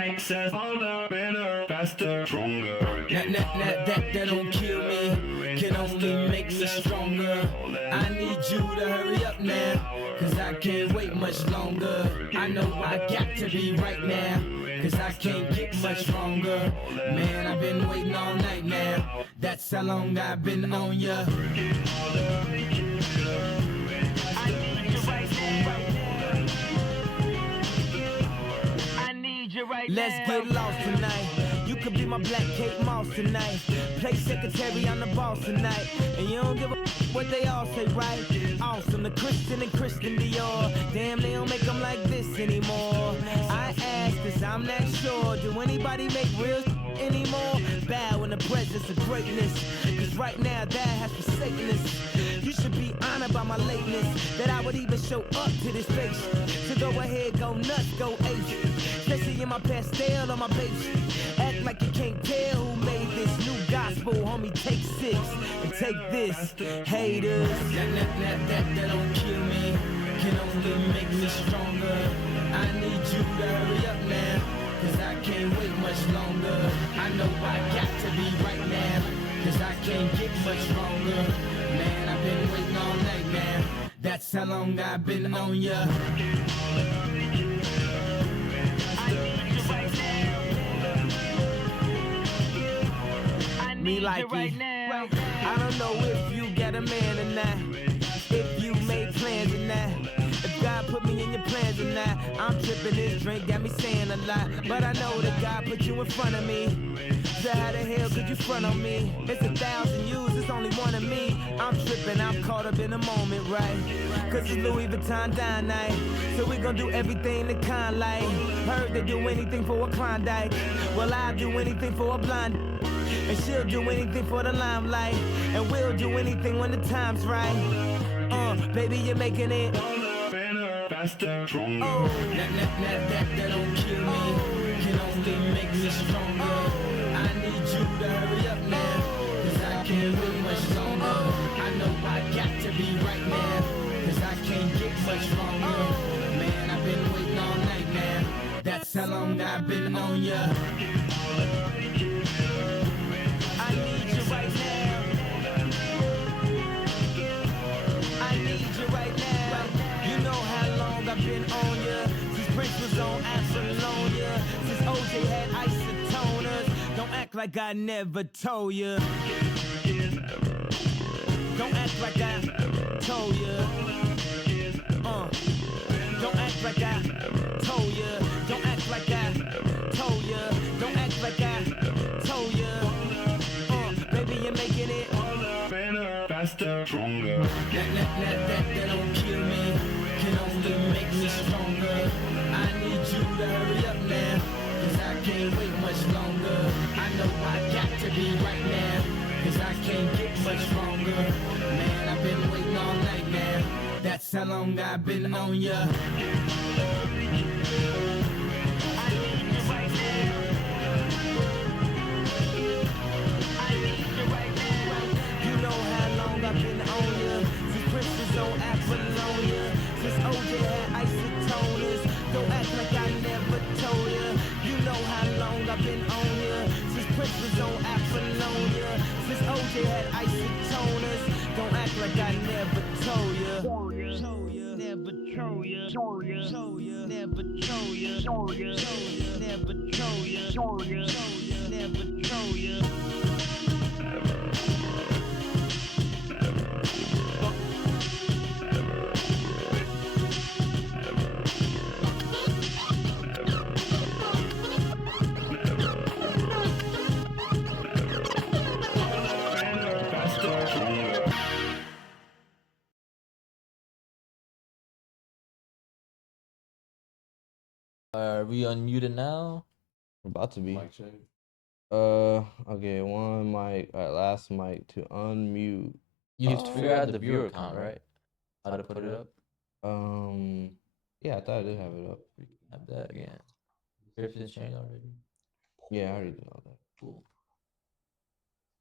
makes us harder, better, faster, stronger. That don't kill me, can only make me stronger. I need you to hurry up now, cause I can't wait much longer. I know I got to be right now, cause I can't get much stronger. Man, I've been waiting all night now, that's how long I've been on ya. Let's get lost tonight. You could be my black Kate Moss tonight. Play secretary, I'm the boss tonight. And you don't give a what they all say, right? Awesome, the Christian and Christian Dior. Damn, they don't make them like this anymore. I ask, cause I'm not sure. Do anybody make real anymore? Bow in the presence of greatness, cause right now that has forsaken us. You should be honored by my lateness, that I would even show up to this place. So go ahead, go nuts, go ape. Especially in my pastel on my baby. Act like you can't tell who made this new gospel, homie. Take 6 and take this, haters. That don't kill me, can only make me stronger. I need you to hurry up now, cause I can't wait much longer. I know I got to be right now, cause I can't get much stronger. Man, I've been waiting all night now, that's how long I've been on ya. Me like it. I don't know if you got a man or not, if you made plans or not, if God put me in your plans or not. I'm tripping, this drink got me saying a lot, but I know that God put you in front of me. So how the hell could you front on me? It's 1,000 yous, it's only one of me. I'm tripping, I'm caught up in the moment, right? Cause it's Louis Vuitton dine night, so we gon' do everything the kind like. Heard they do anything for a Klondike, well I'll do anything for a blind. And she'll do anything for the limelight, and we'll do anything when the time's right. Baby, you're making it Better, faster, stronger. That don't kill me, can only make me stronger. I need you to hurry up now, cause I can't wait much longer. I know I got to be right now, cause I can't get much stronger. Man, I've been waiting all night now, that's how long I've been on ya. I need you right now. I need you right now. You know how long I've been on ya, since Prince was on Apollonia, since OJ had isotoners. Don't act like I never told ya. Don't act like I told ya. Don't act like I told ya. Don't act like I told ya. Don't act like I told ya. Baby, you're making it Better, faster, stronger. That don't kill me, can only make me stronger. I need you to hurry up now, cause I can't wait much longer. I know I got to be right now, cause I can't get much stronger. Man, I've been waiting all night now, that's how long I've been on ya. I've been on ya, since Prince was on Apollonia, since OJ had isotoners. Don't act like I never told ya. You know how long I've been on ya, since Prince was on Apollonia, since OJ had isotoners. Don't act like I never told ya. Show ya, never show ya. Show ya, never show ya. Show ya, never show ya. Show ya, never show ya. Are we unmuted now? We're about to be. Mic check. Okay, one mic, last mic to unmute. You have to figure out the viewer count, right? How to put it up? Yeah, I thought I did have it up. We can have that again. Description's changed already. Yeah, I already did all that. Cool.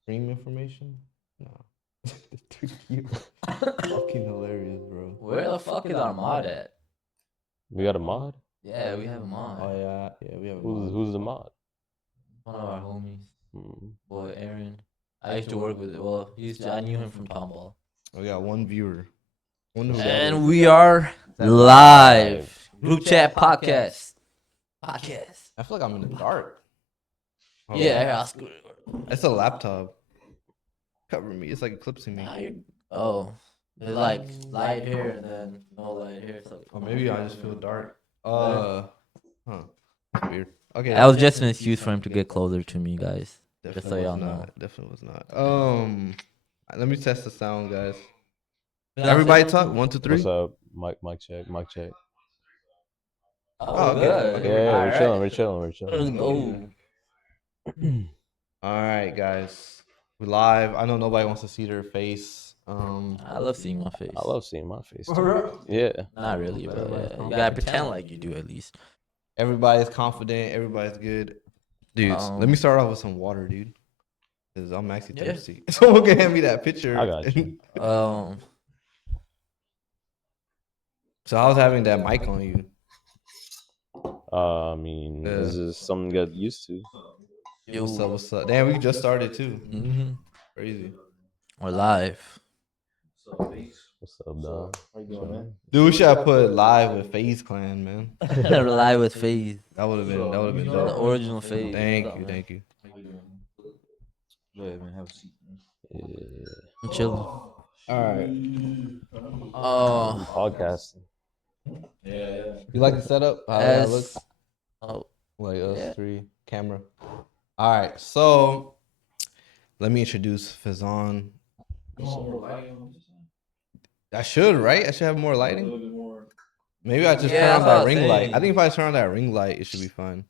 Stream information? No. You fucking hilarious, bro. Where the fuck is our mod at? We got a mod? Yeah, we have him on. Oh yeah, we have a Who's the mod? One of our homies, Hmm. boy Aaron. I used to work with. Well, I knew him from Tomball. We got one viewer. Wonder who that And is. we are live. Group chat podcast. Podcast. I feel like I'm in the dark. Hold Yeah, on. here, I'll scoot it. It's a laptop. Cover me. It's like eclipsing me. Nah, oh, there's like light here and then no light here. So Or maybe I just feel dark. Huh. That's weird. Okay. that was just an excuse for him to get closer to me, guys. Just so Definitely y'all was know. not. Definitely was not. Let me test the sound, guys. Everybody talk. 1, 2, 3. What's up? Mic check. Mic check. Oh, okay. good. Okay. Yeah, All we're right. chilling. We're chilling. We're chilling. Let's go. All right, guys. We live. I know nobody wants to see their face. I love seeing my face. I love seeing my face. Too. Yeah. Not really, but yeah, you gotta pretend like you do at least. Everybody's confident. Everybody's good. Dudes, let me start off with some water, dude. Cause I'm actually Yeah. thirsty. Someone can hand me that picture. I got you. So how's having that mic on you? I mean, this is something to get used to. Yo. What's up? What's up? Damn, we just started too. Mm-hmm. Crazy. We're live. What's up, dog? Dude, we should have put live with FaZe Clan, man. We're live with FaZe. That would have been The dope. original FaZe. Thank you. Yeah. Yeah. I'm chilling. All right. Oh. Podcasting. You like the setup? How that looks? Oh. Like us Yeah. three camera. All right, so let me introduce Fazan. I should, right? I should have more lighting. Maybe I just turn on that ring light. I think if I turn on that ring light, it should be fine.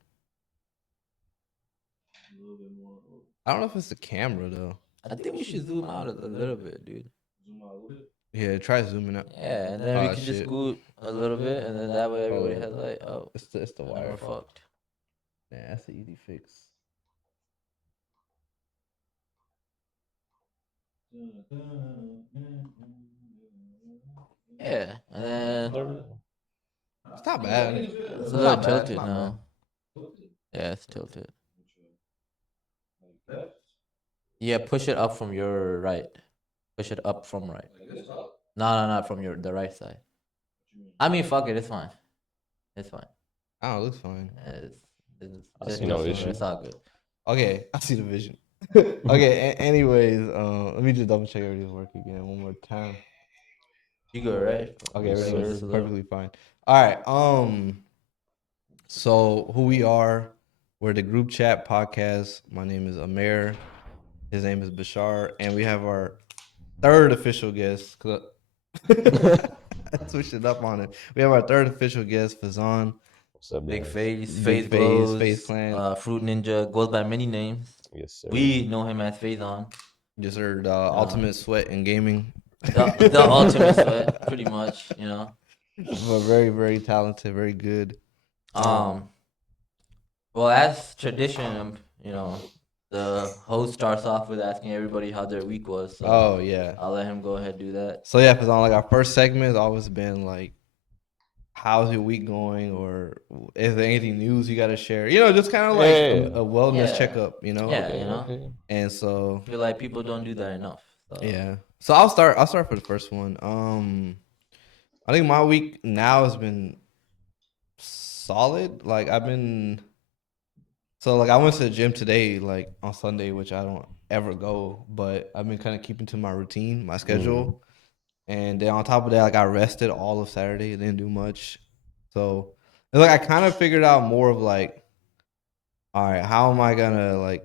I don't know if it's the camera though. I think we should zoom out a little bit, dude. Yeah, try zooming out. Yeah, and then we can just scoot a little bit, and then that way everybody has light. Oh, It's the and then wire. we're fucked. Yeah, that's an easy fix. Yeah, and then It's not bad. it's a little tilted now. Yeah, it's tilted. Yeah, push it up from your right. Push it up from right. No, not from the right side. I mean, fuck it, it's fine. It's fine. Oh, it looks fine. I see no issue. It's all good. Okay, I see the vision. Okay, anyways, let me just double check everything's working again one more time. You good, right? Okay, Yes, everything's sir. perfectly fine. All right. So who we are? We're the Group Chat podcast. My name is Amer. His name is Bashar, and we have our third official guest. I switched it up on it. We have our third official guest, Fazan. What's up, Big guys? FaZe, Big FaZe Glows, FaZe Clan. Fruit Ninja, goes by many names. Yes, sir. We know him as Fazon. Just heard Ultimate Sweat in gaming. The ultimate sweat, pretty much, you know. But very, very talented, very good. Well, as tradition, you know, the host starts off with asking everybody how their week was. So Oh yeah. I'll let him go ahead and do that. So yeah, Fazan, like our first segment has always been like, how's your week going, or is there anything news you got to share? You know, just kind of like a wellness checkup. You know. Yeah, you know. And so I feel like people don't do that enough. So. yeah. So I'll start for the first one. I think my week now has been solid. Like I went to the gym today, like on Sunday, which I don't ever go, but I've been kind of keeping to my routine, my schedule. And then on top of that, like I rested all of Saturday, didn't do much. So it's like I kind of figured out more of like, all right, how am I gonna like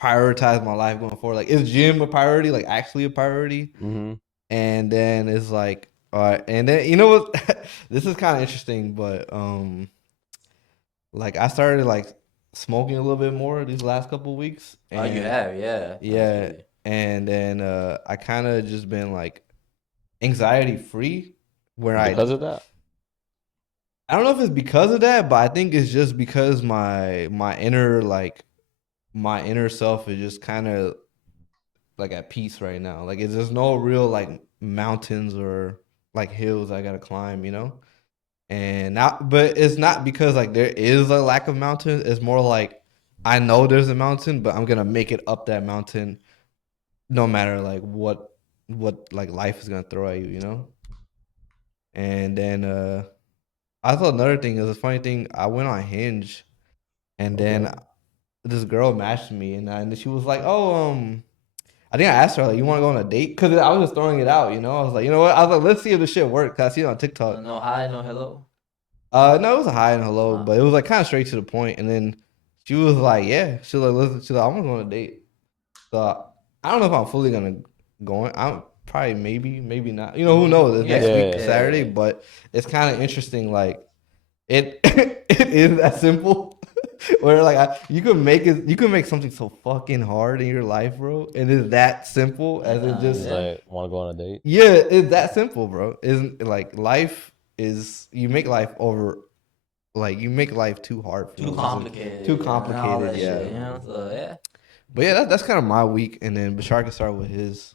prioritize my life going forward? Like, is gym a priority? Like actually a priority? Mm-hmm. And then it's like, all right, and then you know what? This is kind of interesting, but like I started like smoking a little bit more these last couple of weeks. Oh, you have, yeah. Yeah. Absolutely. And then I kind of just been like anxiety free Because of that? I don't know if it's because of that, but I think it's just because my inner self is just kind of like at peace right now. Like there's no real like mountains or like hills I gotta climb, you know? And not, but it's not because like there is a lack of mountains. It's more like I know there's a mountain, but I'm gonna make it up that mountain, no matter like what like life is gonna throw at you, you know. And then I thought another thing is a funny thing. I went on Hinge, and then this girl matched me, and she was like, "Oh, I think I asked her like, you want to go on a date?" Because I was just throwing it out, you know. I was like, you know what? I was like, let's see if this shit works. 'Cause I see it on TikTok. No hi, no hello. No, it was a hi and hello, but it was like kind of straight to the point. And then she was like, "Yeah," she was like, "Listen," she's like, "I want to go on a date." So I don't know if I'm fully gonna go on. I'm probably maybe not. You know, who knows? It's next week Saturday, but it's kind of interesting. Like it it is that simple. Where like you could make something so fucking hard in your life, bro, and it's that simple as it just like want to go on a date. yeah, it's that simple, bro. Isn't like life is you make life over like you make life too hard for Too complicated. Too and all complicated, that yeah. shit, you know? So yeah. But yeah, that's kind of my week, and then Bashar can start with his.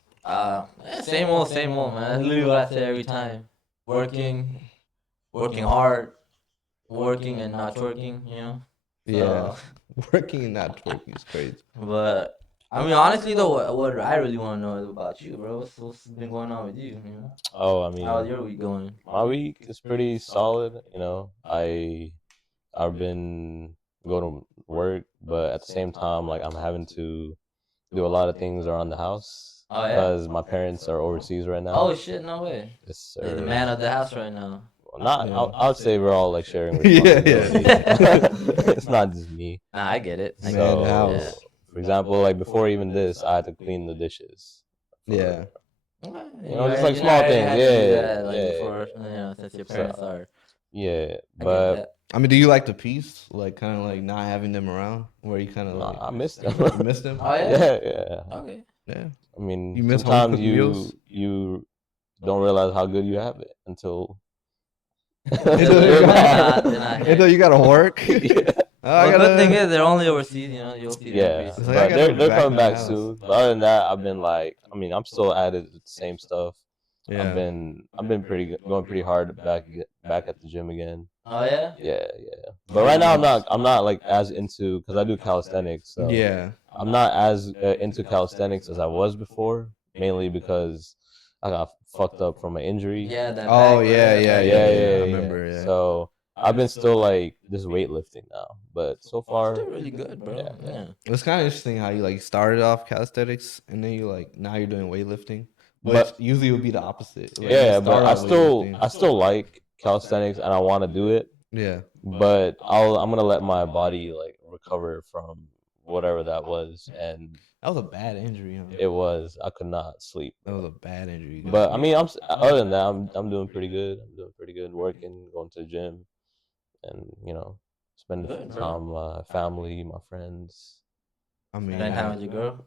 Same old, man. That's literally what I say every time. Working hard, working and not twerking, you know? Yeah, working and not twerking is crazy. But I mean, honestly though, what I really want to know is about you, bro. What's been going on with you? You know? Oh, I mean, How's your week going? my week is pretty solid. You know, I've been going to work, but at the same time, like I'm having to do a lot of things around the house Oh, yeah? because my parents are overseas right now. Oh shit, no way. Yes, You're sir. the man of the house right now. Well, not. Yeah. I would say we're all like sharing Yeah, responsibilities. It's not just me. Nah, I get it. Man, So, the house. for example, like before even this, I had to clean the dishes. Yeah, You know, just like small things. Yeah. Before, you know, since your parents are. Yeah, I get but that. I mean, do you like the peace, like kind of like not having them around, where you kind of like I miss them. you miss them? Oh yeah. Yeah. Okay. Yeah. I mean, You miss sometimes home-cooked meals? you don't realize how good you have it until Until you gotta work. Well, the good thing is they're only overseas, you know. You'll see the yeah, increase. It's like, I but gotta they're be back coming in back the house. soon. But other than that, I've been like, I mean, I'm still at it, the same stuff. Yeah. I've been pretty good, going pretty hard back at the gym again. Oh yeah. Yeah. But right now I'm not like as into because I do calisthenics. So Yeah. I'm not as into calisthenics as I was before, mainly because I got fucked up from an injury. Yeah. That Oh back, yeah, right? yeah. I remember. Yeah. So I've been still like just weightlifting now, but so far Still really good, bro. Yeah. It's kind of interesting how you like started off calisthenics and then you like now you're doing weightlifting, which But- usually would be the opposite. Like, yeah, you but start I off weightlifting. still like calisthenics and I want to do it, Yeah. but I'm gonna let my body like recover from whatever that was, and That was a bad injury, huh? it was I could not sleep. That was a bad injury. you got. But I mean, other than that, I'm doing pretty good. I'm doing pretty good, working, going to the gym, and you know, spending Good, bro. time with my family, my friends. I mean, Spend time with your girl.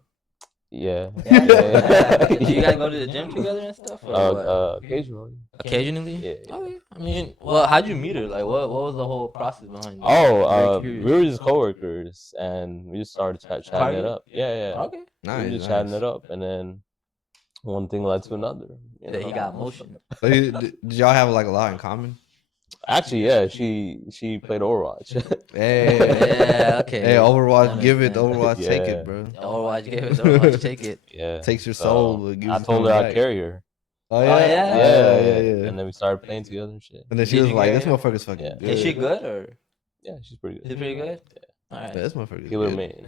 Yeah. Do you guys go to the gym together and stuff? Or what? Occasionally. Occasionally. Yeah. Okay. I mean, well, how'd you meet her? Like, what was the whole process behind it? Oh, Very we curious. were just coworkers, and we just started chatting Target? it up. Yeah. Okay. We nice. were just chatting it up, and then one thing led to another. You That he know? got motion. So did y'all have like a lot in common? Actually, yeah, she played Overwatch. Hey, Yeah. Okay. hey, Overwatch, That give makes it, sense. Overwatch, take Yeah. it, bro. Overwatch gave it. Overwatch take it. Yeah. Takes your So, soul. But gives I it told her back. I'd carry her. Oh yeah? yeah, Yeah. yeah. And then we started playing together and shit. And then she Did was you like, carry "This her? motherfucker's fucking Yeah. good." Is she good or Yeah, she's pretty is good. pretty good? All Yeah, right. this motherfucker's Healer good. main.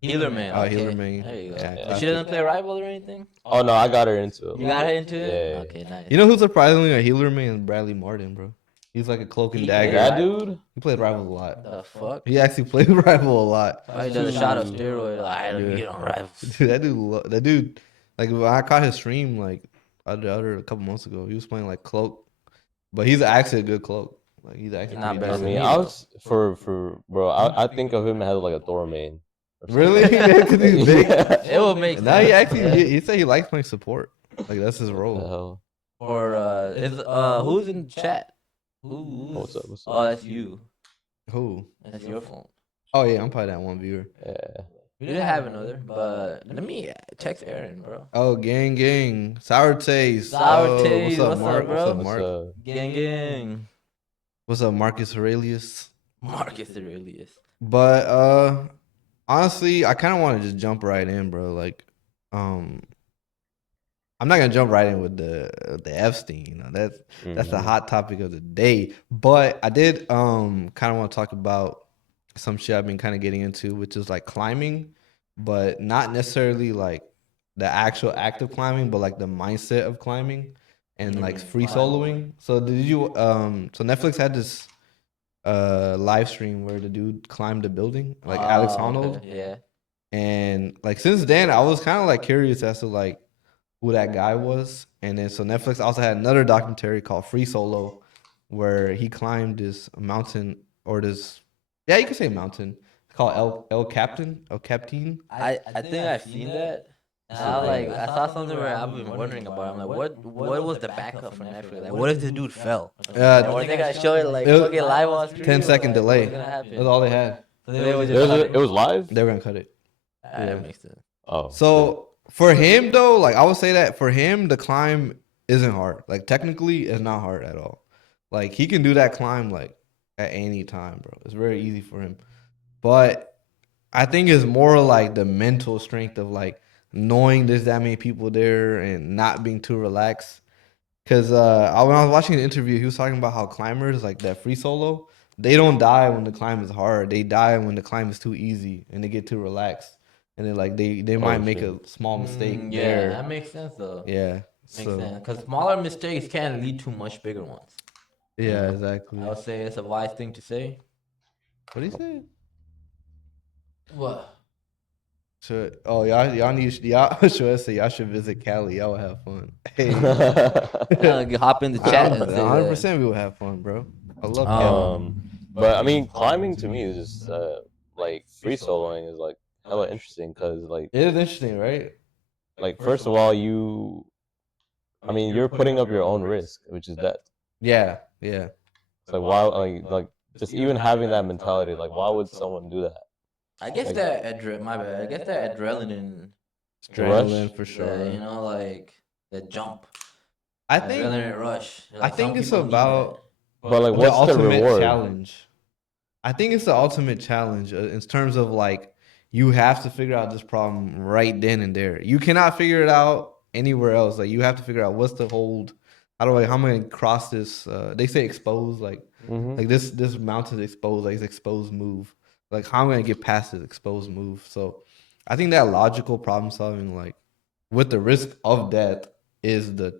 Healer man. Oh, Okay. healer main. There you go. Yeah, But she doesn't play rival or anything. Oh no, I got her into it. You got her into it. Yeah. Okay, nice. You know who's surprisingly a healer main? Is Bradley Martin, bro. He's like a cloak and He dagger. played That Rival? dude? He played Rivals a lot. The fuck? He actually played Rival a lot. Probably does a shot of steroid. Like, I don't Yeah. get on rivals. Dude, that dude, like when I caught his stream like other a couple months ago, he was playing like cloak, but he's actually a good cloak. Like he's actually Not pretty bad. I decent. mean, me, I though. was for bro. I think of him as like a Thor main. or something. Really? Yeah, 'cause he's big. Yeah. It would make And now he sense. actually Yeah. he said he likes playing support. Like that's his What the role. hell? Or who's in chat? Who's? What's up? Oh, that's you. Who? That's your phone. Oh yeah, I'm probably that one viewer. Yeah. We didn't have another, but let me text Aaron, bro. Oh, gang, sour taste. Sour Oh, taste. What's up, What's up, Mark? bro? What's up, What's Mark? up? Gang. What's up, Marcus Aurelius? Marcus Aurelius. But honestly, I kind of want to just jump right in, bro. Like, um, I'm not gonna jump right in with the Epstein. You know, that's the hot topic of the day. But I did kind of want to talk about some shit I've been kind of getting into, which is like climbing, but not necessarily like the actual act of climbing, but like the mindset of climbing and like free soloing. So did you so Netflix had this live stream where the dude climbed a building, like Alex Honnold. Okay, yeah. And like since then I was kind of like curious as to like who that guy was. And then so Netflix also had another documentary called Free Solo, where he climbed this mountain or this, yeah, you could say mountain. It's called El Captain. I think I've seen that. And I saw something where I've been wondering about. I'm like, what was the backup for Netflix? Like, what if this dude fell? Or they gotta show it like it was fucking live on screen. 10-second like, delay. What's gonna happen? That's all they had. So they would It just was, cut it was live. They were gonna cut it. That makes sense. Oh, So for him though, like I would say that for him, the climb isn't hard. Like technically, it's not hard at all. Like he can do that climb like at any time, bro. It's very easy for him. But I think it's more like the mental strength of like knowing there's that many people there and not being too relaxed. Cause when I was watching the interview, he was talking about how climbers like that free solo, they don't die when the climb is hard. They die when the climb is too easy and they get too relaxed. And then like they might make a small mistake Yeah, there. that makes sense though. Yeah. Makes So sense. Because smaller mistakes can lead to much bigger ones. yeah, exactly. I would say it's a wise thing to say. What do you say? What? Should y'all need y'all should say y'all should visit Cali. Y'all will have fun. Hey, Hop in the chat and say 100% we will have fun, bro. I love Cali. But I mean, climbing to me is just like free soloing is like hella interesting because like It is interesting, right? first of all you're putting up your own risk, which is death. Yeah. It's like why like just even having that mentality, like why would someone do that? I guess that my bad. I guess that adrenaline, Adrenaline for sure. you know, like the jump. I think Adrenaline rush. I Like, think some it's people need about But like the what's the ultimate reward? challenge. I think it's the ultimate challenge in terms of like you have to figure out this problem right then and there. You cannot figure it out anywhere else. Like you have to figure out what's the hold. How am I gonna cross this? They say exposed, like this mountain is exposed, like it's exposed move. Like how am I gonna get past this exposed move? So I think that logical problem solving, like with the risk of death, is the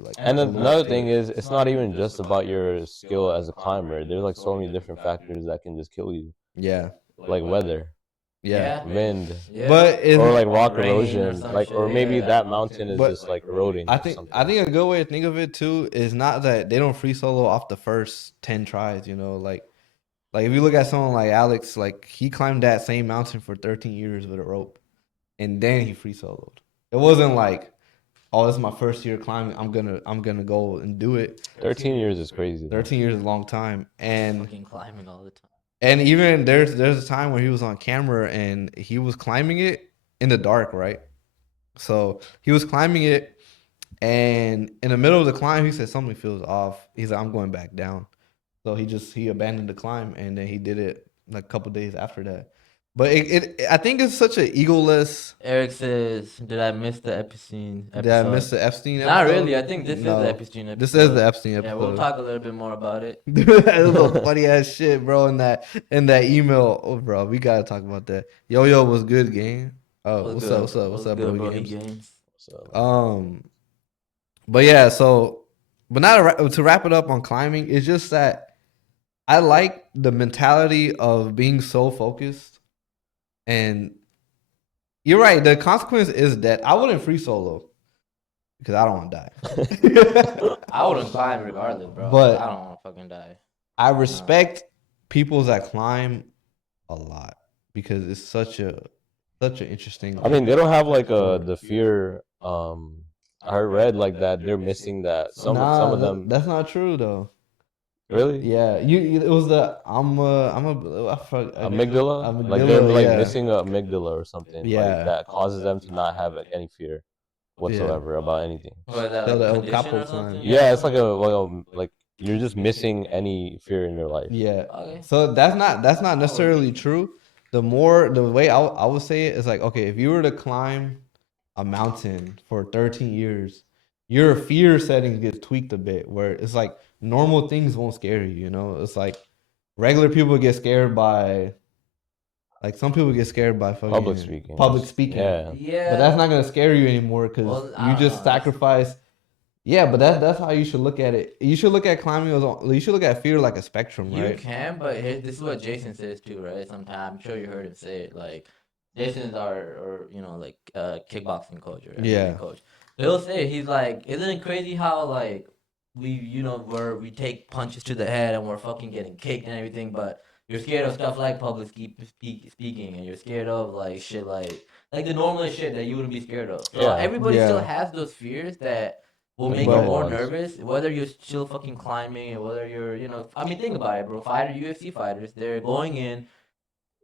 like. And the then little another stage. thing is, it's not even just about your skill as a climber. There's like so many different factors that can just kill you, Yeah. like weather, Yeah. wind, But it's, or like rock Rain or erosion, some like or shit, maybe yeah. that mountain is But just like eroding. I or think something. I think a good way to think of it too is not that they don't free solo off the first 10 tries, you know, like if you look at someone like Alex, like he climbed that same mountain for 13 years with a rope and then he free soloed. It wasn't like, oh, this is my first year climbing, I'm gonna go and do it. 13 years is crazy. though. 13 years is a long time. And Fucking climbing all the time. and even there's a time where he was on camera and he was climbing it in the dark, right? So he was climbing it, and in the middle of the climb, he said something feels off. He's like, I'm going back down. So he abandoned the climb, and then he did it like a couple days after that. But I think it's such an egoless. Eric says, "Did I miss the Epstein episode?" Did I miss the Epstein episode? Not really. I think this No. is the Epstein episode. This is the Epstein episode. Yeah, we'll talk a little bit more about it. Dude, that was some funny ass shit, bro. In that email, oh, bro, we gotta talk about that. Yo, was good, gang. Oh, what's up, bro? Games. So But yeah, but now to wrap it up on climbing, it's just that I like the mentality of being so focused. And you're right, the consequence is that I wouldn't free solo because I don't want to die. I wouldn't climb regardless, bro. But I don't want to fucking die. I respect people that climb a lot because it's such an interesting. I mean, they don't have like the fear. I read like that they're missing that some of them. That's not true though. Really? Yeah, it was the Amygdala? Like they're like missing an amygdala or something. Yeah. Like that causes them to not have any fear whatsoever about anything. Or that, So like, the El condition Capo or something? climb. Yeah, it's like a you're just missing any fear in your life. Yeah. Okay. So that's not necessarily true. The way I would say it is like, okay, if you were to climb a mountain for 13 years, your fear settings get tweaked a bit where it's like normal things won't scare you, you know? It's like regular people get scared by like some people get scared by fucking Public speaking. Yeah. Yeah. But that's not gonna scare you anymore because Well, I you don't just know, that's- sacrifice. Yeah, but that's how you should look at it. You should look at climbing you should look at fear like a spectrum, You right? can, but this is what Jason says too, right? Sometimes I'm sure you heard him say it. Like Jason's our like kickboxing coach or MMA Yeah. coach. He'll say he's like, isn't it crazy how like we take punches to the head and we're fucking getting kicked and everything, but you're scared of stuff like public speaking and you're scared of like shit like the normal shit that you wouldn't be scared of. So Yeah. everybody still Yeah. has those fears that will Like make you But- more ones. nervous, whether you're still fucking climbing or whether you're, I mean, think about it, bro. UFC fighters, they're going in.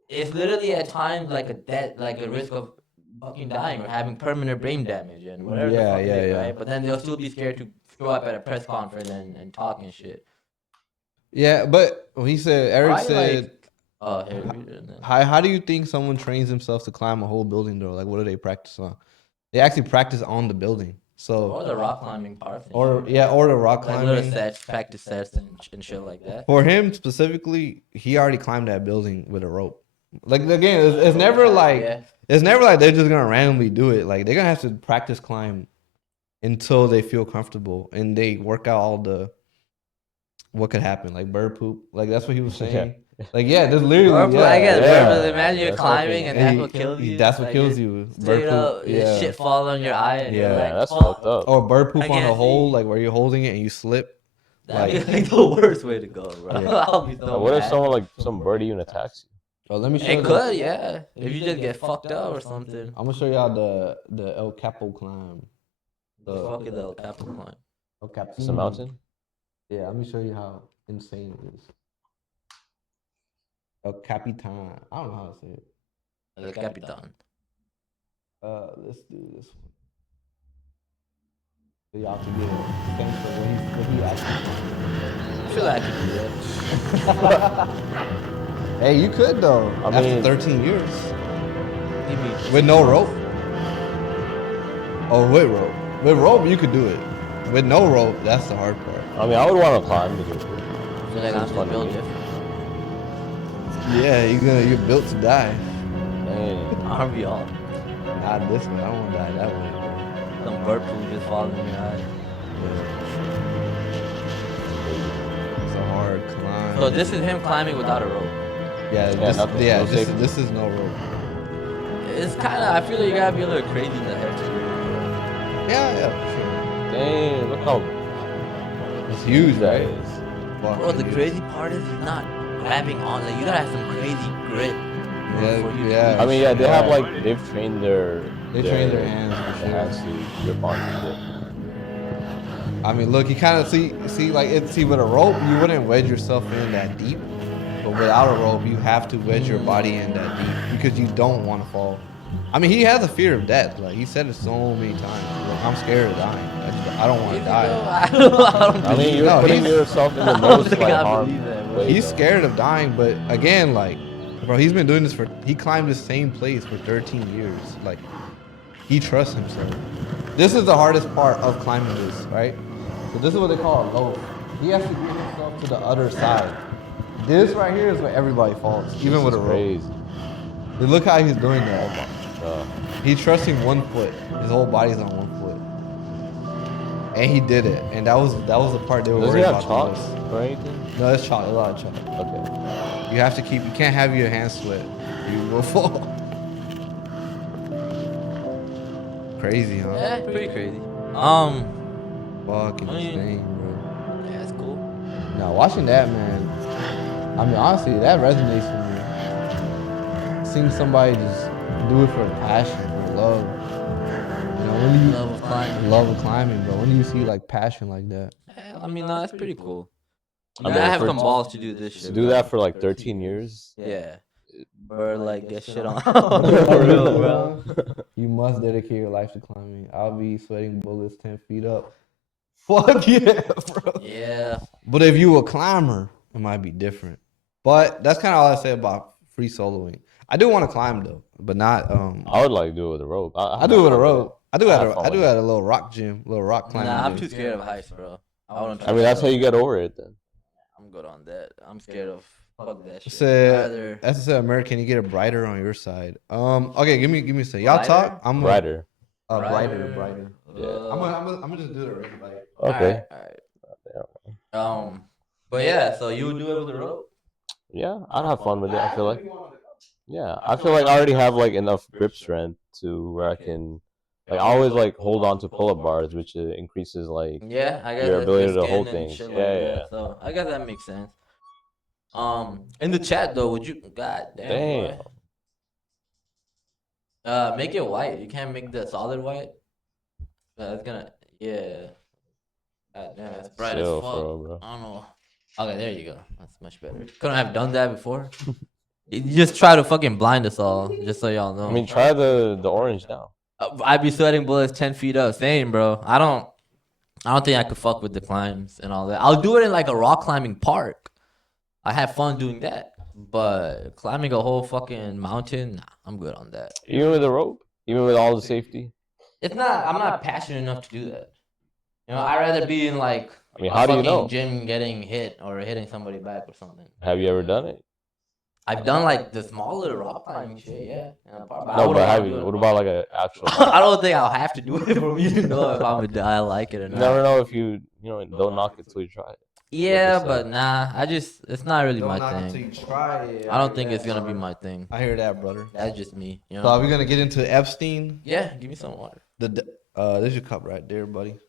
It's literally at times like a risk of fucking dying or having permanent brain damage and whatever the Yeah, fuck it yeah, is, yeah. right? But then they'll still be scared to show up at a press conference and talk and shit. Yeah, but he said Eric Probably, said like, oh, here, read it, and then- how do you think someone trains themselves to climb a whole building though? Like what do they practice on? They actually practice on the building. So or the rock climbing parts. and or shit. yeah, or the rock Like little climbing. sets, practice sets and shit like that. For him specifically, he already climbed that building with a rope. Like again, it's never like Yeah. it's never like they're just gonna randomly do it. Like they're gonna have to practice climb until they feel comfortable and they work out all the what could happen, like bird poop. Like that's what he was saying. Like yeah, just literally. Or, Yeah, I guess, yeah. bro, imagine you're That's climbing fucking- and And that's he- what kills you. That's what Like, kills just you. straight Bird up, poop. Yeah. shit fall on your eye. And Yeah. you're Yeah, like, that's fuck. fucked up. Or bird poop I on the can't hole, see. like where you're holding it and you slip. That'd be Like- like the worst way to go, bro. Yeah. I'll be so What if mad. someone like some birdie even attacks you? Oh, let me show It you. could, yeah. If you just get fucked up or something. I'm gonna show y'all the El Capo climb. The fuck is the Capricorn? El Capo. It's a mountain. Yeah, let me show you how insane it is. El Capitan. I don't know how to say it. The Capitan. Let's do this one. So y'all can get a sense of what he actually. I feel like I could do that. Hey, you could though. I After mean- 13 years Give me- with no rope. Oh, with rope. With rope, you could do it. With no rope, that's the hard part. I mean, I would want to climb. I feel like I'm Seems fun just to built me. different. Yeah, you're built to die. Dang. Aren't we all? Not this way. I don't want to die that way. Bro. Some bird poop just falling in your eye. It's a hard climb. So this is him climbing without a rope. Yeah, nothing, no safety. this is no rope. It's kind of, I feel like you gotta be a little crazy in the head too. Yeah, for sure. Dang, look how It's huge, that right? is. Fucking Bro, the huge. crazy part is he's not grabbing on. Like you gotta have some crazy grip. Yeah, yeah. I mean, yeah, they have like they've trained their train their hands for their sure. hands to grip on shit. I mean, look, you kind of see with a rope, you wouldn't wedge yourself in that deep, but without a rope, you have to wedge your body in that deep because you don't want to fall. I mean, he has a fear of death. Like he said it so many times. Like, I'm scared of dying. I don't want to die. I don't I mean, believe you're No, putting he's- yourself in the I don't most think like I harm. believe that, bro. way, He's though. scared of dying, but again, like, bro, he's been doing this he climbed the same place for 13 years. Like, he trusts himself. This is the hardest part of climbing this, right? So this is what they call a loaf. He has to get himself to the other side. This right here is where everybody falls, even with a rope. Crazy. But look how he's doing that. Uh, He's trusting one foot. His whole body's on one foot. And he did it. And that was the part they were does he worried have about chalk the most. or anything? No, it's chalk. A lot of chalk. Okay. You have to you can't have your hands sweat. You will fall. Crazy, huh? Yeah, pretty crazy. Fucking I mean- insane, bro. Yeah, it's cool. Now, watching that, man, I mean, honestly, that resonates with me. Seeing somebody just do it for passion, for love. You know, when do you Love of climbing. love of climbing, bro? When do you see like passion like that? Yeah, I mean, no, that's pretty cool. I You mean, gotta have for- some balls to do this shit. To do bro. that for like 13 years. Yeah. Or like get shit on. For real, bro. You must dedicate your life to climbing. I'll be sweating bullets 10 feet up. Fuck yeah, bro. Yeah. But if you a climber, it might be different. But that's kind of all I say about free soloing. I do want to climb though, but not. I would like do it with a rope. I do it with a rope. I do I at have a fun I with do it. at a little rock gym, little rock climbing. Nah, I'm gym. too scared of heights, bro. I wouldn't I try mean, that's that. how you get over it then. I'm good on that. I'm scared of fuck that shit. Said Rather that's said American. You get it brighter on your side. Okay, give me a second. Y'all talk. I'm Brighter. brighter. Yeah. I'm gonna just do it right. Like, Okay. Alright. But yeah, so you would do it with a rope? Yeah, I'd have fun with it. I feel like. Yeah, I feel like I already have like enough grip strength to where I can, like, I always like hold on to pull-up bars, which increases like Yeah, I guess your that's ability to skin hold and things. shit Yeah, like yeah. that. So I guess that makes sense. In the chat though, would you? God damn. Damn. Boy. Make it white. You can't make the solid white. That's gonna. Yeah. God damn, that's bright Chill, as fuck. bro. I don't know. Okay, there you go. That's much better. Couldn't have done that before. You just try to fucking blind us all, just so y'all know. I mean, try the orange now. I'd be sweating bullets 10 feet up. Same, bro. I don't think I could fuck with the climbs and all that. I'll do it in like a rock climbing park. I have fun doing that. But climbing a whole fucking mountain, nah, I'm good on that. Even with the rope, even with all the safety. I'm not passionate enough to do that. You know, I'd rather be in like I mean, how do you fucking know? gym getting hit or hitting somebody back or something. Have you ever done it? I've done like the smaller rock climbing shit, yeah. No, but have you? What about like an actual? I don't think I'll have to do it for me to know if I like it or You not. never know if you don't knock it till you try it. Yeah, but nah, it's not really don't my knock it till thing. you try it. I don't think it's gonna be my thing. I hear that, brother. That's just me, you So are know. we gonna get into Epstein? Yeah, give me some water. There's your cup right there, buddy.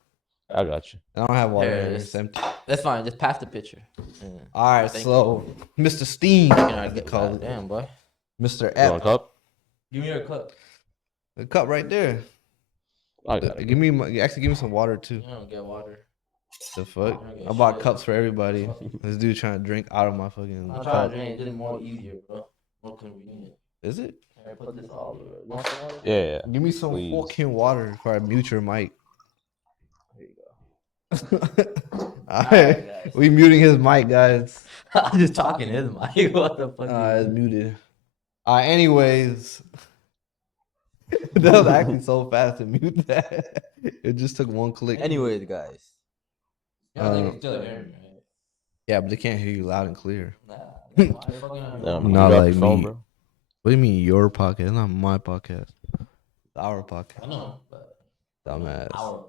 I got you. I don't have water. Here it Here. is. It's empty. That's fine. Just pass the picture. Yeah. All right, Thank so Mr. Steen, as they call it. Damn, boy. Mr. You want F. a cup? Give me your cup. The cup right there. I got it. Give me some water too. You don't get water. The fuck? Okay, I bought shit. cups for everybody. This dude trying to drink out of my fucking I'm trying cup. to drink. It's more easier, bro. More convenient. Is it? I put this all over. You want some water? Yeah. Give me some Please. fucking water before I mute your mic. Here you go. Alright. guys. We muting his mic, guys. I'm just talking to his mic. What the fuck? It's muted. Anyways. That was actually so fast to mute that. It just took one click. Anyways, guys. You don't think Uh, you can still hear me, right? Yeah, but they can't hear you loud and clear. Nah. Why the fuck you not Not hearing me? Not like like phone, me. bro. What do you mean your podcast? It's not my podcast. It's our I podcast. know, but Dumbass. our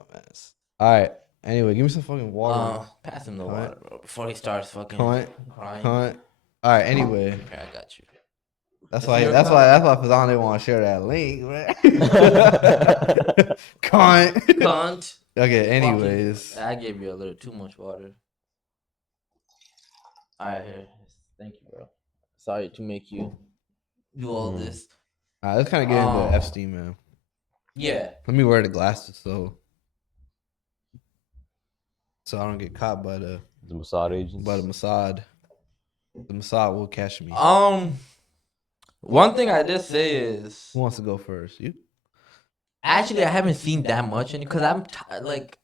Dumbass. Alright. Anyway, give me some fucking water. pass him the Cunt. water, bro, before he starts fucking Cunt. crying. Cunt. Alright, anyway. Here, I got you. That's This why is your that's cup? why Fazan didn't want to share that link, right? Cunt. Cunt. Okay, anyways. I gave you a little too much water. Alright, here. Thank you, bro. Sorry to make you do all this. Alright, let's kinda get into Oh. Epstein, man. Yeah. Let me wear the glasses so I don't get caught by the Mossad agents. Mossad. The Mossad will catch me. One thing I did say is Who wants to go first? You? actually I haven't seen that much, and because I'm like,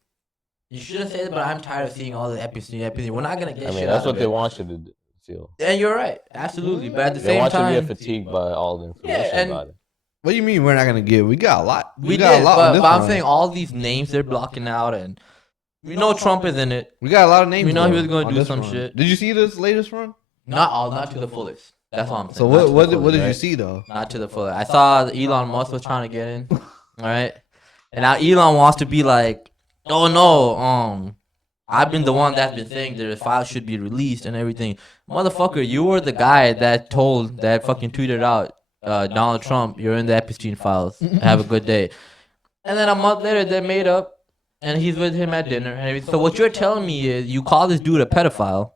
you shouldn't say it, but I'm tired of seeing all the episodes. We're not gonna get I mean, shit that's out what of they it. want you to feel. And you're right, absolutely. But at the They same want you to time, get fatigued by all the information and- about it. What do you mean we're not gonna get? We got a lot. we got did. a lot on But, this but I'm one. saying all these names they're blocking out, and we know Trump is in it. We got a lot of names. We know he though, was gonna on do this some run. shit. Did you see this latest run? Not to the fullest. That's all I'm saying. So Not to the what fullest, did you right? see though? Not to the fullest. I saw that Elon Musk was trying to get in. All right, and now Elon wants to be like, oh no, I've been the one that's been saying the files should be released and everything. Motherfucker, you were the guy that fucking tweeted out, Donald Trump, you're in the Epstein Files. Have a good day. And then a month later, they made up, and he's with him at dinner and everything. So what you're telling me is you call this dude a pedophile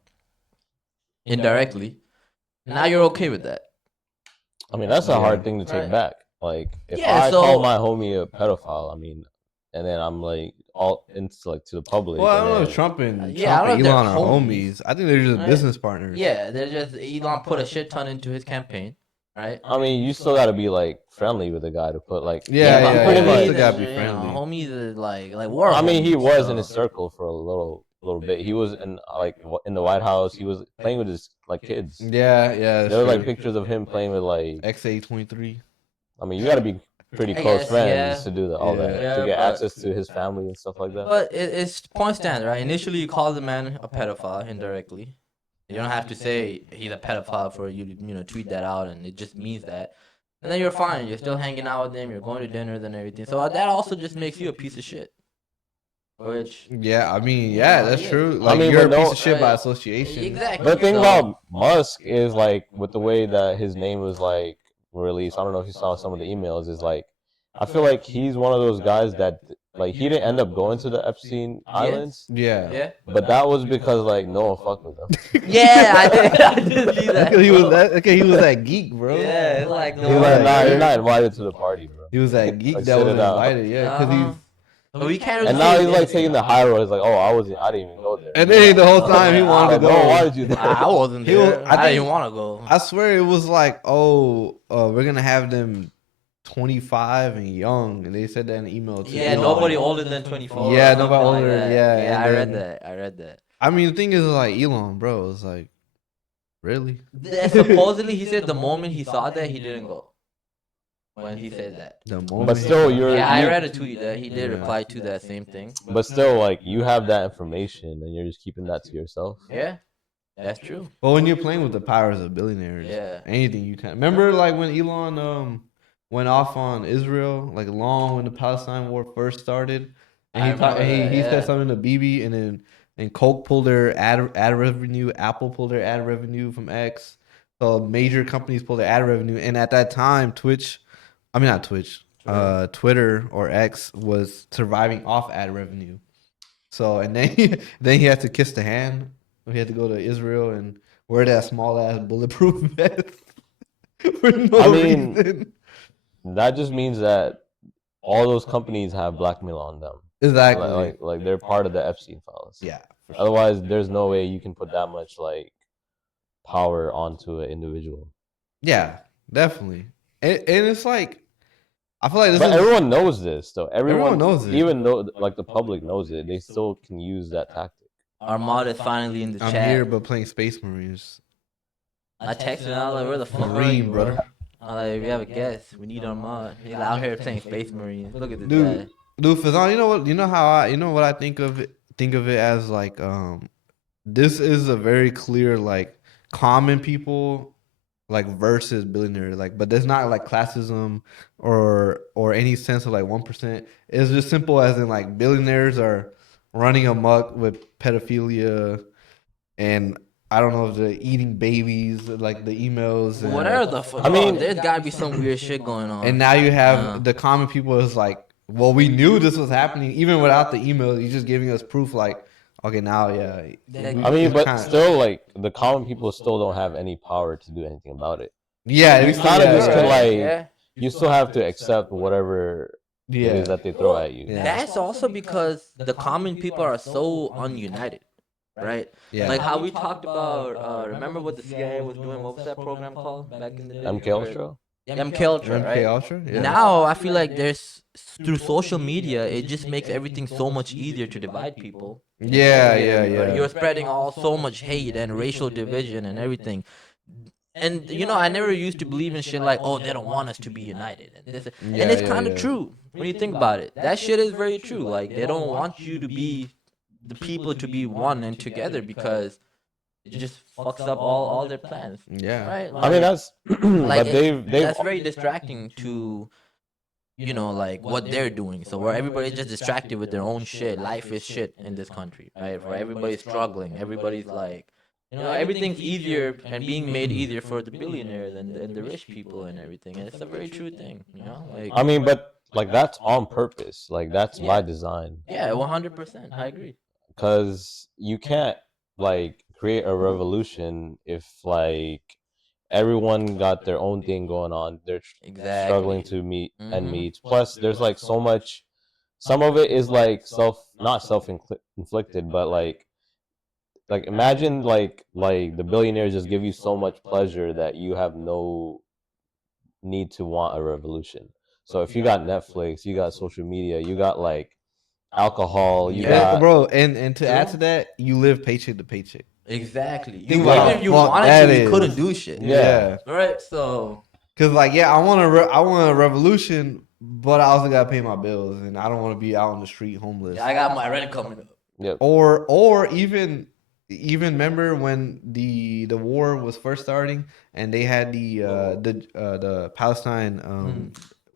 indirectly. Now you're okay with that. I mean, that's a hard thing to take Right. back. Like, if Yeah, I so- call my homie a pedophile, I mean, and then I'm like all into like to the public. Well, I and don't know then- if Trump and Yeah, I don't know if Elon they're are homies. homies. I think they're just Right. business partners. Yeah, they're just Elon put a shit ton into his campaign, right? I mean, you still gotta be like friendly with the guy to put like. Yeah, but yeah, pretty yeah. much. You homies, still gotta be you know, friendly. homies is like war I mean, he homies, was so. in his circle for a little bit. He was in in the White House. He was playing with his like kids. Yeah, yeah. That's There were like true. pictures of him playing with like. XA23. I mean, you gotta be pretty I close guess, friends yeah. to do all that Yeah, to get but access to his family and stuff like that. but it's point stand, right? Initially, you call the man a pedophile indirectly. You don't have to say he's a pedophile for you to tweet that out, and it just means that. And then you're fine. You're still hanging out with him. You're going to dinners and everything. So that also just makes you a piece of shit. Which Yeah, I mean, you yeah, know, that's yeah. true. Like mean, you're a but piece no- of shit by Right. association. Exactly. But the thing So- about Musk is like with the way that his name was like released. I don't know if you saw some of the emails. Is like I feel like he's one of those guys that like he didn't end up going to the Epstein Islands, Yeah. Yeah. but that was because like no one fucked with him. Yeah, I did see that. Because he was bro. that. Okay, he was that geek, bro. Yeah, it's like He no was Yeah, like, way. nah, yeah. you're not invited to the party, bro. He was that geek Like, that sit was it out. invited. Yeah, because Uh-huh. So we can't really And now say he's like anything taking the about high road. He's like, oh, I didn't even go there. and then the whole time he Yeah, wanted to Like, go. no, why did you it. there? I wasn't He was- there. I I think- didn't want to go. I swear it was like, we're gonna have them 25 and young, and they said that in the email too. Yeah, nobody older than 24. Yeah, or something nobody like older, that. yeah, Yeah, and I read then- that. I read that. I mean, the thing is, like Elon, bro, it's like, really? Supposedly, he said the moment he saw that, he didn't go. When he said that. The moment. But still, you're. Yeah, I you- read a tweet that he did Yeah. reply to that same thing. But still, like you have that information, and you're just keeping that to yourself. Yeah, that's true. Well, when you're playing with the powers of billionaires, Yeah. anything you can. Remember, like when Elon went off on Israel, like long when the Palestine war first started, and I he remember he that, said yeah. something to BB, and Coke pulled their ad revenue, Apple pulled their ad revenue from X, so major companies pulled their ad revenue, and at that time, Twitter or X was surviving off ad revenue. So and then then he had to kiss the hand. He had to go to Israel and wear that small ass bulletproof vest for no I mean, reason. That just means that all those companies have blackmail on them. Exactly. Like they're part of the Epstein Files. Yeah. Otherwise, there's no way you can put that much like power onto an individual. Yeah, definitely. And it's like I feel like this But is everyone knows this, though. Everyone knows it. Even though like the public knows it, they still can use that tactic. Armada is finally in the I'm chat. here but playing Space Marines. I texted him. I was like, "Where the fuck are Marine, you, brother. I was like, "We have a guest. We need Armada. He's out here playing Space Marines. Look at this Dude. guy." Dude, Fazan, you know what I think of it as like this is a very clear like common people like versus billionaires like, but there's not like classism or any sense of like 1%. It's just simple as in like billionaires are running amok with pedophilia and I don't know if they're eating babies like the emails and, Whatever the fuck. I mean- there's gotta be some weird shit going on. and now you have Yeah. the common people is like, well, we knew this was happening even without the email. You're just giving us proof like, okay, now, yeah. I mean, it's but kinda- still, like the common people still don't have any power to do anything about it. yeah, you it's kinda yeah, just yeah, can, yeah. like, yeah. You still have to accept whatever it is that they throw at you. Yeah. That's also because the common people are so ununited, right? Yeah. Like how we talked about. Remember what the CIA was doing? What was that program called back in the day? MK Ultra. MK Ultra, MK right? Ultra? Yeah. Now I feel like there's through social media, it just makes everything so much easier to divide people. Yeah, yeah, Everybody. yeah. You're spreading all so much hate and racial division and everything. And I never used to believe in shit like, oh, they don't want us to be united. And, this, and Yeah, it's yeah, kind of yeah. true when you think about it. That shit is very true. Like they don't want you to be the people to be one and together because it just fucks up all their plans. Yeah. Right? I mean, that's like but they've that's very distracting to like what they're doing. So where everybody's just distracted with their own shit. Life is shit in this country, right? Where everybody's struggling. Everybody's like, everything's easier and being made easier for the billionaires and the rich people and everything. And it's a very true thing, Like, I mean, but like that's on purpose. Like that's by design. yeah, 100%. I agree. Because you can't like create a revolution if like everyone got their own thing going on. They're Exactly. struggling to meet and Mhm. meet. Plus, there's like so much. Some of it is like not self-inflicted, but like imagine like the billionaires just give you so much pleasure that you have no need to want a revolution. So if you got Netflix, you got social media, you got like alcohol, you Yeah. got Bro, and to add True. to that, you live paycheck to paycheck. Exactly. Think You, about even how if you fucked wanted that to, you couldn't is. do shit. Yeah. Right. So Cause like I want a revolution, but I also gotta pay my bills, and I don't want to be out on the street homeless. I got my rent coming up. Yep. Or even remember when the war was first starting, and they had the Palestine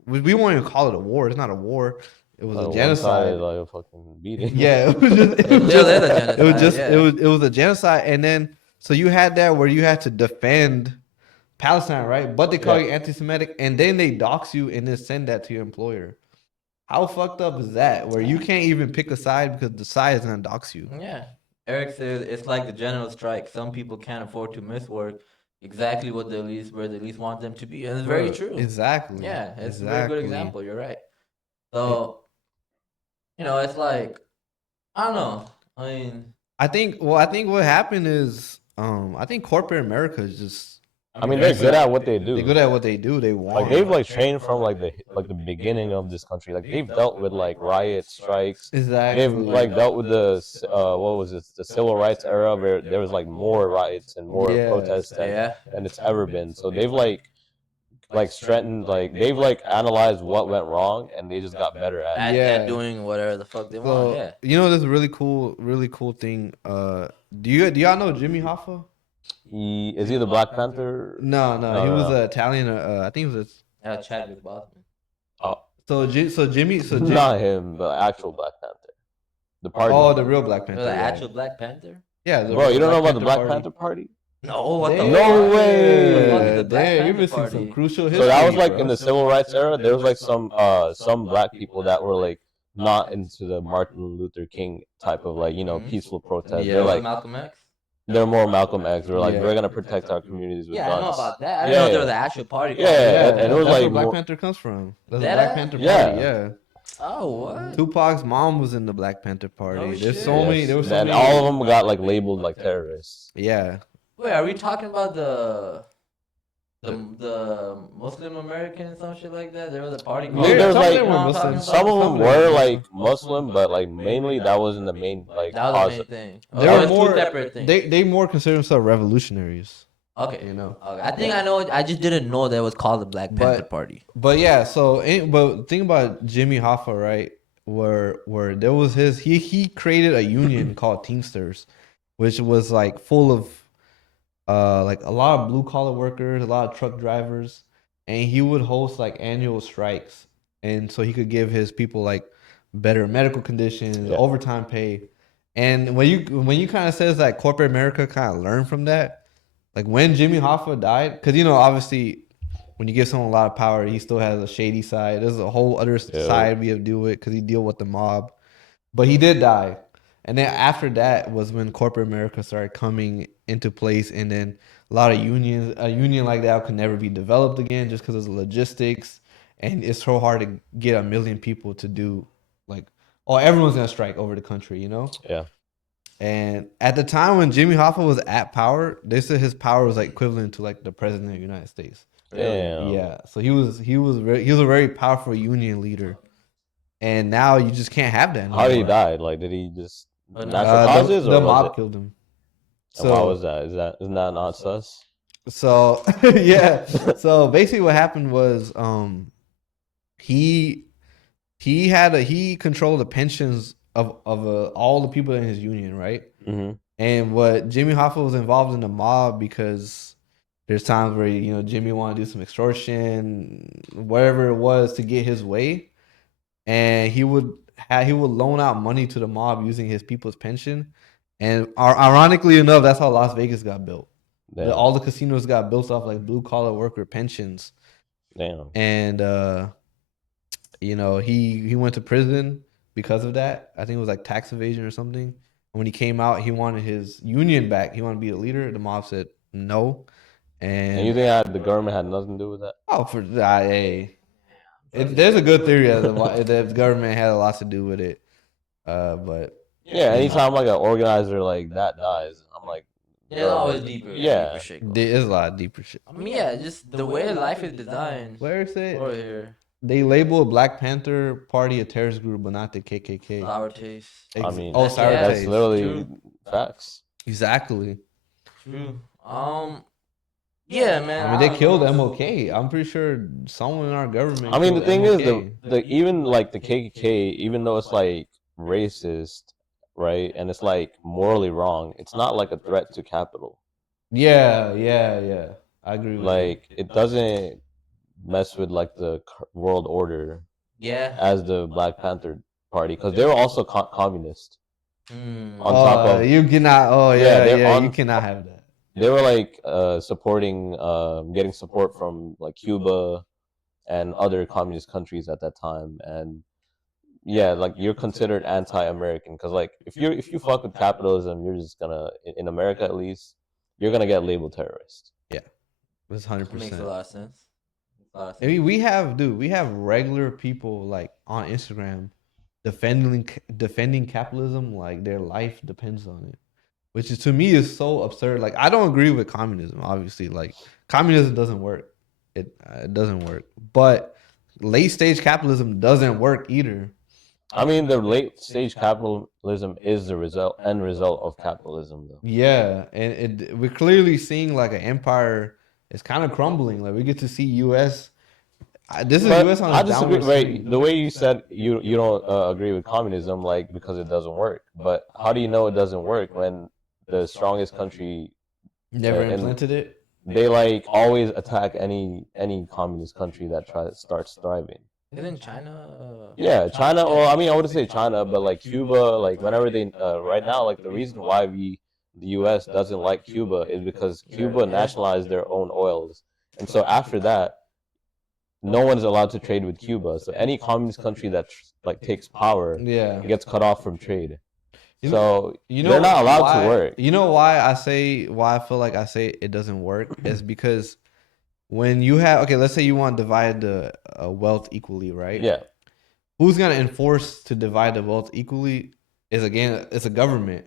we won't even call it a war. It's not a war. It was a genocide. One-sided, like a fucking beating. Yeah, it was just It still is a genocide, yeah. it was a genocide, and then so you had that where you had to defend Palestine, right? But they call Yeah. you anti-Semitic, and then they dox you and then send that to your employer. How fucked up is that? Where you can't even pick a side because the side is gonna dox you. Yeah. Eric says it's like the general strike. Some people can't afford to miss work. Exactly what where the least want them to be, and it's very Bro, true. Exactly. Yeah, it's a very good Exactly. example. You're right. So, it's like I don't know. I mean, I think what happened is I think corporate America is just I mean, they're good at what they do. they're good at what they do. They want Like they've like trained from like the beginning of this country. Like they've dealt with like riots, strikes. exactly. They've like dealt with the what was it, the civil rights era where there was like more riots and more Yes. protests yeah. than it's ever been. So they've like strengthened, like they've like analyzed what went wrong and they just got better at it. At Yeah. doing whatever the fuck they want. So Yeah. you know, this is a really cool thing. Do y'all know Jimmy Hoffa? Is he the Black Panther? No, he No, was no. an Italian. I think he was. Chadwick Boseman. Jimmy. Not him, the actual Black Panther. The party. Oh, the real Black The Panther. actual Black Panther? Yeah, the Bro, real you don't know about the Black Party. Panther Party? No, what the Damn. No fuck? way. What the fuck is the Black Damn, you're Panther missing Party? some crucial history. So that was like bro. in the civil rights era. There was like some black people that were like not into the Martin Luther King type of like peaceful protest. Yeah. They're like Malcolm X? they're more Malcolm X. They're like Yeah. we're gonna protect our communities with Yeah, guns. I know about that. I didn't know they were the actual party. Yeah, and it was that's like where Black more- Panther comes from. That's the That Black ass? Panther Yeah. Party. Yeah. Oh, what? Tupac's mom was in the Black Panther Party. Oh, There's shit. so many. There was so and many. all of them got like labeled like terrorists. Yeah. Wait, are we talking about the Muslim American and some shit like that? There was a party called. Yeah, there's some of like them were You know what I'm Muslim. talking Some of about? them were like Muslim, but like mainly that wasn't the main like That was cause. the main thing. There Oh, were it's more. two separate things. They more consider themselves revolutionaries. Okay. You know. Okay. I think I know. I just didn't know that it was called the Black Panther Party. But yeah, but think about Jimmy Hoffa, right? Where there was he created a union called Teamsters, which was like full of like a lot of blue collar workers, a lot of truck drivers, and he would host like annual strikes, and so he could give his people like better medical conditions, Yeah. overtime pay. And when you kind of says that corporate America kind of learned from that, like when Jimmy Hoffa died, because obviously when you give someone a lot of power, he still has a shady side. There's a whole other side we have to deal with because he deal with the mob. But he did die. And then after that was when corporate America started coming into place. And then a lot of unions, a union like that could never be developed again just because of the logistics. And it's so hard to get 1 million people to do like, everyone's going to strike over the country, Yeah. And at the time when Jimmy Hoffa was at power, they said his power was like equivalent to like the president of the United States. Damn. Yeah, so he was a very powerful union leader, and now you just can't have that anymore. How did he die? Like, did he just natural The causes, or the was mob it? killed him. And why was that? Isn't that not sus? So yeah. So basically, what happened was he controlled the pensions of all the people in his union, right? Mm-hmm. And what Jimmy Hoffa was involved in the mob because there's times where Jimmy wanted to do some extortion, whatever it was to get his way, and he would loan out money to the mob using his people's pension. And ironically enough, that's how Las Vegas got built. Damn. All the casinos got built off like blue collar worker pensions. Damn. And he went to prison because of that. I think it was like tax evasion or something. And when he came out, he wanted his union back. He wanted to be a leader. The mob said no. And you think the government had nothing to do with that? Oh, for that, hey, there's a good theory that the government had a lot to do with it. But Yeah, anytime like an organizer like that dies, I'm like, There's always deeper shit going There is a lot of deeper shit. on. I mean, yeah, just the way life is designed Where is it? over here. They label Black Panther Party a terrorist group, but not the KKK. Sour taste. I mean, oh, sour yeah, that's taste. literally True. facts. Exactly. True. Yeah, man. I mean, they killed MLK. I'm pretty sure someone in our government. I mean, the killed thing MLK. is, the even like the KKK, even though it's like racist, right, and it's like morally wrong, it's not like a threat to capital. Yeah. I agree with Like it doesn't mess with like the world order Yeah. as the Black Panther Party because they were also communist. Mm. On top of you cannot. Oh Yeah, they're yeah. on- You cannot have that. they were like supporting getting support from like Cuba and other communist countries at that time, and yeah, like you're considered anti-American because like if you fuck with capitalism, you're just gonna in America at least you're gonna get labeled terrorist. That's Makes a 100%. lot of sense. I mean, we have regular people like on Instagram defending capitalism like their life depends on it, which is to me is so absurd. Like I don't agree with communism. Obviously, like communism doesn't work. It doesn't work. But late stage capitalism doesn't work either. I mean, the late stage capitalism is the end result of capitalism, though. Yeah, and we're clearly seeing like an empire is kind of crumbling. Like we get to see U.S. This is But U.S. on I a disagree. downward Right, swing. the way you said you don't agree with communism, like because it doesn't work. But how do you know it doesn't work when the strongest country Never and implemented it. they like always attack any communist country that starts thriving? Isn't China? Yeah, China. Well, I mean, I wouldn't say China, but like Cuba, like whenever they right now, like the reason why the U.S. doesn't like Cuba is because Cuba nationalized their own oils, and so after that, no one's allowed to trade with Cuba. So any communist country that like takes power Yeah. gets cut off from trade. You So You know they're not allowed why, to work. You know why I feel like I say it doesn't work is because when you have let's say you want to divide the wealth equally, right? Yeah. Who's gonna enforce to divide the wealth equally it's a government,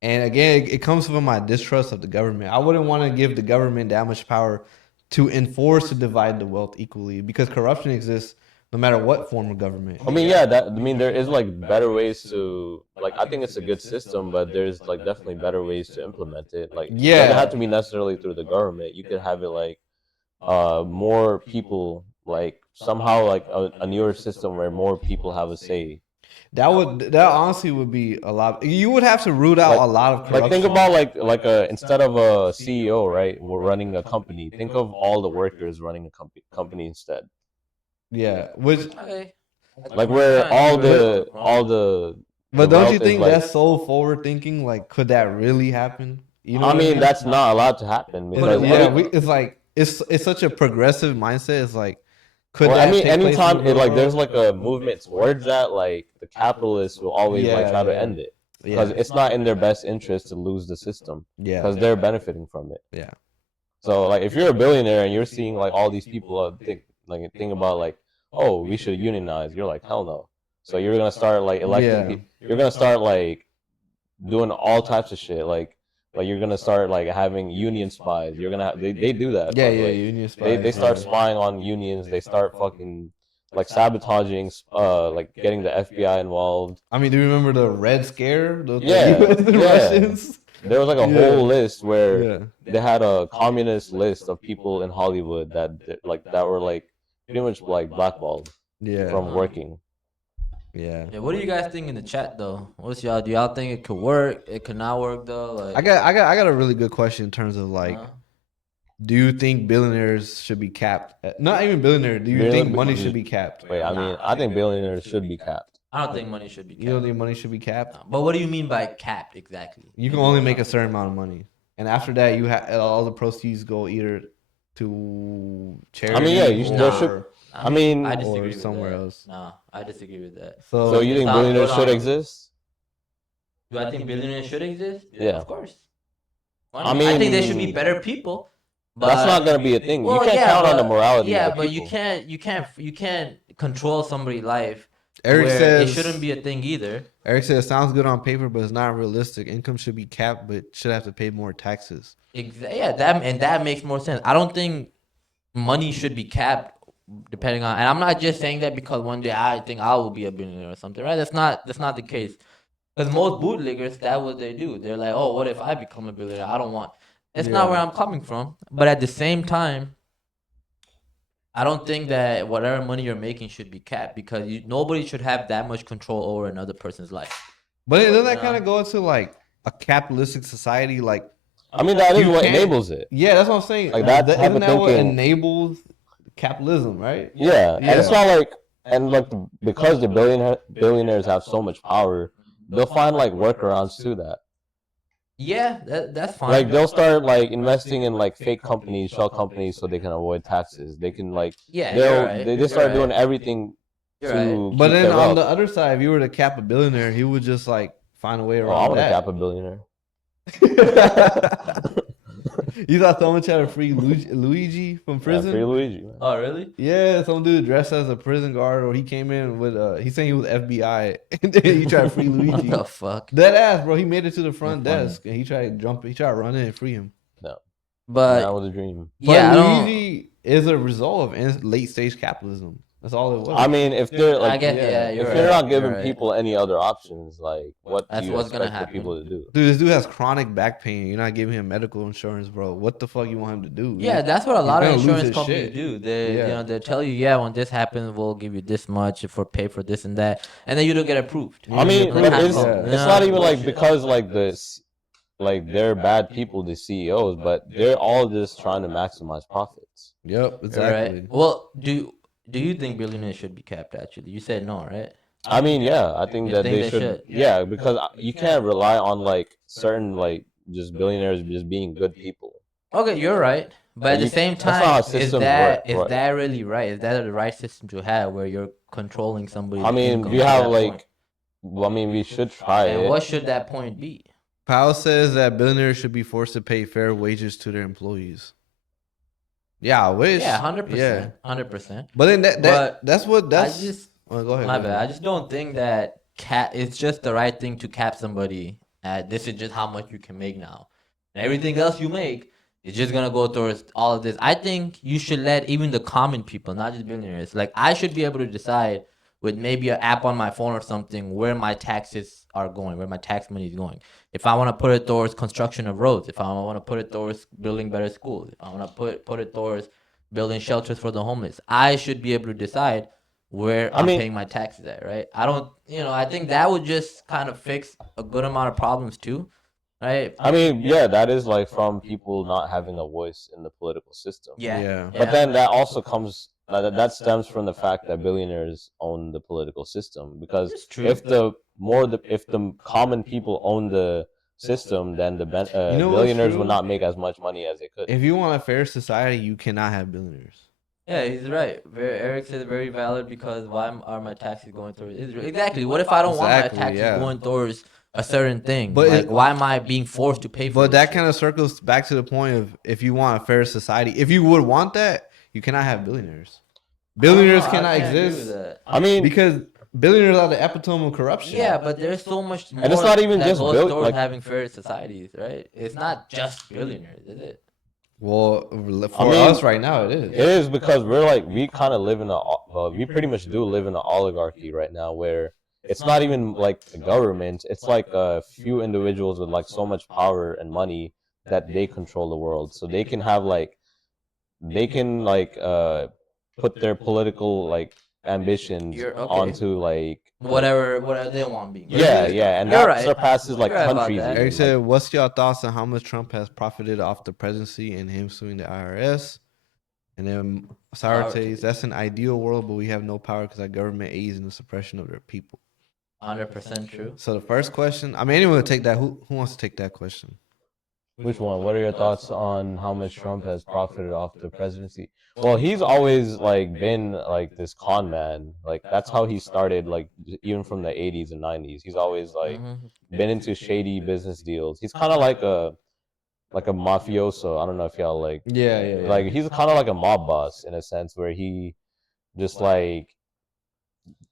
and again it comes from my distrust of the government. I wouldn't want to give the government that much power to enforce to divide the wealth equally because corruption exists no matter what form of government. I mean, yeah, there is like better ways to like. I think it's a good system, but there's like definitely better ways to implement it. Like, it doesn't have to be necessarily through the government. You could have it like, more people like somehow like a newer system where more people have a say. That honestly would be a lot. You would have to root out a lot of corruption. Like think about like a instead of a CEO, right? We're running a company. Think of all the workers running a company instead. Yeah, which Okay. Like where all the but the don't you wealth is, think like- that's so forward thinking? Like, could that really happen? You know, I what mean, that's not allowed to happen because it's like it's such a progressive mindset. It's like, could well, that I mean, take place in anytime the it like real there's world? like a movement towards that, like the capitalists will always like try to end it because it's not in their best interest to lose the system because they're benefiting from it. Yeah. So like if you're a billionaire and you're seeing like all these people think about like, oh, we should unionize, you're like, hell no. So you're gonna start like electing people. You're gonna start like doing all types of shit like you're gonna start like having union spies. You're gonna they do that. Yeah, like, union spies. they start spying on unions. They start fucking like sabotaging, like getting the FBI involved. I mean, do you remember the Red Scare? The Yeah, US and yeah. Russians. There was like a whole list where they had a communist list of people in Hollywood that were like pretty much like blackballed from working. Yeah, what do you guys think in the chat though? What's y'all? Do y'all think it could work? It could not work though. Like, I got a really good question in terms of like, do you think billionaires should be capped? Not even billionaire. Do you think money should be capped? Wait, I mean, I think billionaires should be capped. I don't think money should be capped. You don't think money should be capped? No. But what do you mean by capped exactly? You can only make a certain amount of money, and after that, you have all the proceeds go either to charity. I mean, yeah, there should. I mean, I disagree with somewhere that. else. No, I disagree with that. So you think billionaires should exist? Do I think billionaires should exist? Yeah, of course. I mean, I think they should be better people. But that's not gonna be a thing. Well, you can't count on the morality. Yeah, of the but people. you can't control somebody's life. Eric where says it shouldn't be a thing either. Eric said it sounds good on paper, but it's not realistic. Income should be capped, but should have to pay more taxes. Yeah, that makes more sense. I don't think money should be capped depending on, and I'm not just saying that because one day I think I will be a billionaire or something, right? That's not the case. Because most bootleggers, that's what they do. They're like, oh, what if I become a billionaire? I don't want. It's not where I'm coming from. But at the same time, I don't think that whatever money you're making should be capped because nobody should have that much control over another person's life. But doesn't that kind of go into like a capitalistic society? Like, I mean, that is you what can't- enables it. Yeah, that's what I'm saying. Like, that type isn't of that what thinking- enables capitalism, right? Yeah, and it's not like, and like because the billionaires have so much power, they'll find like workarounds to that. Yeah, that's fine. Like they'll start like investing in like fake companies, shell companies, so they can avoid taxes. They can like yeah, you're right. they just start doing everything You're to. right. But keep then their on wealth. the other side, if you were to cap a billionaire, he would just like find a way Oh, I around want to that. cap a billionaire. You thought someone tried to free Luigi from prison? Yeah, free Luigi. Man. Oh, really? Yeah, some dude dressed as a prison guard, or he came in with he's saying he was FBI, and then he tried to free What Luigi. the fuck? Dead ass, bro. He made it to the front That's funny. desk, and he tried to run in and free him. That But was a dream. But yeah, I don't. Luigi is a result of late stage capitalism. That's all it was. I mean, if they're like, I guess yeah, you're if right. you're not You're giving right. people any other options, like what That's do you what's gonna expect the happen. people to do? Dude, this dude has chronic back pain. You're not giving him medical insurance, bro. What the fuck you want him to do? Yeah, that's what a lot of gonna lose insurance his companies shit. do. They, Yeah. they tell you, yeah, when this happens, we'll give you this much for pay for this and that, and then you don't get approved. I mean, Like, it's yeah. it's not even like because like like they're bad people, the CEOs, but they're all just trying to maximize profits. Yep, Right. exactly. Well, do you think billionaires should be capped? Actually, you said no, right? I mean, yeah, I think You that think they they should. should? Yeah, because you can't rely on like certain like just billionaires just being good people. Okay, you're right. But at the same that's not time, how is systems that work, is right? that really right? Is that the right system to have where you're controlling somebody? I mean, we have like, well, I mean, we should try and it. what should that point be? Powell says that billionaires should be forced to pay fair wages to their employees. Yeah, I wish. Yeah, 100%. Yeah. 100%. But then But that's what that's. I just Oh, go ahead. my go bad. ahead. I just don't think that it's just the right thing to cap somebody at this is just how much you can make now. And everything else you make is just gonna go towards all of this. I think you should let even the common people, not just billionaires. Like I should be able to decide with maybe an app on my phone or something where my taxes are going, where my tax money is going. If I want to put it towards construction of roads, if I want to put it towards building better schools, if I want to put it towards building shelters for the homeless, I should be able to decide where I'm paying my taxes at, right? I don't, I think that would just kind of fix a good amount of problems too, right? I mean, yeah, that is like from people not having a voice in the political system. Yeah. But then that also comes that stems from the fact that billionaires own the political system. Because It's true. if the common people own the system, then the what's billionaires true? will not make as much money as they could. If you want a fair society, you cannot have billionaires. Yeah, he's right. Eric said very valid because why are my taxes going towards Israel? Exactly. What if I don't want my Exactly, taxes yeah. going towards a certain thing? But Like, why am I being forced to pay for But this that shit? kind of circles back to the point of if you want a fair society, if you would want that, you cannot have billionaires. Billionaires I cannot can't agree with exist that. I mean, because billionaires are the epitome of corruption. Yeah, but there's so much more it's not even that just goes towards like- having fair societies, right? It's not just billionaires, is it? Well, for I mean, us right now, it is. it is because we kind of live in we pretty much do live in an oligarchy right now where it's not even like the government. It's like a few individuals with like so much power and money that they control the world. So they can have put their political like ambitions You're- okay. onto like Whatever they want being. yeah, and You're that right. surpasses like You're right about countries. that. even. Eric Like, said, "What's your thoughts on how much Trump has profited off the presidency and him suing the IRS?" And then Sartes, "That's an ideal world, but we have no power because our government aids in the suppression of their people." 100% true. So the first question, I mean, anyone would take that. Who wants to take that question? Which one? What are your thoughts on how much Trump has profited off the presidency? Well, he's always like been like this con man. Like that's how he started. Like even from the 80s and 90s, he's always like been into shady business deals. He's kind of like a mafioso. I don't know if y'all like. Yeah. Like he's kind of like a mob boss in a sense where he just like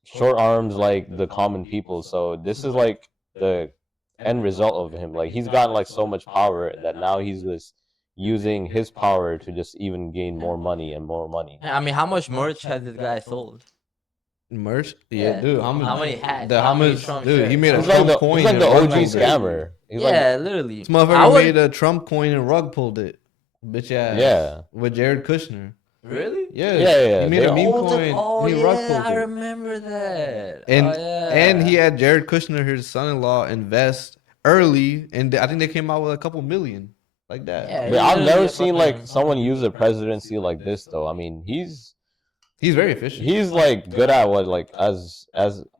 short arms like the common people. So this is like the end result of him. Like he's gotten like so much power that now he's just using his power to just even gain more money and more money. I mean, how much merch has this guy sold? Merch? Yeah, Yeah. dude. How many hats? How How many much? Trump Dude, he shirts? made a He's like Trump the coin. he's like and the rug OG pulled it. scammer. He's like Yeah, literally. This I motherfucker would- made a Trump coin and rug pulled it. Bitch ass. Yeah. With Jared Kushner. Really? Yeah. Yeah. He made a They- meme Oh, coin. oh He rug yeah, pulled I it. remember that. And oh, yeah. and he had Jared Kushner, his son-in-law, invest early, and I think they came out with a couple million like that. Yeah, But I've literally never a seen fucking- like someone use a presidency like this though. I mean, He's very efficient. he's like good at what like as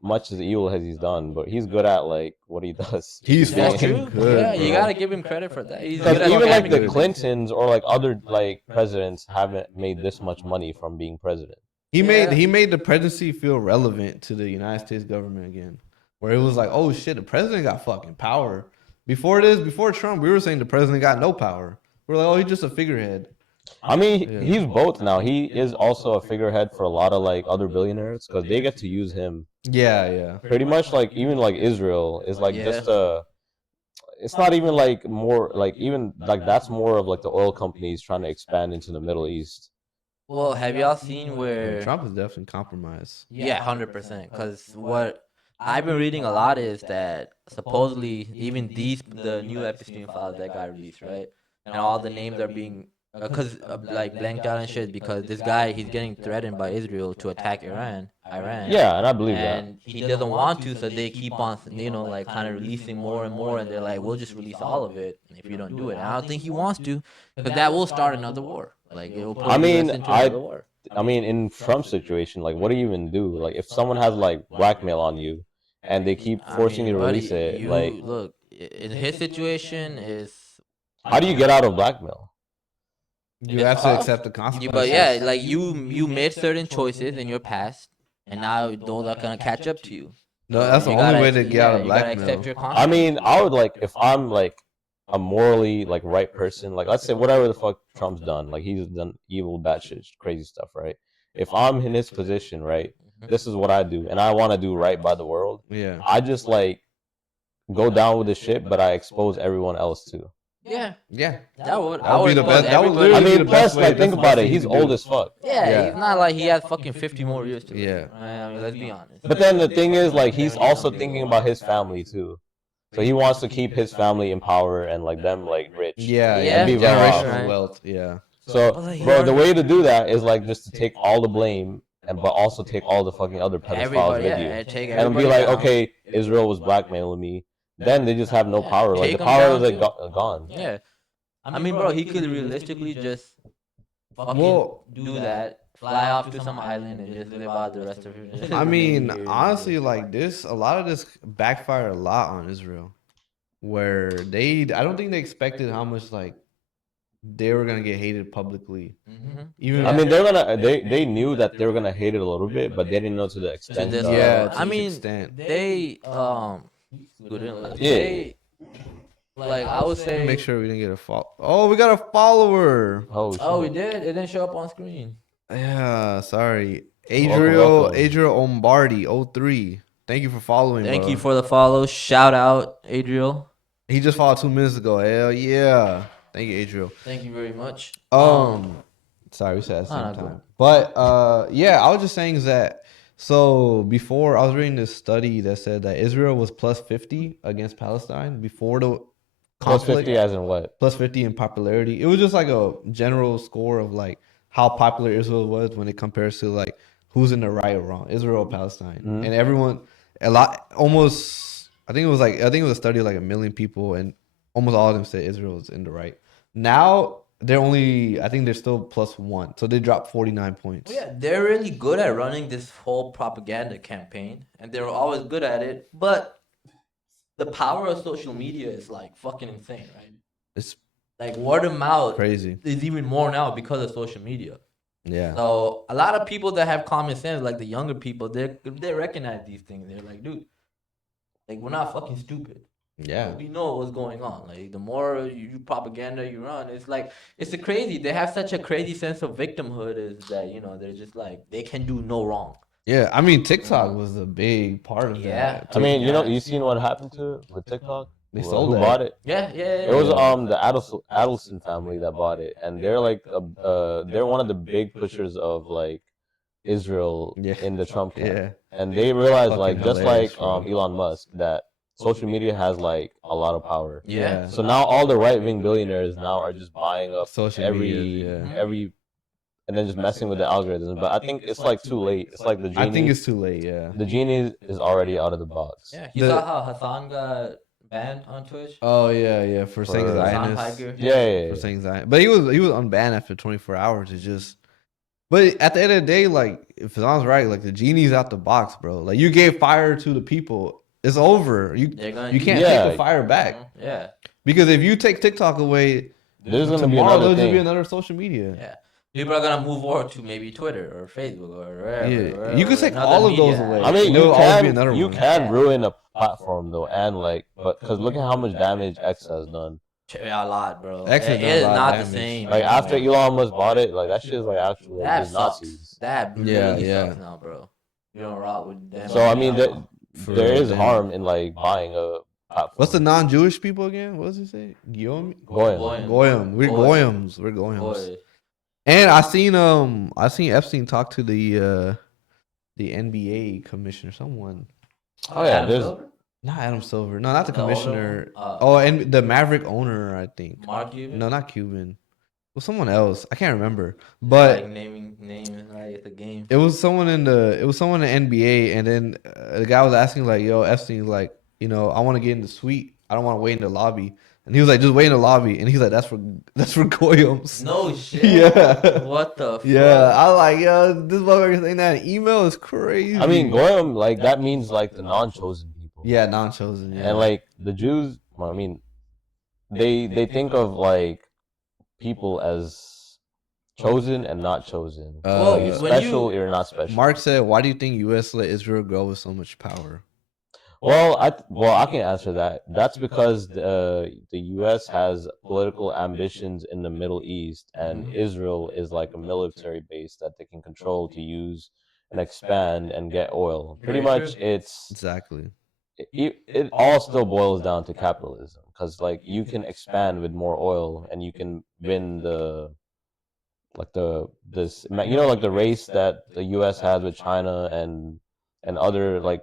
much as evil as he's done, but he's good at like what he does. He's That's fucking true. good. Yeah, you bro. gotta give him credit for that. He's Because good at even like the scamming. Clintons or like other like presidents haven't made this much money from being president. He Yeah. made the presidency feel relevant to the United States government again, where it was like, oh shit, the president got fucking power. Before Trump, we were saying the president got no power. We're like, oh, he's just a figurehead. I mean, Yeah. he's both now. He is also a figurehead for a lot of like other billionaires because they get to use him. Yeah. Pretty much like even like Israel is like Yeah. just a. It's not even like more like even like that's more of like the oil companies trying to expand into the Middle East. Well, have y'all seen where? Trump is definitely compromised. Yeah, 100%. Because what I've been reading a lot is that supposedly even the new Epstein Files that got released, right? And all the names are being because like blanked out and shit because this guy he's getting threatened by Israel to attack Iran. Yeah, and I believe that. And he doesn't want to, so they keep on, like kind of releasing more and more, and they're like, "We'll just release all of it if you don't do it." And I don't think he wants to, because that will start another war. Like it will put I mean, US into I- another war. I mean, in Trump's situation, like, what do you even do? Like, if someone has like blackmail on you, and they keep forcing you to buddy, release it, you- like, look, in his situation is. how do you get out of blackmail? You It's have to tough. accept the consequences. But yeah, like you made certain choices in your past, and now those are gonna catch up to you. No, that's the You only gotta- way to get out of you gotta blackmail. accept your I consequences. mean, I would like if I'm like a morally like right person, like let's say whatever the fuck Trump's done, like he's done evil, bad shit, crazy stuff, right? If I'm in his position, right, this is what I do, and I want to do right by the world. Yeah. I just like go down with the shit, but I expose everyone else too. Yeah, Yeah. that would. That would be the expose best- that would everybody. I literally be mean, the plus best way- like that's think the about best it, thing he's you can old do. as fuck. Yeah, Yeah. he's not like he has fucking 50 more years to live. Yeah. Right? I mean, let's be honest. But then the thing is, like, he's also thinking about his family too. So he wants to keep his family in power and like them like rich. Yeah. Yeah, be well off. Generational Right. wealth. Yeah. So, But, like, bro, you're- the way to do that is like just to take all the blame and but also take all the fucking other pedophiles Everybody, with yeah, you, and take and be everybody like, down. okay, Israel was blackmailing me. Then they just have no Yeah, power. Like take the 'em power down is like too. gone. Yeah, I mean, bro, he could realistically just fucking Well- do that, fly off to some island and just live out the rest of his. I mean, years. honestly, like this, a lot of this backfired a lot on Israel, where I don't think they expected how much like they were gonna get hated publicly. Mhm. Even I mean, they knew that they were gonna hate it a little bit, but they didn't know to the extent. this of- yeah, to I this mean, extent. they Yeah. they like I would say. Make sure we didn't get a follow. Oh, we got a follower. Oh, shit. Oh, we did. It didn't show up on screen. Yeah, sorry, Welcome. Adriel Ombardi 03. Thank you for following. Thank bro. you for the follow. Shout out, Adriel. He just followed 2 minutes ago. Hell yeah. Thank you, Adriel. Thank you very much. Sorry, we said at the No, same no, go time. But yeah, I was just saying is that so before I was reading this study that said that Israel was plus 50 against Palestine before the Plus conflict. 50 as in what? Plus 50 in popularity. It was just like a general score of like how popular Israel was when it compares to like who's in the right or wrong, Israel or Palestine. Mhm. And everyone, almost, I think it was a study of like 1 million people, and almost all of them said Israel is in the right. Now I think they're still plus 1, so they dropped 49 points. Well, yeah, they're really good at running this whole propaganda campaign, and they're always good at it. But the power of social media is like fucking insane, right? It's Like word of mouth crazy. is even more now because of social media. Yeah. So a lot of people that have common sense, like the younger people, they recognize these things. They're like, dude, like we're not fucking stupid. Yeah. We know what's going on. Like the more you propaganda you run, it's like it's a crazy. They have such a crazy sense of victimhood. Is that they're just like they can do no wrong. Yeah, I mean TikTok was a big part of Yeah. that. I mean, you know, Yeah. you seen what happened to it with TikTok? They Who sold who that. bought it? Yeah, yeah, It was yeah. the Adelson family that bought it, and they're like they're one of the big pushers of like Israel Yeah. in the Trump camp, Yeah. and they realized Fucking like just hilarious, like bro. Elon Musk that social media has like a lot of power. Yeah. So now all the right wing billionaires now are just buying up Social media, yeah. every and then just messing with the algorithms. But I think it's like too late. It's like the I think genie. it's too late, yeah. The genie is already out of the box. Yeah. You saw how Hassan got banned on Twitch? Oh yeah, for saying For- Hassan Zionist. Piker. Yeah. For saying Zion. But he was unbanned after 24 hours. It's just but at the end of the day, like if Zion's right, like the genie's out the box, bro. Like you gave fire to the people. It's over. You They're gonna you use can't it. take the fire back. Yeah. Because if you take TikTok away, There's gonna be tomorrow another there'll just thing. be another social media. Yeah. People are gonna move over to maybe Twitter or Facebook or wherever. Yeah. You can take another all of those media away. app. I mean, There'll you always be can another you one. can ruin a platform though, and like, but because look at how much damage X has done. A lot, bro. X has It done a is lot of not the damage. same. Like after anymore. Elon Musk bought it, like that shit is like actually like, That just sucks. Nazis. That Yeah, really yeah. sucks now, bro. You don't rock with them. So I mean, For there real, is damn. harm in like buying a platform. What's the non-Jewish people again? What does it say? Goyim? Goyim. Goyim. We're Goyim. Goyams. We're Goyams. Boy. And I seen Epstein talk to the NBA commissioner, someone. Oh yeah, Adam there's Silver? Not Adam Silver. No, not the The older commissioner. one? And the Maverick owner, I think. Mark Cuban? No, not Cuban. Well, someone else. I can't remember. Like But naming names like it's a game. it was someone in the NBA, and then the guy was asking like, "Yo, Epstein, like, I want to get in the suite. I don't want to wait in the lobby." And he was like, "Just wait in the lobby." And he's like, "That's for Goyams." No shit. Yeah. What the fuck? Yeah, I like, yo, this motherfucker saying that in email is crazy. I mean, Goyim, like that means like the non-chosen people. Yeah, non-chosen. Yeah. And like the Jews, well, I mean, they think of like people as chosen and not chosen. Well, Like, you're when special, you're not special. Mark said, "Why do you think U.S. let Israel go with so much power?" Well, I can answer that. That's because the U.S. has political ambitions in the Middle East, and Israel is like a military base that they can control to use and expand and get oil. Pretty Very much, true. Exactly. it all still boils down to capitalism, because like you can expand with more oil, and you can win the like the race that the U.S. has with China and other like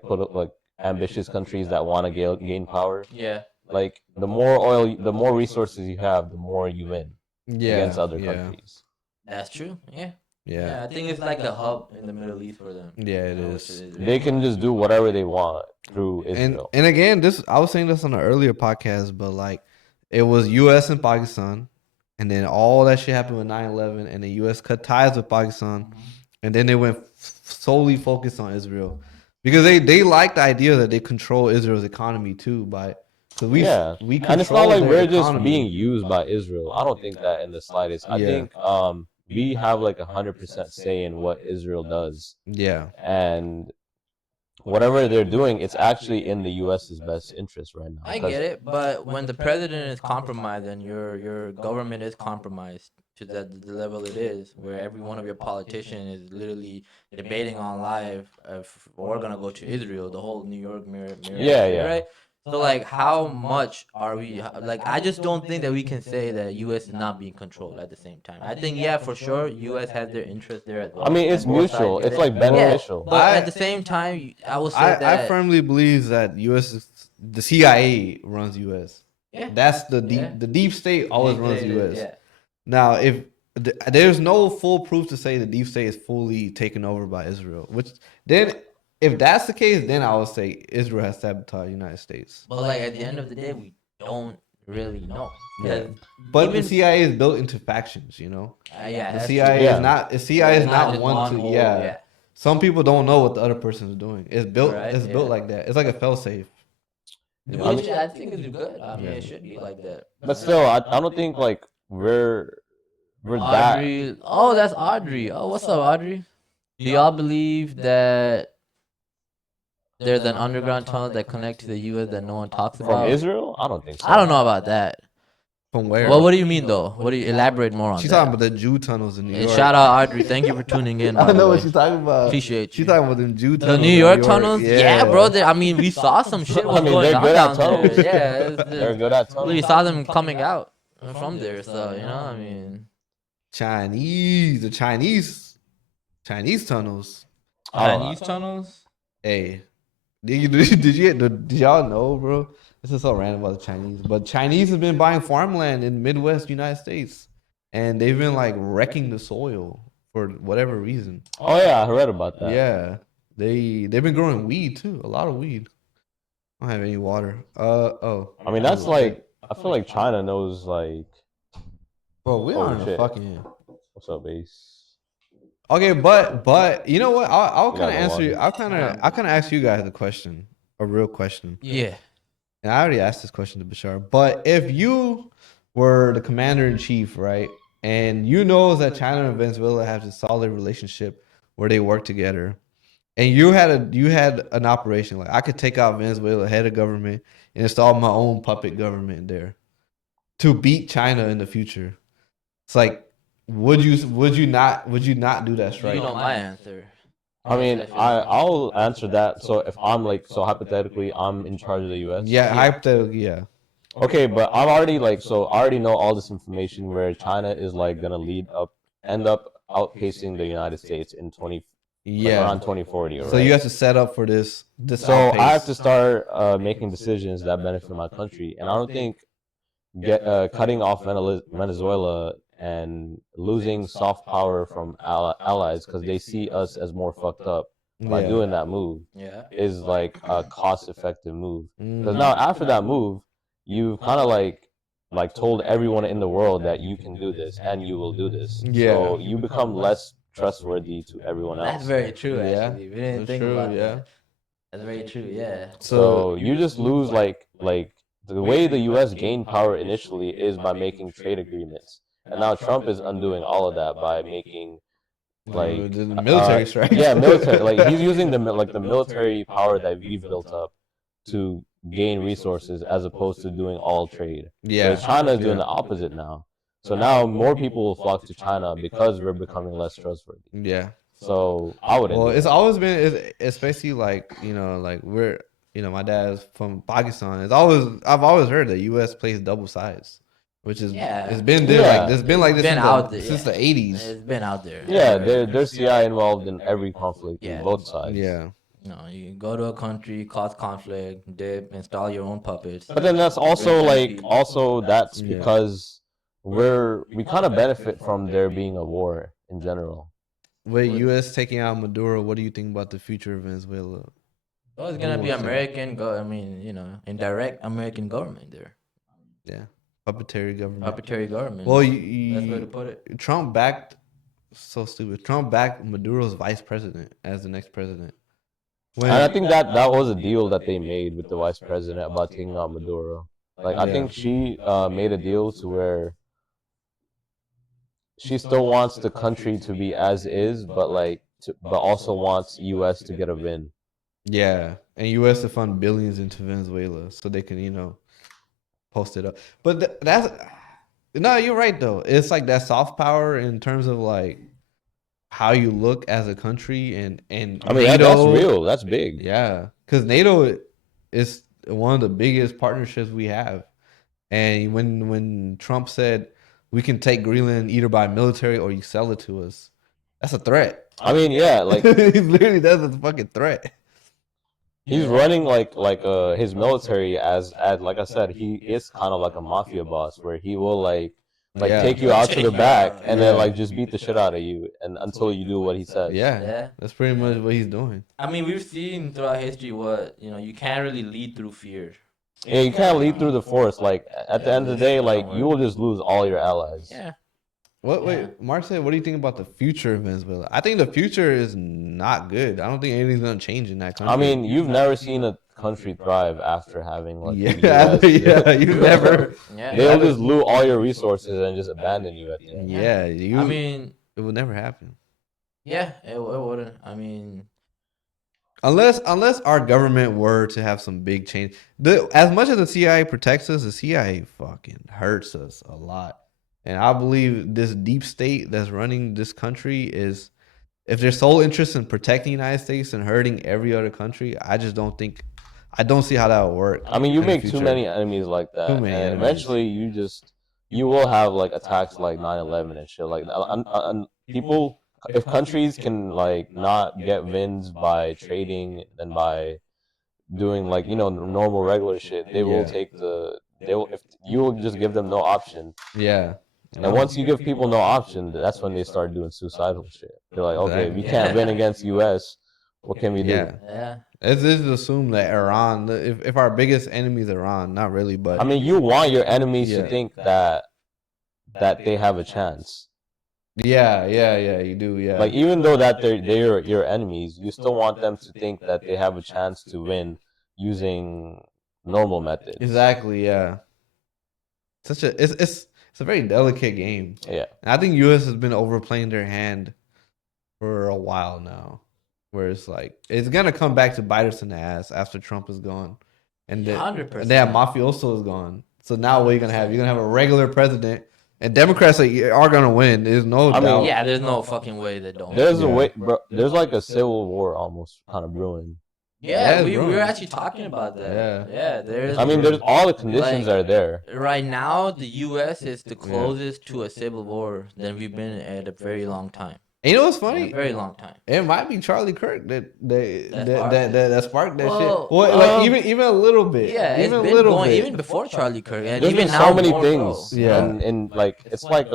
ambitious countries that want to gain power. Yeah. Like the more oil, the more resources you have, the more you win Yeah. against other yeah. countries. That's true. Yeah. Yeah. Yeah. I think it's like the hub in the Middle East for them. Yeah, it You know, is. which is They can just do whatever they want through And Israel. again, I was saying this on an earlier podcast, but like it was U.S. and Pakistan, and then all that shit happened with 9/11, and the U.S. cut ties with Pakistan, and then they went solely focused on Israel because they like the idea that they control Israel's economy too by because we And it's not control like their we're just economy. being used by Israel. I don't think that in the slightest. I Yeah. think we have like 100% say in what Israel does, Yeah. and whatever they're doing, it's actually in the U.S.'s best interest right now. I get it, but when the president is compromised and your government is compromised to the level it is, where every one of your politicians is literally debating on live if we're gonna go to Israel, the whole New York mirror Yeah. right? So like, how much are we like? I just don't think that we can say that U.S. is not being controlled at the same time. I think for sure, U.S. has their interest there as well. I mean, it's And both mutual. sides It's get like it. beneficial. But at the same time, I will say that I firmly believe that the CIA runs U.S. Yeah. That's the deep state always runs U.S. Now, if there's no full proof to say the deep state is fully taken over by Israel, which then if that's the case, then I would say Israel has sabotaged the United States. But like at the end of the day, we don't really know. Yeah. But the even- CIA is built into factions, Yeah, The that's CIA true. is not. The CIA is not just one to. whole, Yeah. Some people don't know what the other person is doing. It's built. Right, It's built like that. It's like a fail-safe. Which I think is good. I mean, it should be like that. But still, I don't think like we're that. Audrey. Oh, that's Audrey. Oh, what's up, Audrey? Do y'all believe that there's an underground tunnel that connects to the U.S. that no one talks From about? Israel? I don't think so. I don't know about that. From where? Well, what do you mean though? What do you elaborate more on She's that? talking about the Jew tunnels in New And York. shout out Audrey. Thank you for tuning in. I By know the what way. she's talking about. Appreciate She's you. talking about them Jew The tunnels. New in York tunnels? Yeah, bro. Yeah. I mean, we saw some shit was I mean, going they're on good down at there. tunnels. Yeah, They're good at tunnels. we saw them coming out from there. So you know, I mean, The Chinese tunnels. Chinese tunnels. Hey, did y'all know, bro? This is so random about the Chinese, but Chinese have been buying farmland in Midwest United States, and they've been like wrecking the soil for whatever reason. Oh yeah, I read about that. Yeah, they've been growing weed too, a lot of weed. I don't have any water. I mean, that's like, I feel like China knows like. bro, we Oh, are in a shit. fucking. What's up, Ace? Okay, but you know what? I'll You kind of got no answer you. water. I'll kind of ask you guys a question, a real question. Yeah. And I already asked this question to Bashar. But if you were the commander in chief, right, and you know that China and Venezuela have a solid relationship where they work together, and you had an operation like I could take out Venezuela head of government and install my own puppet government there to beat China in the future. It's like, would you not do that strike? You know my answer. I mean, I'll answer that. So if I'm like, so hypothetically, I'm in charge of the U.S. Yeah, hypothetically, yeah. Okay, but I'm already like, so I already know all this information where China is like gonna end up outpacing the United States in around 2040. So you have to set up for this. So I have to start making decisions that benefit my country, and I don't think cutting off Venezuela and losing soft power from allies because they see us as more fucked up by doing that move is like a cost-effective move. Because now after that move, you've kind of like told everyone in the world that you can do this and you will do this. Yeah. So you become less trustworthy to everyone else. That's very true. Yeah. Actually, we didn't That's think true, about yeah. that. That's very true. Yeah. So you just lose like the way the U.S. gained power initially is by making trade agreements, and now Trump is undoing all of that by making like the military strikes. Yeah, military. Like he's using the military power that we've built up to gain resources as opposed to doing all trade. Yeah. Whereas China is doing the opposite now. So now more people will flock to China because we're becoming less trustworthy. Yeah. So I wouldn't. Well, do it's that. always been, especially like like we're my dad's from Pakistan. I've always heard that U.S. plays double sides, which is it's been there Yeah. like it's been like this Been out there, since yeah. the 80s. It's been out there. Yeah, there's CI involved in every conflict Yeah. in both sides. Yeah. No, you go to a country, cause conflict, dip, install your own puppets. But then that's also like that's Yeah. because we kind of benefit from there being a war in general. With U.S. taking out Maduro, what do you think about the future of Venezuela? Oh, it's gonna be American. Indirect American government there. Yeah, puppetary government. Puppetary government. Well, Best way to put it. Trump backed. So stupid. Trump backed Maduro's vice president as the next president. And I think that was a deal that they made with the vice president about taking out Maduro. Like I think she made a deal to where she still wants the country to be as is, but but also wants U.S. to get a win. Yeah, and U.S. to fund billions into Venezuela so they can post it up. But that's no, you're right though. It's like that soft power in terms of like how you look as a country and I mean NATO, that's real. That's big. Yeah, because NATO is one of the biggest partnerships we have. And when Trump said we can take Greenland either by military or you sell it to us, that's a threat. I mean, yeah, like literally that's a fucking threat. he's running like his military as like I said, he is kind of like a mafia boss where he will like take you out to the back and then like just beat the shit out of you and until you do what he says. Yeah, that's pretty much what he's doing. I mean, we've seen throughout history what you can't really lead through fear. Yeah, you can't lead through the force. Like at the end of the day, like you will just lose all your allies. Yeah. Wait, Mark said, what do you think about the future of Venezuela? I think the future is not good. I don't think anything's gonna change in that country. I mean, you've never seen a country thrive after having like you've never. Yeah. They'll just lose all your resources and just abandon you at the end. Yeah, I mean, it would never happen. yeah, it wouldn't. I mean, Unless our government were to have some big change, as much as the CIA protects us, the CIA fucking hurts us a lot. And I believe this deep state that's running this country is, if their sole interest in protecting the United States and hurting every other country, I don't see how that would work. I mean, you in the make too future. many enemies like that, Too many and enemies. eventually you will have like attacks like 9/11 and shit. Like people, if countries can like not get wins by trading and by doing like normal regular shit, they will take they will if you will just give them no option. Yeah. And once you give people no option, that's when they start doing suicidal shit. They're like, okay, we can't win against U.S. What can we do? Yeah. It's just assume that Iran, if our biggest enemy is Iran, not really, but I mean, you want your enemies to think that they have a chance. yeah, you do, yeah. Like even though that they're your enemies, you still want them to think that they have a chance to win using normal methods. Exactly, yeah. It's a very delicate game. Yeah. And I think US has been overplaying their hand for a while now. Where it's like it's gonna come back to bite us in the ass after Trump is gone. And then 100%. that mafioso is gone. So now what are you gonna have? You're gonna have a regular president. And Democrats are gonna win. There's no doubt. mean, Yeah, there's no fucking way they don't. There's a way, bro. There's like a civil war almost kind of brewing. Yeah, Yeah, we bro. were actually talking about that. Yeah, there's. I mean, there's all the conditions Like, are there. Right now, the U.S. is the closest to a civil war than we've been at a very long time. And you know what's In funny? a very long time. It might be Charlie Kirk that sparked that Well, shit. Well, like even a little bit. Yeah, even it's a been little going bit. even before Charlie Kirk, and There's even been now so many more things. so. Yeah. And like it's like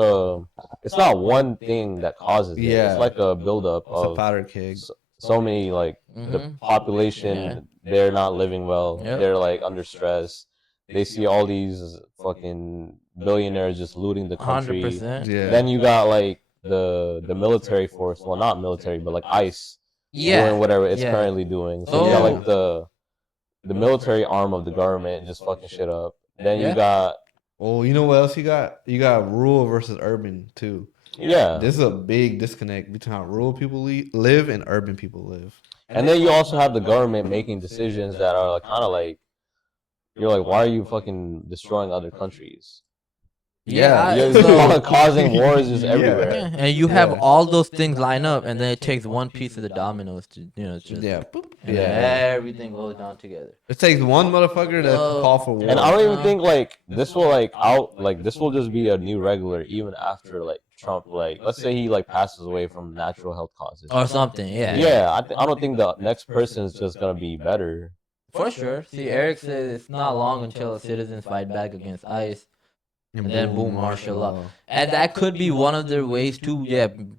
it's not one thing that causes it. Yeah. It's like a buildup It's a of powder keg. so many like the Mhm. population. They're not living well. Yep. They're like under stress. They see all these fucking billionaires just looting the country. 100%. Yeah. Then you got like the military force. Well, not military, but like ICE Yeah. doing whatever it's Yeah. currently doing. So you got like the military arm of the government just fucking shit up. Then you Yeah. got Oh, you know what else you got? You got rural versus urban too. yeah. This is a big disconnect between how rural people live and urban people live. And then you also have the government making decisions that are like, kind of like, you're like, why are you fucking destroying other countries? Yeah, You're so- causing wars just Yeah. everywhere. Yeah, and you have Yeah. all those things line up, and then it takes one piece of the dominoes to, just Yeah. and Yeah. then everything goes down together. It takes one motherfucker to call for war. And I don't even think like this will this will just be a new regular even after like Trump, like let's say he like passes away from natural health causes. Or something, yeah. Yeah, I don't think the next person is just gonna be better. For sure. See, Eric says it's not long until citizens fight back against ICE. And then boom, martial law. And that could be one of their ways to,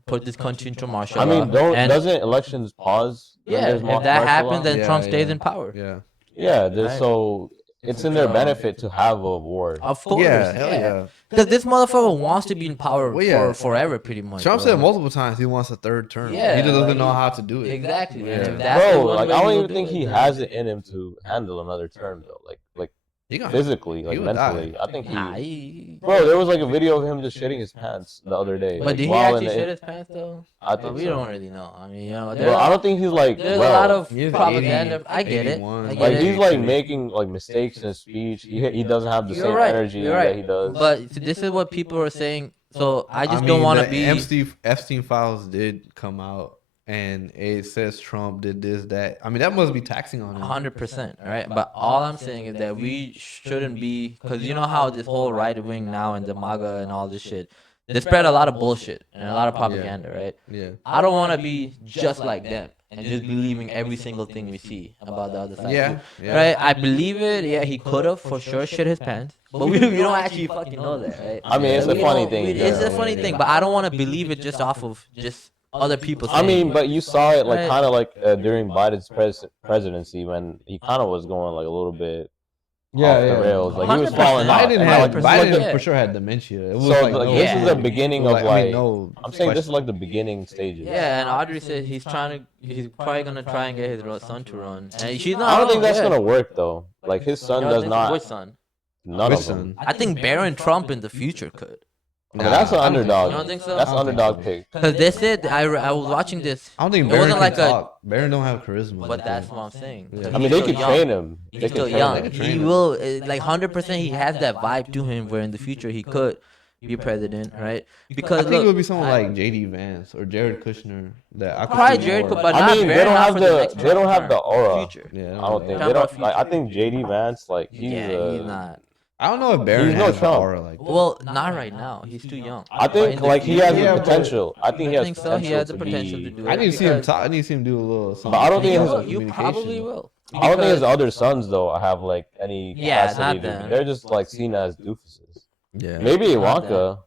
put this country into martial I law. mean, And doesn't elections pause? when yeah, there's if martial that law? happens, then Yeah, Trump stays yeah. in power. Yeah. Yeah, Right. so it's in their benefit to have a war. Of course, Yeah, hell yeah. Because this motherfucker wants to be in power Well, yeah. for forever, pretty much. Trump bro. said multiple times he wants a third term. Yeah, he just doesn't like, know how to do it. Exactly. Yeah. And if that's the Bro, one like way I he don't will even do think it, he then- has it in him to handle another term though. Like He gonna- physically, like he would mentally. die. I think Nah, he. Bro, there was like a video of him just shitting his pants the other day. But like, did he while actually in the- shit his pants though? I But think we so. don't really know. I mean, Bro, there's, I don't think he's like there's a well. lot of He is propaganda. 80, I get it. 81. I get Like it. he's like making like mistakes in his speech. He doesn't have the You're same right. energy You're that right. he does. But this is what people are saying. So I just mean, don't want to the be. Epstein Files did come out, and it says Trump did this, that. I mean, that must be taxing on him. 100%, right? But all I'm saying is that we shouldn't be, because you know how this whole right wing now and the MAGA and all this shit, they spread a lot of bullshit and a lot of propaganda, right? Yeah. I don't want to be just like them and just believing every single thing we see about the other side. Yeah. too, Yeah. Right? I believe it. Yeah, he could have for sure shit his pants, but we don't actually fucking know that, right? I mean, it's a We funny don't- thing. It's a yeah. funny thing, but I don't want to believe it just off of just other people. I mean, saying but you saw it like Right. kind of like during Biden's presidency when he kind of was going like a little bit off the rails. Like he was 100%. falling off. Biden, And, had, like, Biden yeah. for sure had dementia. It was So like, like, no, this is the Yeah. beginning of I like. mean, no I'm saying this is question. like the beginning stages. Yeah, and Audrey said he's probably gonna try and get his son to run. And she's not. I don't think wrong, that's yeah. gonna work though. Like his son Y'all does think- not. Which son? None Which of them. son? I think Barron Trump in the future could. Okay, that's an I don't think underdog. You don't think so? That's I an don't think underdog so. pick. Because they said I was watching this. I don't think It Baron wasn't can like a. talk. Baron don't have charisma. But like that's that. what I'm saying. 'Cause Yeah. I mean, he's they still could young. train him. He's They still could train young. They could him. train He him. will like 100%. He has that vibe to him where in the future he could be president, right? I Because think it would look, be someone like J.D. Vance or Jared Kushner that I could probably see Jared more. could, but I not mean, Barron, not for the next they don't have the term, aura. future. Yeah, I don't think Talking they about don't. Like, I think JD Vance, like he's not. I don't know if Baron He's no has the Trump. aura like that. Well, not right now. He's too young. I But think in the like he has future- the potential. I think he I has think so. potential He has the to potential to be. do it. I need to see him because talk. I need to see him do a little something. But I don't think you his- will. You communication. probably will. I don't think his Because- other sons though have like any Yeah, capacity not to. them. They're just like seen as doofuses. Yeah. Maybe Not Ivanka.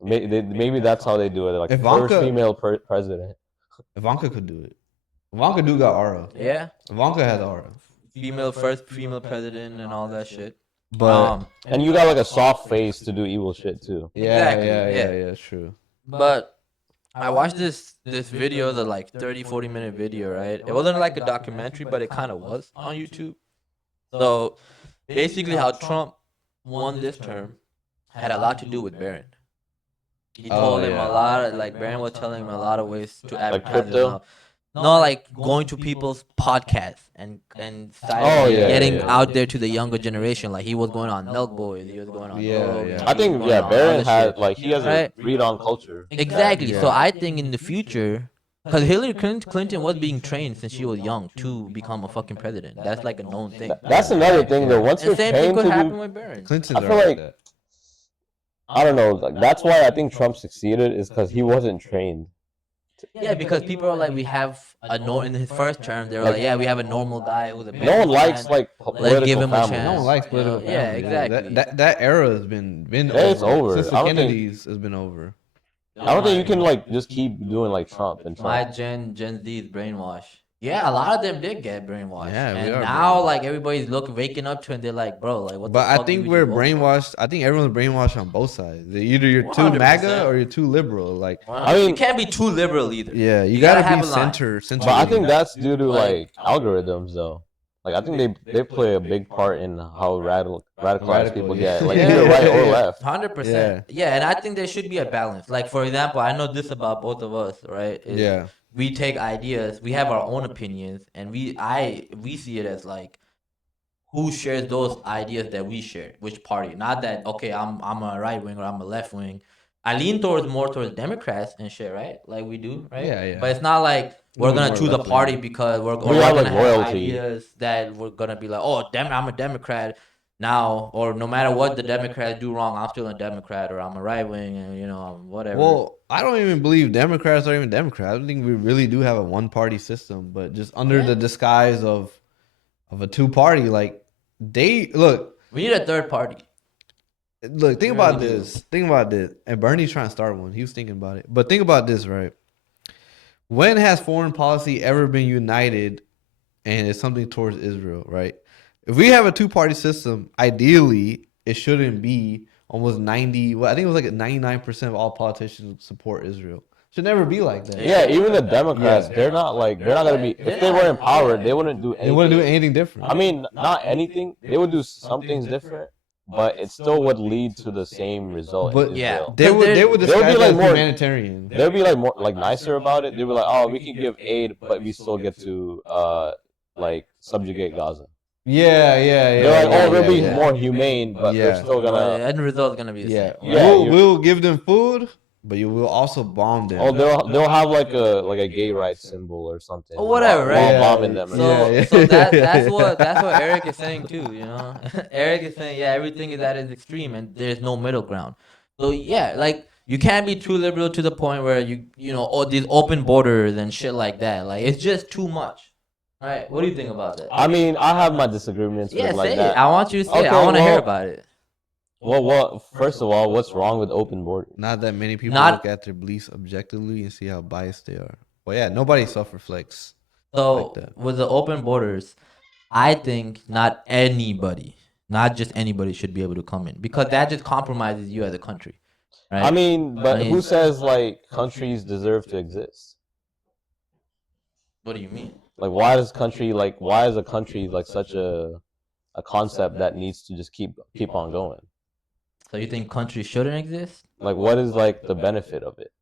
Maybe that's how they do it. Like Ivanka- first female president. Ivanka could do it. Ivanka do got aura. Yeah, Ivanka has aura. first female president and all that shit. But And you got like a soft face to do evil shit too. yeah, Exactly, yeah, true. But I watched this video, the like 30-40 minute video, right? It wasn't like a documentary, but it kind of was on YouTube. So basically, how Trump won this term had a lot to do with Barron. He told him yeah. a lot of, like Barron was telling him a lot of ways to advertise crypto? himself. No, like going to people's podcasts and Oh, yeah, getting yeah. out there to the younger generation. Like he was going on Milk Boys, he was going on. Yeah, Rogan, yeah. he I was think going yeah, on Barron other had shit. like he has Right. a read on culture. Exactly. Yeah. So I think in the future, because Hillary Clinton was being trained since she was young to become a fucking president. That's like a known thing. That's another thing though. Once And you're same thing trained could to happen do, with Barron. Clinton's I feel are like- that. I don't know. Like that's why I think Trump succeeded is because he wasn't trained. Yeah, because people are like, we have a no in his first term. They were like, yeah, we have a normal guy who's a No one likes businessman. like political give him a families. chance. No one likes Yeah, political yeah, families. exactly. That era has been Yeah, it's over. Since the I don't think- Kennedys has been over. I don't think you can like just keep doing like Trump and My Trump. Gen Z is brainwashed. Yeah, a lot of them did get brainwashed. Yeah, we and are now brainwashed. like everybody's waking up to it and they're like, bro, like what But the I fuck think did we're you vote for? brainwashed. I think everyone's brainwashed on both sides. Either you're too 100%. MAGA or you're too liberal. Like, I mean- you can't be too liberal either. yeah, you gotta gotta have be a line. center. But I think that's due to Like- like algorithms though. Like I think they play a big part in how radicalized Radical, people yeah. get, like Yeah. either right or left. 100%. Yeah, and I think there should be a balance. Like for example, I know this about both of us, right? is Yeah, We take ideas, we have our own opinions, and we see it as like who shares those ideas that we share, which party. Not that okay, I'm a right wing or I'm a left wing. I lean more towards Democrats and shit, right? Like we do, right? Yeah, yeah. But it's not like we're gonna More choose a left-wing. party because we're We gonna have, like, have loyalty. ideas that we're gonna be like, oh, I'm a Democrat now, or no matter what the Democrats do wrong, I'm still a Democrat, or I'm a right wing, and whatever. Well, I don't even believe Democrats are even Democrats. I don't think we really do have a one-party system, but just under the disguise of a two-party, like they look. we need a third party. Look, think We about really do. this. Think about this. And Bernie's trying to start one. He was thinking about it. But think about this, right? When has foreign policy ever been united and it's something towards Israel, right? If we have a two-party system, ideally, it shouldn't be almost 90. Well, I think it was like 99% of all politicians support Israel. Should never be like that. Yeah, even the Democrats, they're not gonna be. If they were in power, they wouldn't do anything. They wouldn't do anything different. I mean, not anything. They would do some things different, but it still would lead to the same result. But in yeah. Israel. they would They would be describe it like as more- humanitarian. They'd be like more like nicer about it. They'd be like, "Oh, we can give aid, but we still get to like subjugate Gaza." Yeah. They're like, "Oh, we'll be yeah. more humane, but Yeah. they're still The gonna." end result is gonna be the Yeah, same. Yeah, we'll give them food, but you will also bomb them. Oh, they'll have like a gay rights symbol or something. Or whatever, while right? bombing them. or So, something. Yeah. so that's what Eric is saying too. Eric is saying, yeah, everything is at its extreme, and there's no middle ground. So yeah, like you can't be too liberal to the point where these open borders and shit like that. Like it's just too much. Right? What do you think about that? I mean, I have my disagreements Yeah, with like say that. it. I want you to say it. I Okay, want to hear well- about it. Well, first of all, what's wrong with open borders? Not that many people Not- look at their beliefs objectively and see how biased they are. Well, yeah, nobody self-reflects. So like that. with the open borders, I think not just anybody should be able to come in, because that just compromises you as a country. Right? I mean, but I mean- who says like countries deserve to exist? what do you mean? Like, why is a country like such a concept that needs to just keep on going? So you think countries shouldn't exist? Like, what is like the benefit of it?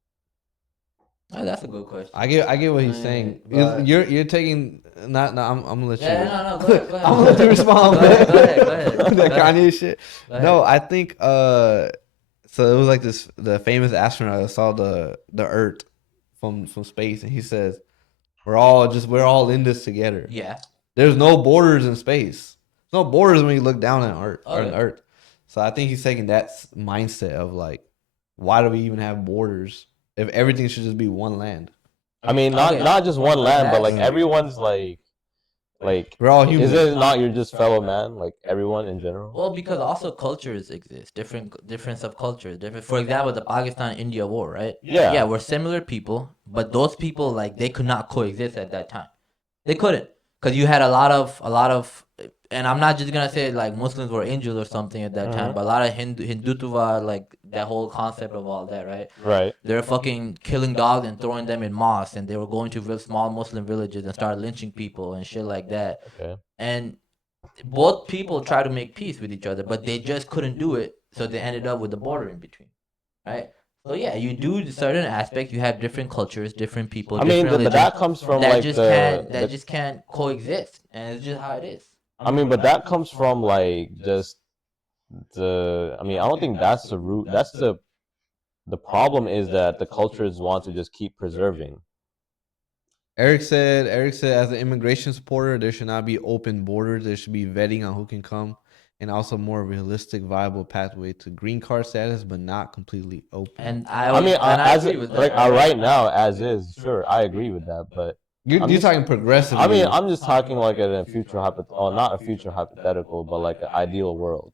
Oh, that's a good question. I get what he's saying. but- You're taking not. No, I'm gonna let you. Yeah, no, go ahead. I'm gonna let you respond. Go ahead, man. go ahead. That Go ahead. Kanye shit. Go ahead. No, I think so it was like the famous astronaut that saw the Earth from space, and he says we're all in this together. Yeah. There's no borders in space. There's no borders when you look down at Earth or Okay. on Earth. So I think he's taking that mindset of like, why do we even have borders if everything should just be one land? I mean, Okay. not just one land, but like That's- everyone's like We're all human. is it not you're just fellow man, like everyone in general? Well, because also cultures exist, different subcultures, different. For example, the Pakistan-India war, right? Yeah. Yeah, we're similar people, but those people like they could not coexist at that time. They couldn't, because you had a lot of, and I'm not just gonna say like Muslims were angels or something at that time, but a lot of Hindutva, like that whole concept of all that, right? Right. They were fucking killing dogs and throwing them in mosques, and they were going to real small Muslim villages and start lynching people and shit like that. Okay. And both people try to make peace with each other, but they just couldn't do it, so they ended up with the border in between, right? So yeah, you do certain aspects. You have different cultures, different people. I mean, different but that comes from that like just can't coexist, and it's just how it is. I mean, but that comes from like just I mean, I don't think that's the root. That's the problem is that the cultures want to just keep preserving. Eric said, as an immigration supporter, there should not be open borders. There should be vetting on who can come, and also more realistic, viable pathway to green card status, but not completely open. And I mean, I as agree with that. like right now, as is, sure, I agree with that. But You're just- talking progressively. I mean, I'm just talking like in a future not a future hypothetical, but like an ideal world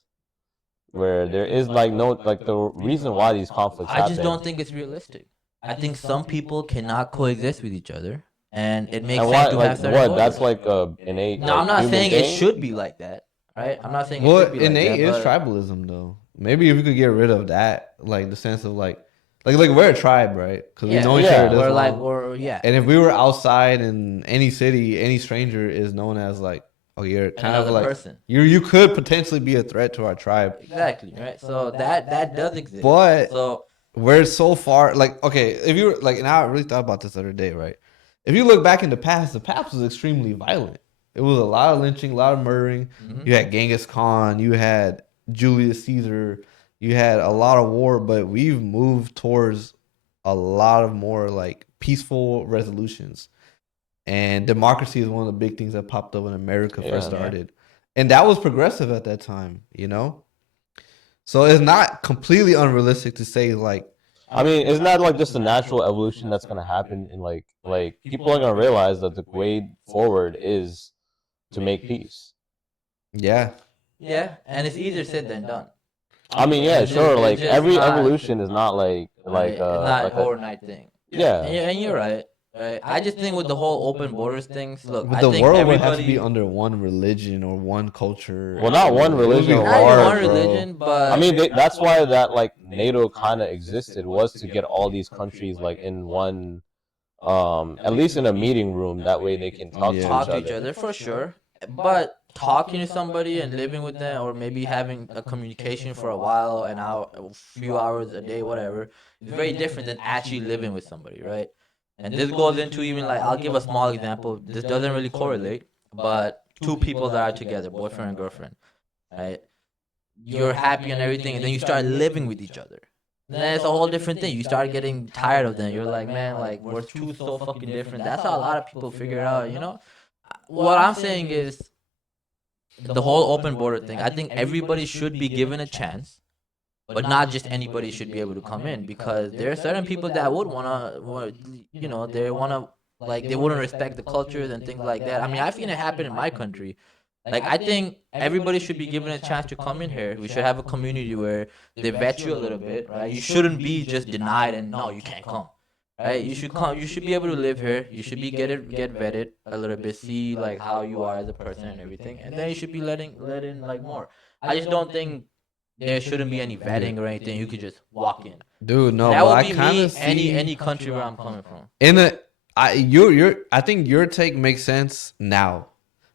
where there is like no like the reason why these conflicts I just happen. don't think it's realistic. I think some people cannot coexist with each other, and it makes And sense why, to like have certain what? borders. That's like a innate. No, like, I'm not human saying it thing? should be like that, right? I'm not saying it well, should be like innate that. is but- tribalism, though. Maybe if we could get rid of that, like the sense of like we're a tribe, right? Because we know each yeah, other. This We're long. like, we're yeah. And if we were outside in any city, any stranger is known as like, oh, you're kind of Another like person. you could potentially be a threat to our tribe. Exactly, right? So that does exist. But so we're so far, like, okay, if you were like, and I really thought about this the other day, right? If you look back in the past was extremely violent. It was a lot of lynching, a lot of murdering. Mhm. You had Genghis Khan, you had Julius Caesar, you had a lot of war, but we've moved towards a lot of more like peaceful resolutions. And democracy is one of the big things that popped up when America first Yeah. started. And that was progressive at that time, you know? So it's not completely unrealistic to say like, I mean, isn't that like just a natural evolution that's gonna happen in like people are gonna realize that the way forward is to make peace. yeah, yeah, and it's easier said than done. I mean, yeah, It's sure. just- Like it's just every not- evolution is not like It's not like an overnight thing. yeah. And you're right. Right. I just think with the whole open borders things, look, but I the think world would everybody, have to be under one religion or one culture. Well, not one It would be religion or not even hard, one bro. religion, but I mean, that's why that like NATO kind of existed was to get all these countries like in one, at least in a meeting room. That way they can talk, Yeah. talk to to each other for sure. But talking to somebody and living with them, or maybe having a communication for a while, an hour, a few hours a day, whatever, is very different than actually living with somebody, right? And this goes into even like, I'll give a small example. This doesn't really correlate, but two people that are together, boyfriend and girlfriend, right? You're happy and everything, and then you start living with each other. Then it's a whole different thing. You start getting tired of them. You're like, man, like we're two so fucking different. That's how a lot of people figure it out, you know? What I'm saying is the whole open border thing. I think everybody should be given a chance, but not just anybody should be able to come in, because there are certain people that would you know, they wanna like they wouldn't respect the cultures and things like that. I mean, I've seen it happen in my country. Like, I think everybody should be given a chance to come in here. We should have a community where they vet you a little bit, right? You shouldn't be just denied and no, you can't come, right? You should come. You should be able to live here. You should be get vetted a little bit, see like how you are as a person and everything, and then you should be let in like more. I just don't think there shouldn't be any vetting or anything. You could just walk in. Dude, no, That but would I be kind me of any country where I'm coming from. I think your take makes sense now,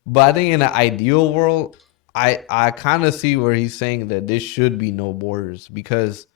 but I think in an ideal world, I kind of see where he's saying that there should be no borders, because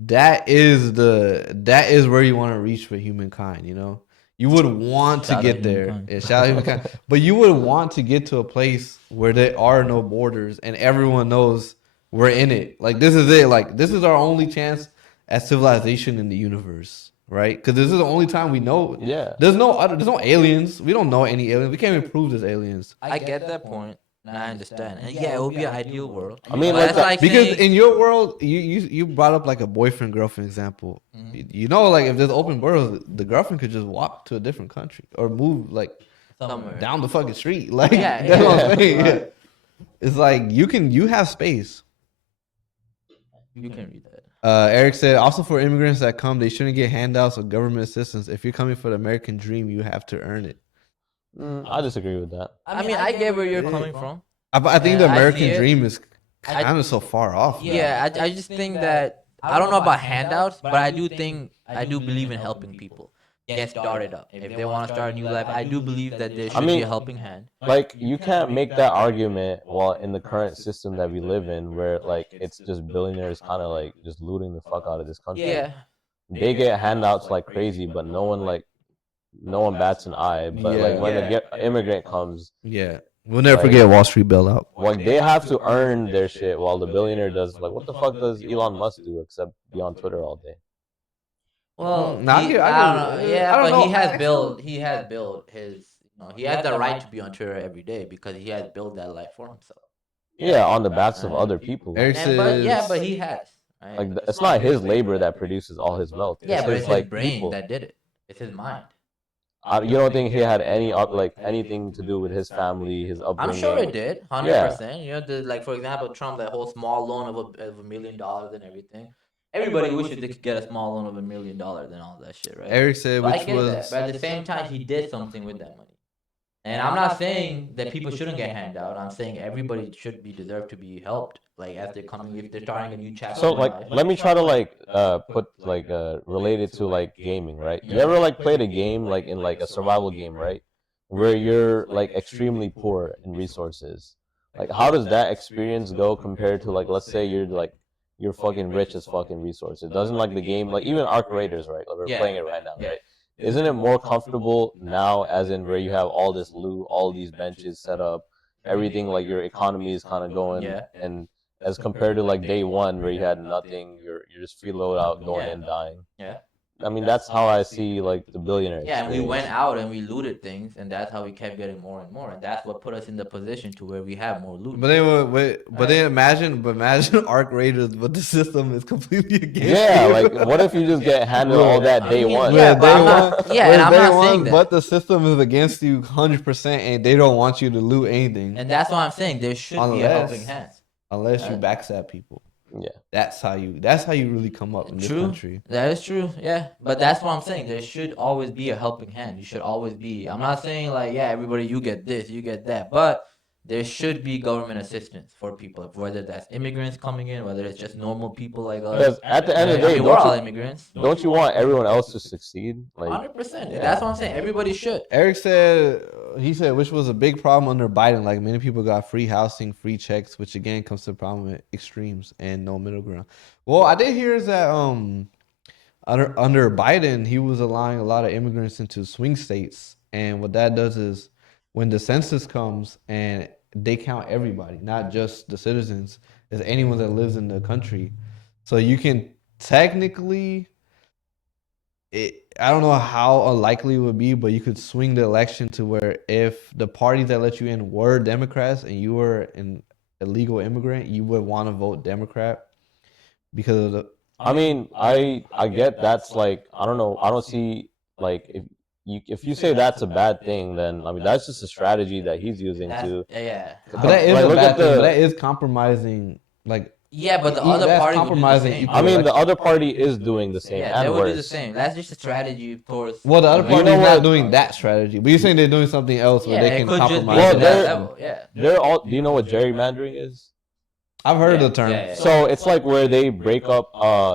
that is where you want to reach for humankind. You know, you would want to Shout out get there. humankind. Yeah, shout out humankind. But you would want to get to a place where there are no borders and everyone knows we're in it. Like, this is it. Like, this is our only chance at civilization in the universe, right? Because this is the only time we know. Yeah. There's no aliens. We don't know any aliens. We can't even prove there's aliens. I get that point, and I understand. And yeah, it would be an ideal world. I mean, But like that's the- like Because saying, in your world, you brought up like a boyfriend girlfriend example. You know, like if there's open borders, the girlfriend could just walk to a different country or move like somewhere. down the fucking street. Like, Yeah, that's what I'm yeah. saying. Right. It's like you have space. You can read that. Eric said, also for immigrants that come, they shouldn't get handouts or government assistance. If you're coming for the American dream, you have to earn it. I disagree with that. I mean, I get where you're coming from. I think Yeah, the I American see it. dream is kind of so far off. man. Yeah, I just think that I don't know about handouts, but I do believe in helping people get started up. If they want to start a new life, I do believe that there should be mean, a helping hand. Like, you can't make that argument while in the current system that we live in, where like it's just billionaires kind of like just looting the fuck out of this country. Yeah, They get handouts like crazy, but no one bats an eye. But like when Yeah. the immigrant comes, Yeah. We'll never Like- forget Wall Street bailout. like they have to earn their shit, while the billionaire does like, what the fuck does Elon Musk do except be on Twitter all day? well, Nah, I he, get- I I don't get- know. Yeah, I don't but he know. has built his. He has the right to be on Twitter every day because he has built that life for himself. Yeah, on the backs of other people. Eric But he has. Right? Like it's not his labor that produces all his wealth. Yeah, but it's his like brain people. that did it. It's his mind. You don't think he had anything to do with his family, his upbringing? I'm sure it did, 100%. You know, like for example, Trump, that whole small loan of $1 million and everything. Everybody wishes they could get a small loan of $1 million and all that shit, right? Eric said, So I which get that, was but at the same time, he did something with that money. And I'm not saying that people shouldn't get handout. I'm saying everybody should be deserved to be helped. Like if they're starting a new chapter. So in their like, life. let me try to like put like relate it to like gaming, right? You ever like played a game like in like a survival game, right? Where you're like extremely poor in resources. Like how does that experience go compared to like, let's say you're fucking rich as fucking resources? Doesn't like the game, like even Arc Raiders, right? Like we're Yeah. playing it right now, Yeah. right? Isn't it more comfortable now, as in where you have all this loot, all these benches set up, everything, like your economy is kind of going, Yeah. and as compared to like day one where you had nothing, you're just free load out, going Yeah. in, dying. Yeah. I mean, that's how I see like the billionaire. Yeah, and we experience. went out and we looted things, and that's how we kept getting more and more, and that's what put us in the position to where we have more loot. But then imagine Arc Raiders, but the system is completely against Yeah, you. like what if you just get handed all that day one? Yeah, Day but I'm one- not- yeah, and I'm day not one, saying that. But the system is against you 100%, and they don't want you to loot anything And that's why I'm saying there should be a Unless- helping hand. unless you backstab people. Yeah. That's how you really come up in this True. country. That is true, yeah. But that's what I'm saying. There should always be a helping hand. You should always be. I'm not saying like, yeah, everybody, you get this, you get that. But there should be government assistance for people, whether that's immigrants coming in, whether it's just normal people like us. Because at the end of the I day, mean, we're all don't immigrants. you want everyone else to succeed? Like, 100%. That's what I'm saying. Everybody should. Eric said, which was a big problem under Biden. Like many people got free housing, free checks, which again comes to the problem with extremes and no middle ground. Well, I did hear is that under Biden, he was allowing a lot of immigrants into swing states, and what that does is when the census comes and they count everybody, not just the citizens, it's anyone that lives in the country. So you can technically, I don't know how unlikely it would be, but you could swing the election to where if the parties that let you in were Democrats and you were an illegal immigrant, you would want to vote Democrat because of the. I mean, I get that's like, I don't know. I don't see like if you say that's a bad thing, then I mean that's just a strategy that he's using to. Yeah. But that is Like, a look bad at thing. the- But that is compromising. Like Yeah, but the That's other party would do the compromising same. equal I mean, the election. other party is doing the same Yeah, and they would do the worse. same. That's just a strategy towards. Well, the other You party know is not what? doing that strategy, but you're saying they're doing something else where Yeah, they it can could just be compromise. Well, to the that they're- level. Yeah. They're all. Do you know what gerrymandering is? I've heard of Yeah, the term. yeah, yeah. So it's like where they break up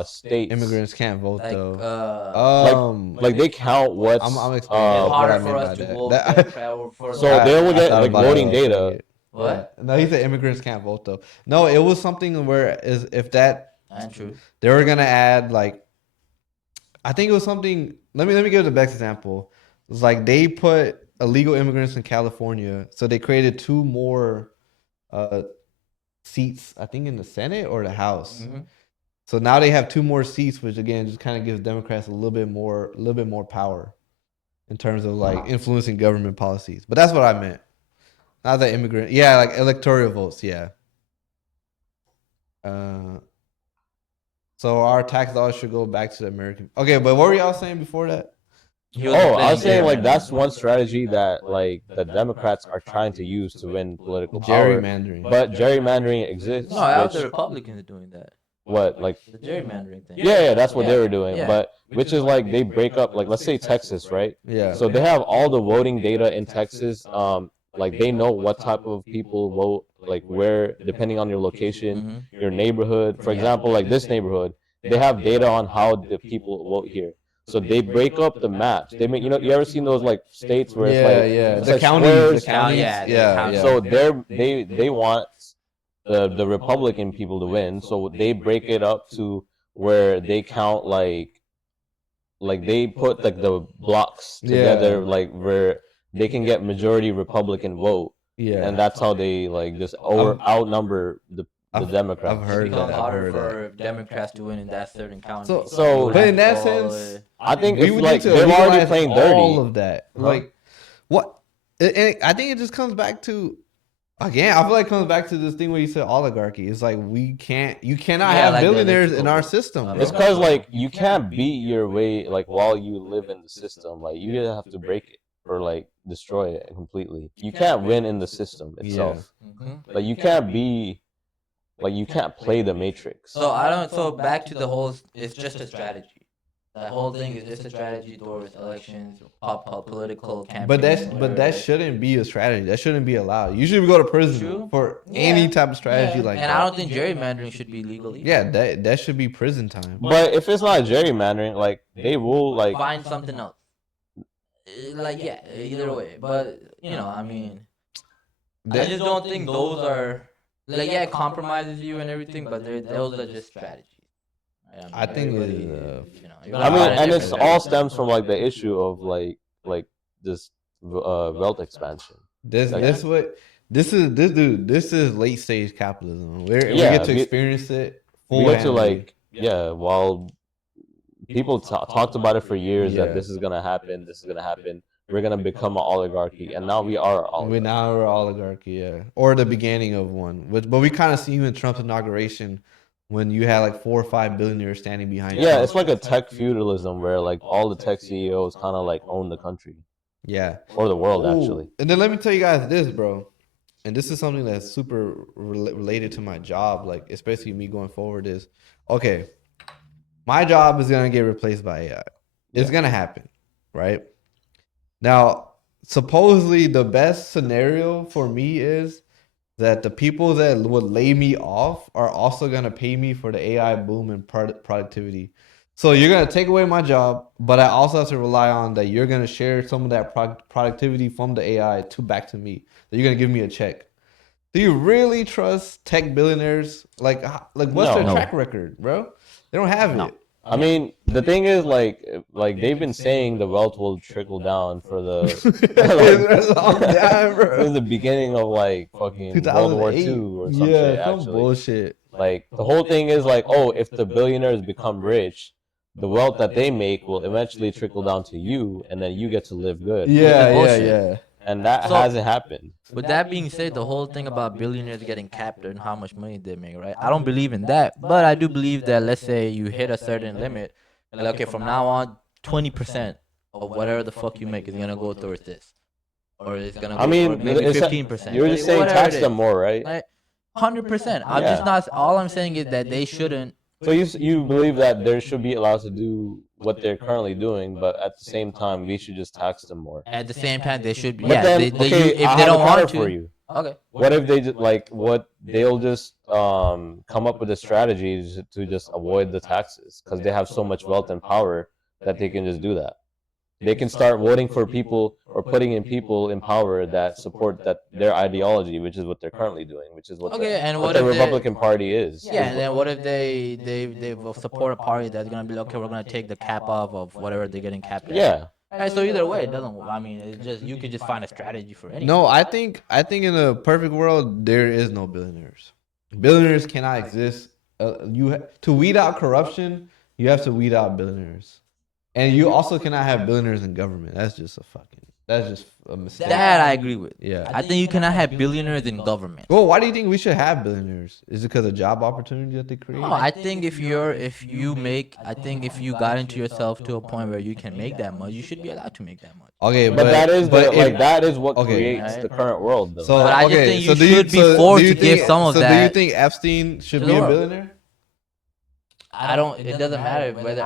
states. Immigrants can't vote Like, though. Like they count what's I'm explaining it's what I harder mean for by us to that. vote. That- than travel for So they will get thought like about it voting while I was data. saying it. What? Yeah. No, he said immigrants can't vote though. No, it was something where if that And true. they were gonna add like, I think it was something. Let me give the best example. It was like they put illegal immigrants in California, so they created two more uh seats. I think in the Senate or the House. Mm-hmm. So now they have two more seats, which again just kind of gives Democrats a little bit more power in terms of like influencing government policies. But that's what I meant. Not the immigrant. Yeah, like electoral votes. Yeah. So our tax dollars should go back to the American. Okay, but what were y'all saying before that? I was saying like that's one strategy that like the Democrats are trying to use to win political power. Gerrymandering. But gerrymandering exists. No, I which, the Republicans doing that. what like The gerrymandering thing. yeah, that's what they were doing. Yeah. But which is like they break up like let's say Texas, right? Yeah. So they have all the voting data in Texas. Like they know what type of people vote, like where depending on your location, your neighborhood. For example, like this neighborhood, they have data on how the people vote here. So they break up the maps. They make you ever seen those like states where it's like it's the like counties, squares? the counties, Yeah, the yeah, counties. yeah. So they want the Republican people to win. So they break it up to where they count like they put like the blocks together Yeah. like where they can get majority Republican vote. Yeah. And that's how they like just outnumber the Democrats. I've heard It's that. become I've harder heard that. for Democrats to win in that certain county. So- But in that sense, I think we it's would like need to they're already legalize playing all dirty. of that. Huh? Like, what? And I think it just comes back to, again, I feel like it comes back to this thing where you said oligarchy. It's like you cannot Yeah, have like the billionaires in electrical our bill. system. It's bro. It's because like you can't beat your way like while you live in the system. Like you either have to break it or like destroy it completely. You can't win in the system itself. Like you can't be like you can't play the matrix. So I don't. So back to the whole. It's just a strategy. That whole thing is just a strategy towards elections, political campaigns. But that shouldn't be a strategy. That shouldn't be allowed. You should go to prison True. for Yeah. any type of strategy like And that. I don't think gerrymandering should be legal either. Yeah, that should be prison time. But if it's not gerrymandering, like they will like Find something else. Like yeah, either way. But I mean, I just don't think those are like yeah, it compromises you and everything, but those are just strategies. Right? I think it everybody, is, you're I gonna mean, find a and different it's way. all stems from like the issue of like this wealth expansion. This is late stage capitalism. We Yeah, get to we- experience it. We get to full-handedly. like while people talked about it for years Yeah. that this is gonna happen. We're gonna become an oligarchy, and now we are an We oligarchy. now are oligarchy, yeah, or the beginning of one. But we kind of see in Trump's inauguration when you had like 4 or 5 billionaires standing behind. Yeah, Trump. it's like a tech feudalism where like all the tech CEOs kind of like own the country Yeah. or the world Ooh. actually. And then let me tell you guys this, bro. And this is something that's super related to my job, like especially me going forward. Is okay. My job is gonna get replaced by AI. It's gonna happen, right? Now, supposedly the best scenario for me is that the people that would lay me off are also gonna pay me for the AI boom and productivity. So you're gonna take away my job, but I also have to rely on that you're gonna share some of that productivity from the AI back to me. That you're gonna give me a check. Do you really trust tech billionaires? Like what's their No. track record, bro? They don't have it. I mean, the thing is, like they've been saying the wealth will trickle down for the It's a long time, bro. since the beginning of like fucking World War 2008. II or some Yeah, shit. some Actually, bullshit. like the whole thing is like, oh, if the billionaires become rich, the wealth that they make will eventually trickle down to you, and then you get to live good. Yeah, yeah, bullshit. yeah. And that So- hasn't happened. With that being said, the whole thing about billionaires getting capped and how much money they make, right? I don't believe in that, but I do believe that let's say you hit a certain limit, like okay, from now on, 20% of whatever the fuck you make is gonna go towards this, or it's gonna go I mean, or maybe it's 15%. You're just saying whatever tax it them is. more, right? Like, 100%. I'm Yeah. just not. All I'm saying is that they shouldn't. So you believe that they should be allowed to do what they're currently doing, but at the same time, we should just tax them more. At the same time, they should be. But Yeah, then, if okay, they I don't have a want counter to. for you. Okay. What if they just like what they'll just come up with a strategy to just avoid the taxes because they have so much wealth and power that they can just do that. they can start voting for people or putting in people in power that support their ideology, which is what they're currently doing, which is what Okay, and what what the if they? Republican Party is. Yeah, and then what if they will support a party that's gonna be like, okay, we're gonna take the cap off of whatever they're getting capped at. Yeah. Alright, so either way, it doesn't. I mean, it's just you could just find a strategy for anything. No, I think in a perfect world there is no billionaires. Billionaires cannot exist. To weed out corruption, you have to weed out billionaires, and you also cannot have billionaires in government. That's just a mistake. That I agree with. Yeah. I think you cannot have billionaires in government. Well, why do you think we should have billionaires? Is it because of job opportunity that they create? No, I think if you got into yourself to a point where you can make that much, you should be allowed to make that much. Okay, But that is that is what Okay. creates the current world, though. So But I just okay, think so you do should be so forced do you to give think- some of so do you that think Epstein should to be the a world. billionaire? I don't. It doesn't matter whether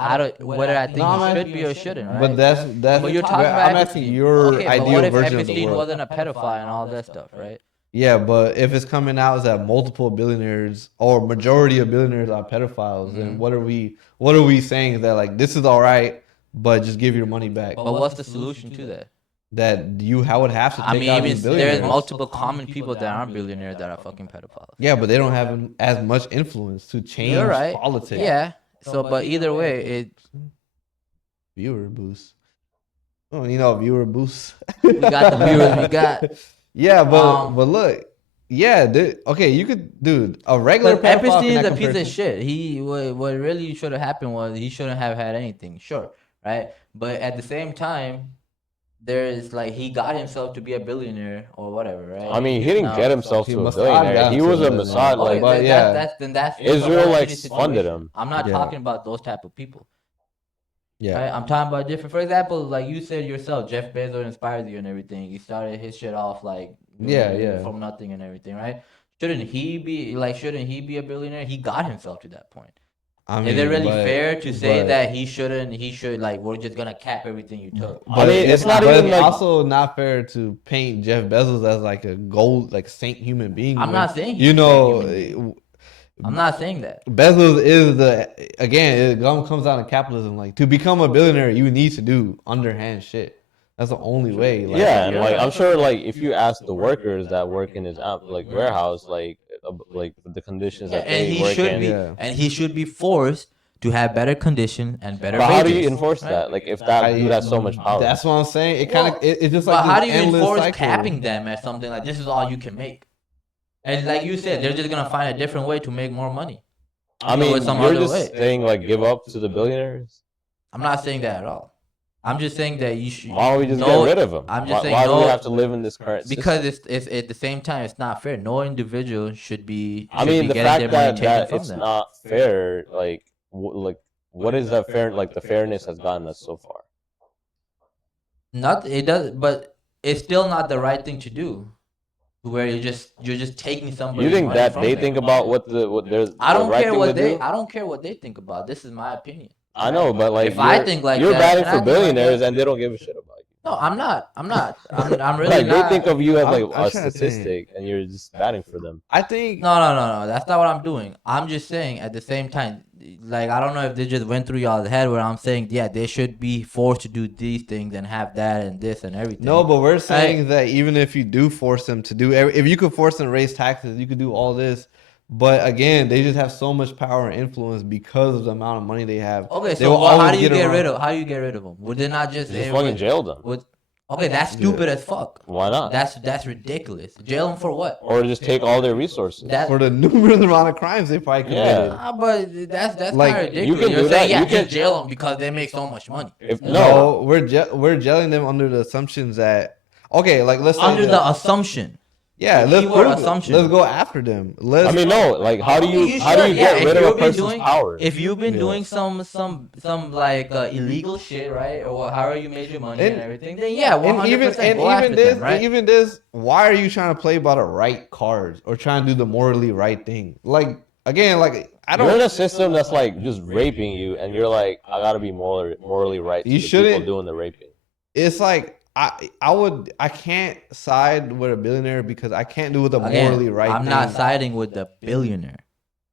I think No, he I'm should be or shouldn't, right? But that's But you're talking about I'm asking Epstein. your Okay, but ideal what if version of the Epstein world. wasn't a pedophile and all that stuff, right? Yeah, but if it's coming out that multiple billionaires or majority of billionaires are pedophiles, then what are we saying that like this is all right, but just give your money back? But what's the solution to that? That you would have to take I mean, out even these there's billionaires. multiple common people that aren't billionaires that are fucking pedophiles. Yeah, but they don't have as much influence to change You're right. politics. Yeah. So, but either way, it Viewer boost. Oh, viewer boost. we got the viewers we got. Yeah, but Um, look, yeah, dude. Okay, you could, dude. A regular But pedophile Epstein is cannot a piece compare of to- shit. What really should have happened was he shouldn't have had anything. Sure, right? But at the same time, there's like he got himself to be a billionaire or whatever, right? I mean, he didn't get himself He to a Mossad billionaire. got He him to was a a billionaire. Mossad, Okay, like, but yeah. that's Israelites the funded situation. him. I'm not Yeah. talking about those type of people. Yeah. Right? I'm talking about different. For example, like you said yourself, Jeff Bezos inspired you and everything. He started his shit off like Yeah. from nothing and everything, right? Shouldn't he be a billionaire? He got himself to that point. I mean, Is it really but- fair to say but- that he should like we're just gonna cap everything you took? But I mean, it's not but even it's like- also not fair to paint Jeff Bezos as like a gold, like saint human being. I'm when, not saying you he's a know, saint human I'm not saying that. Bezos is it comes down to capitalism. Like to become a billionaire, you need to do underhand shit. That's the only way. Like, Yeah, and like I'm sure, like if you ask the workers that work in his like warehouse, like the conditions that And they he work should in. be Yeah. and he should be forced to have better conditions and better But how do you wages, enforce right? that? Like if that dude has so much power. That's what I'm saying. It kind of Well, it's just But like how this do you endless enforce cycle. capping them at something like this is all you can make? And like you said, they're just gonna find a different way to make more money. I mean, with some you're other just way. saying like give up to the billionaires. I'm not saying that at all. I'm just saying that you should. Why don't we just no, get rid of them? I'm just saying why do we no, have to live in this current because system? it's at the same time it's not fair. No individual should be. I should mean, be the getting fact their money that, taken that from it's them. not fair, like what is that fair? Like the fairness has gotten us so far. Not it does, but it's still not the right thing to do. Where you're just taking somebody. You think that they think about what there's? I don't the right care thing what to they. do? I don't care what they think about. This is my opinion. I know, but like If I you're- think like you're that, batting and I for think like billionaires, that- and they don't give a shit about you. No, I'm not. I'm really Like not. they think of you as like I'm a trying to think. statistic, and you're just batting for them. I think No. That's not what I'm doing. I'm just saying at the same time, like I don't know if they just went through y'all's head where I'm saying, yeah, they should be forced to do these things and have that and this and everything. no, but we're saying that even if you do force them to do, if you could force them to raise taxes, you could do all this. But again, they just have so much power and influence because of the amount of money they have. Okay, They so will how always do you get around- rid of? How do you get rid of them? Would they not just? Just fucking jail them. Okay, that's stupid as fuck. Why not? That's ridiculous. Jail them for what? Or just take all their resources. That. for the numerous amount of crimes they probably committed. Yeah. But that's Like, kind of ridiculous. can You're do saying that. You just can- jail them because they make so much money. If No, we're jailing them under the assumptions that like let's say Under that- the assumption. yeah, let's keyword prove it. assumption. Let's go after them. I mean, no. Like, how do you should, get if rid of you've a been person's doing- power? If you've been Yeah. doing some like illegal shit, right, or however you made your money and, And- everything, then yeah, 100% and even go after this, them, right? even this, why are you trying to play by the right cards or trying to do the morally right thing? Like again, like I You're in don't. a system that's like just raping you, and you're like, I gotta be morally right. To You the people shouldn't- doing the raping. It's like I can't side with a billionaire because I can't do with the Again, morally right. I'm thing. not siding with the billionaire.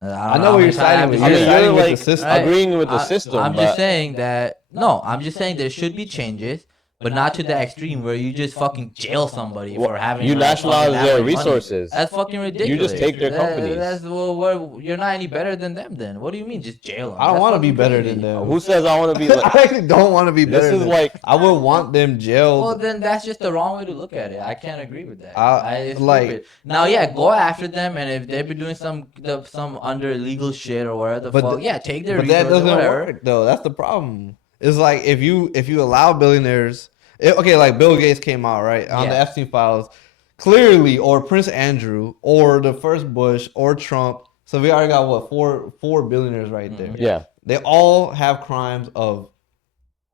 I know what you're siding with. I You're mean, siding you're with the like system. Right. agreeing with the system. I'm but just saying that no. I'm just saying there should be changes. but not to the extreme where you just fucking jail somebody for having. You like, nationalize fucking that their much money. resources. That's fucking ridiculous. You just take their companies. You're not any better than them then. What do you mean just jail them? I don't That's want to be fucking better crazy. than them. Who says I want to be like? I actually don't want to be better. This is than like I would want them jailed. Well, then that's just the wrong way to look at it. I can't agree with that. It's like- stupid. Now, yeah, go after them, and if they've been doing some under illegal shit or whatever the fuck, yeah, take their But that resources, doesn't whatever. work though. That's the problem. It's like if you allow billionaires, okay, like Bill Gates came out right on the Epstein Files, clearly, or Prince Andrew, or the first Bush, or Trump. So we already got what four billionaires right there. yeah. They all have crimes of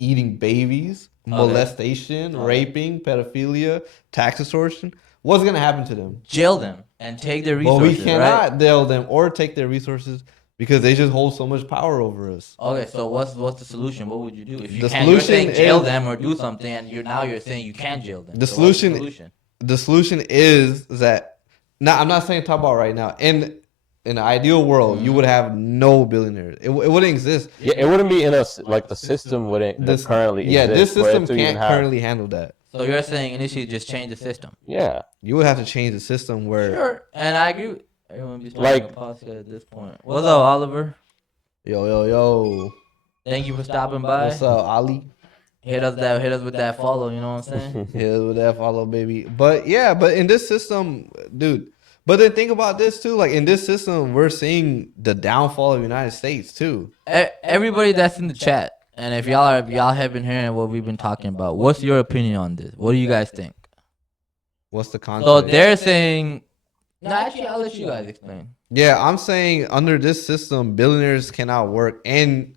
eating babies, molestation, raping, pedophilia, tax extortion. What's gonna happen to them? Jail them and take their But resources. we cannot right? jail them or take their resources because they just hold so much power over us. Okay, so what's the solution? What would you do if you The can't? You're solution saying jail is- them or do something, and you're saying you can't jail them. The So what's solution- The solution is that now I'm not saying talk about right now. In an ideal world, you would have no billionaires. It wouldn't exist. Yeah, it wouldn't be in a like the system wouldn't currently exist. This for it system to even can't have- currently handle that. So you're saying initially just change the system. Yeah. You would have to change the system where Sure, and I agree. Everyone be Like- like a podcast at this point. What's up, Oliver? yo. Thank you for stopping by. What's up, Ali? Hit us with that follow. You know what I'm saying? Yeah, with that follow, baby. But yeah, but in this system, dude. But then think about this too. Like in this system, we're seeing the downfall of the United States too. Everybody that's in the chat, and if y'all have been hearing what we've been talking about, what's your opinion on this? What do you guys think? What's the context? So they're saying. No, actually, I'll let you guys explain. Yeah, I'm saying under this system, billionaires cannot work, and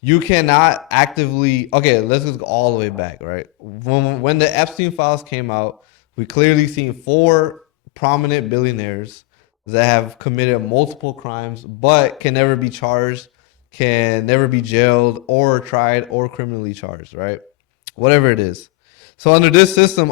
you cannot actively. Okay, let's just go all the way back, right? When the Epstein Files came out, we clearly seen 4 prominent billionaires that have committed multiple crimes, but can never be charged, can never be jailed or tried or criminally charged, right? Whatever it is. So under this system,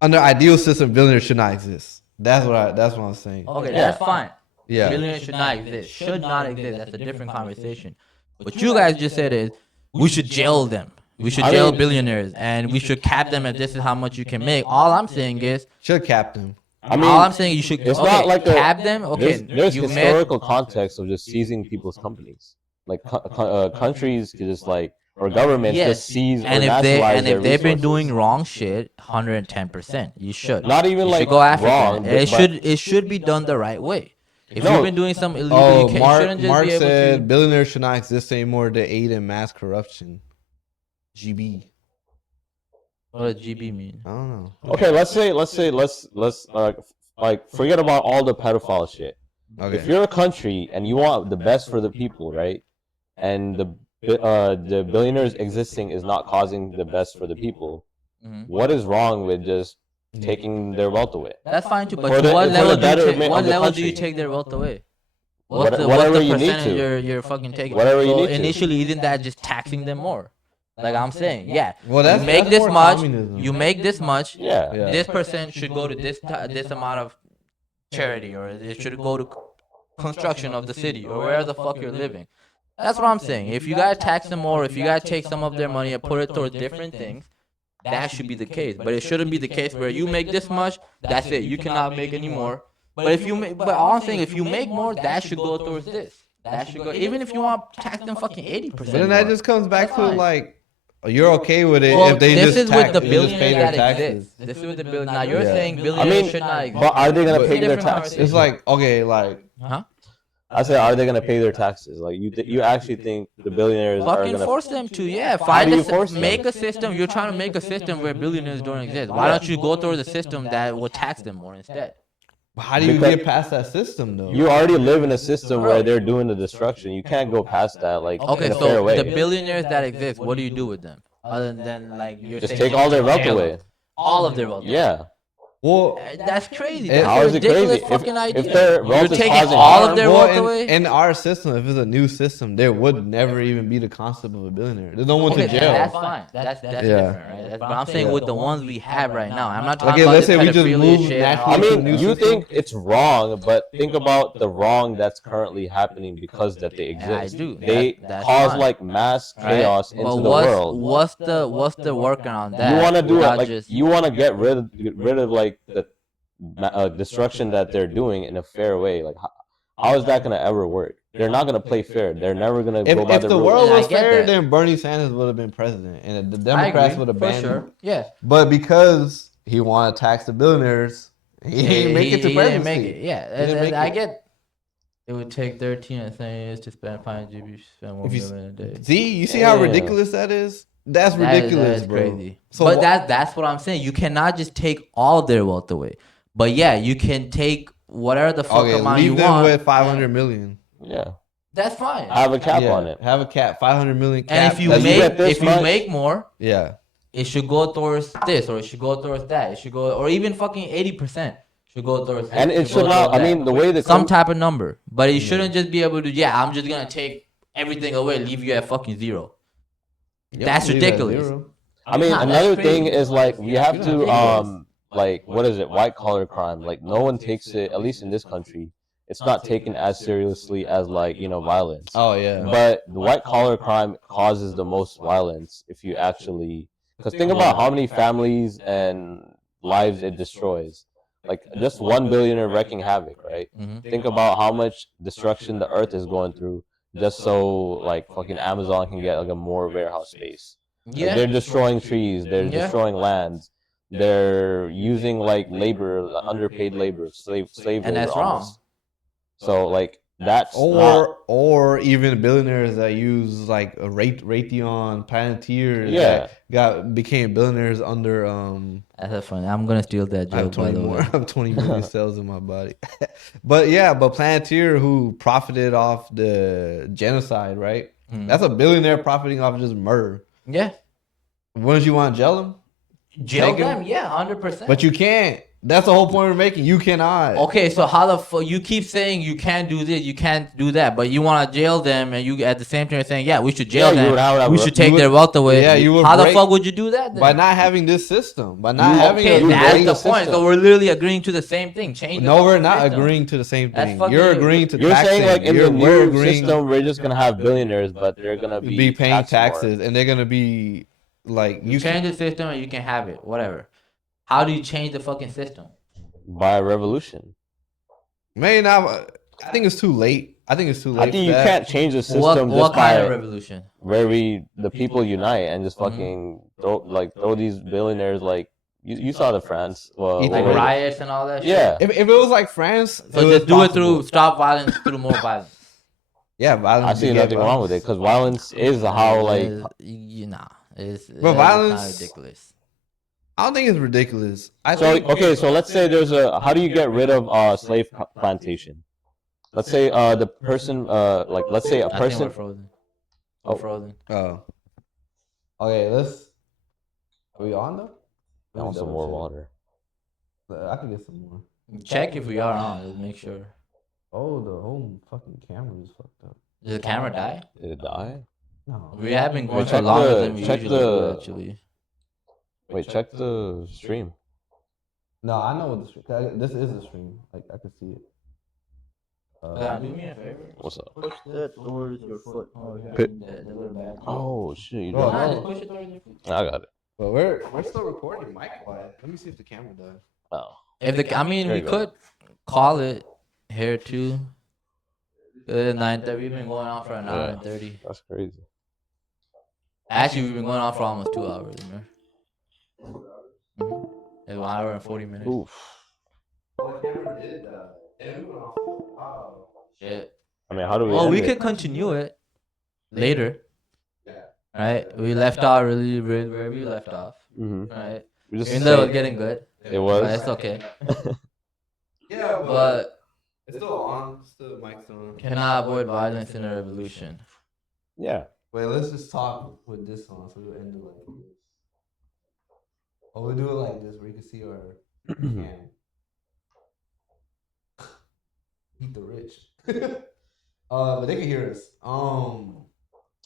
under ideal system, billionaires should not exist. That's what I'm saying. Okay, that's fine. Yeah. Billionaires should not exist. Should not exist. That's a different conversation. What you guys just said is we should jail them. We should jail billionaires, and we should cap them if this is how much you can make. All I'm saying is, Should cap them. I mean, all I'm saying you should. it's Okay, not like cap them. Okay, there's you made. historical context of just seizing people's companies. Like countries could just like or governments just seize and or if nationalize their they've been resources. doing wrong shit, 110%. You should. Not even You like should go after wrong, them. but It should be done the right way. If No. you've been doing some illegal, Oh, you shouldn't just Mark be able said to. billionaires should not exist anymore to aid in mass corruption. GB. What does GB mean? I don't know. Okay, let's like forget about all the pedophile shit. Okay. If you're a country and you want the best for the people, right? And the billionaires existing is not causing the best for the people. Mhm. What is wrong with just taking their wealth away? That's fine too, but For to the- what for the level betterment what of the level do you country. take their wealth away? Whatever What's the you need percentage to. you're fucking taking? Whatever you So need to. initially, isn't that just taxing them more? Like I'm saying, yeah. Well, You make that's this more much. communism. You make this much. Yeah. Yeah. This percent should go to this amount of charity, or it should go to construction of the city, or where the fuck you're living. That's what I'm saying. If you gotta tax them more, if you gotta take some of their money and put it towards different things, that should be the case. But it shouldn't be the case where you make this much, that's it. You cannot make any more. But if you make, but all I'm saying, if you make more, that should go towards this. That should go. Even if you want to tax them fucking 80%. But then that just comes back That's to fine. like you're okay with it Well, if they this just is tax, with the they just pay billionaires their that taxes. exist. This is with the billionaires. Now you're Yeah. saying I billionaires mean, should not exist. but are they gonna But- pay their Different taxes? It's like okay, like Huh? I said, are they gonna pay their taxes? Like you actually think the billionaires are Fucking gonna force them to, yeah. do Find you a, force them? make a system. You're trying to make a system where billionaires don't exist. Why don't you go through the system that will tax them more instead? how do you Because- get past that system though? You already live in a system where they're doing the destruction. You can't go past that like Okay, in a fair so way. the billionaires that exist, what do you do with them? Other than like you're Just saying take all their wealth jail away. them. All of their wealth. Yeah. Well, That's crazy. It- That's How a is it ridiculous crazy? fucking idea. If their You're wealth is taking causing all harm, of their well, wealth away. in our system, if it's a new system, there would never even be the concept of a billionaire. There's no one Okay, to jail. that's fine. That's Yeah. different, right? But I'm saying Yeah. with the ones we have right now, I'm not Like, talking about let's this say we just pedophilia move shit and naturally all I to that. the mean, new you system. think it's wrong, but think about the wrong that's currently happening because that they And I exist. do. They That's cause fine. like mass Right? chaos But into the world. what's the working on that? You want to do it without like just you want to get rid of like the destruction that they're doing in a fair way. Like how is that gonna ever work? They're not gonna play fair. They're never gonna go by If the the rules. world And I was get fair, that. then Bernie Sanders would have been president, and the I Democrats agree, would have for banned sure. him. Yeah. But because he wanted to tax the billionaires, he didn't make it to he didn't presidency. make it. Yeah, He didn't make I it. get. It would take 13 and 10 years to spend 5 GB, spend 1 If you million a day. See, you see how Yeah. ridiculous that is? That's That is- ridiculous, that is bro. crazy. So But wha- that's what I'm saying. You cannot just take all their wealth away. But yeah, you can take whatever the fuck okay, amount you leave them want. with 500 million. Yeah, That's fine. have a cap Yeah, on it. have a cap, 500 million cap. And if you Like, you make get this if you much- make more, yeah, it should go towards this, or it should go towards that. It should go, or even fucking 80% should go towards. And this, it should go not. towards I that. mean, the way the Some type of number, but you shouldn't just be able to. Yeah, I'm just gonna take everything away, leave you at fucking zero. That's Leave it at ridiculous. 0. I mean, Nah, that's another crazy. thing is like we have to Ridiculous. like what is it? White collar crime. Like no one takes it. At least in this country, it's not taken as seriously as like violence. Oh yeah, But the white collar crime causes the most violence if you actually, because think about how many families and lives it destroys. Like just one billionaire wreaking havoc, right? Mhm. Think about how much destruction the earth is going through just so like fucking Amazon can get like a more warehouse space. Like, Yeah. they're destroying trees, they're Yeah. destroying lands, they're using like labor, underpaid labor, slave And labor. that's wrong. almost. So like that's not, or even billionaires that use like a Raytheon Palantir. Yeah. that became billionaires under That's funny. I'm gonna steal that I have joke by 20 the more. way. I have 20 million cells in my body. But yeah, but Palantir, who profited off the genocide, right? Mhm. That's a billionaire profiting off of just murder. Yeah. Wouldn't you want to jail him? Jail Take 'em? them, yeah, 100%. But you can't. That's the whole point we're making. You cannot. Okay, so how the fuck you keep saying you can't do this, you can't do that, but you want to jail them, and you at the same time saying, yeah, we should jail Yeah, you would have them, we a- should you take would- their wealth away. yeah, you would How the break- fuck would you do that? Then? By not having this system. By not You- having Okay, a that's great the system. point. So we're literally agreeing to the same thing. Change. the No, we're fucking not system. agreeing to the same That's thing. fucking- You're agreeing to you're taxing. saying like in the we're new agreeing system we're just gonna have billionaires, but they're gonna to be, be paying taxed more. taxes, and they're gonna be like You you change the system and you can have it. Whatever. How do you change the fucking system? by a revolution. May not. I think it's too late. I think it's too late. I think for you that. can't change the system What just kind by of revolution? where the people unite and just Mhm. fucking throw these billionaires like you saw the France Like Like what was it? riots and all that shit? Yeah. If it was like France, So was just do it possible. through stop violence through more violence. Yeah, violence. I see begets nothing wrong with it violence. because violence is how like you know, it's But kind violence- of ridiculous. I don't think it's ridiculous. I so think okay, so let's say there's a how do you get rid of slave plantation? Let's say the person like let's say a I think we're person frozen. Oh. We're frozen. Oh. Okay, let's. Are we on though? I want some more water. I can get some more. Check if we are on. Just make sure. Oh, the whole fucking camera is fucked up. Did the camera die? Did it die? No. We have been going Wait, for check longer the- than we check usually do, the- actually. Wait, check the stream. No, I know what the stream. This is the stream. Like I can see it. Do me a favor. What's up? Push that towards your foot. Pit. The little bag. Oh shit, you Oh, done Nah, no. just push it towards your foot. I got it. But we're still recording. Mic quiet. Let me see if the camera died. Oh. If the, I mean, There we you go. could call it here too. 9:30. We've been going on for an hour Yeah. and 30. That's crazy. Actually, we've been going on for almost 2 hours, man. It's 1 hour and 40 minutes. Oof. Oh, the camera did die. Wow. Shit. I mean, how do we? Well, end we it? could continue it later. Yeah. Right? We left out really where we left off. Mhm. Right? We just Even though it was say- getting good. It was. But it's okay. Yeah, But it's still on. Still mic's on. cannot avoid violence in a revolution. Yeah. Wait, let's just talk with this on, so we'll end it like this. Oh, we'll do it like this, where you can see our Eat the rich. But they can hear us.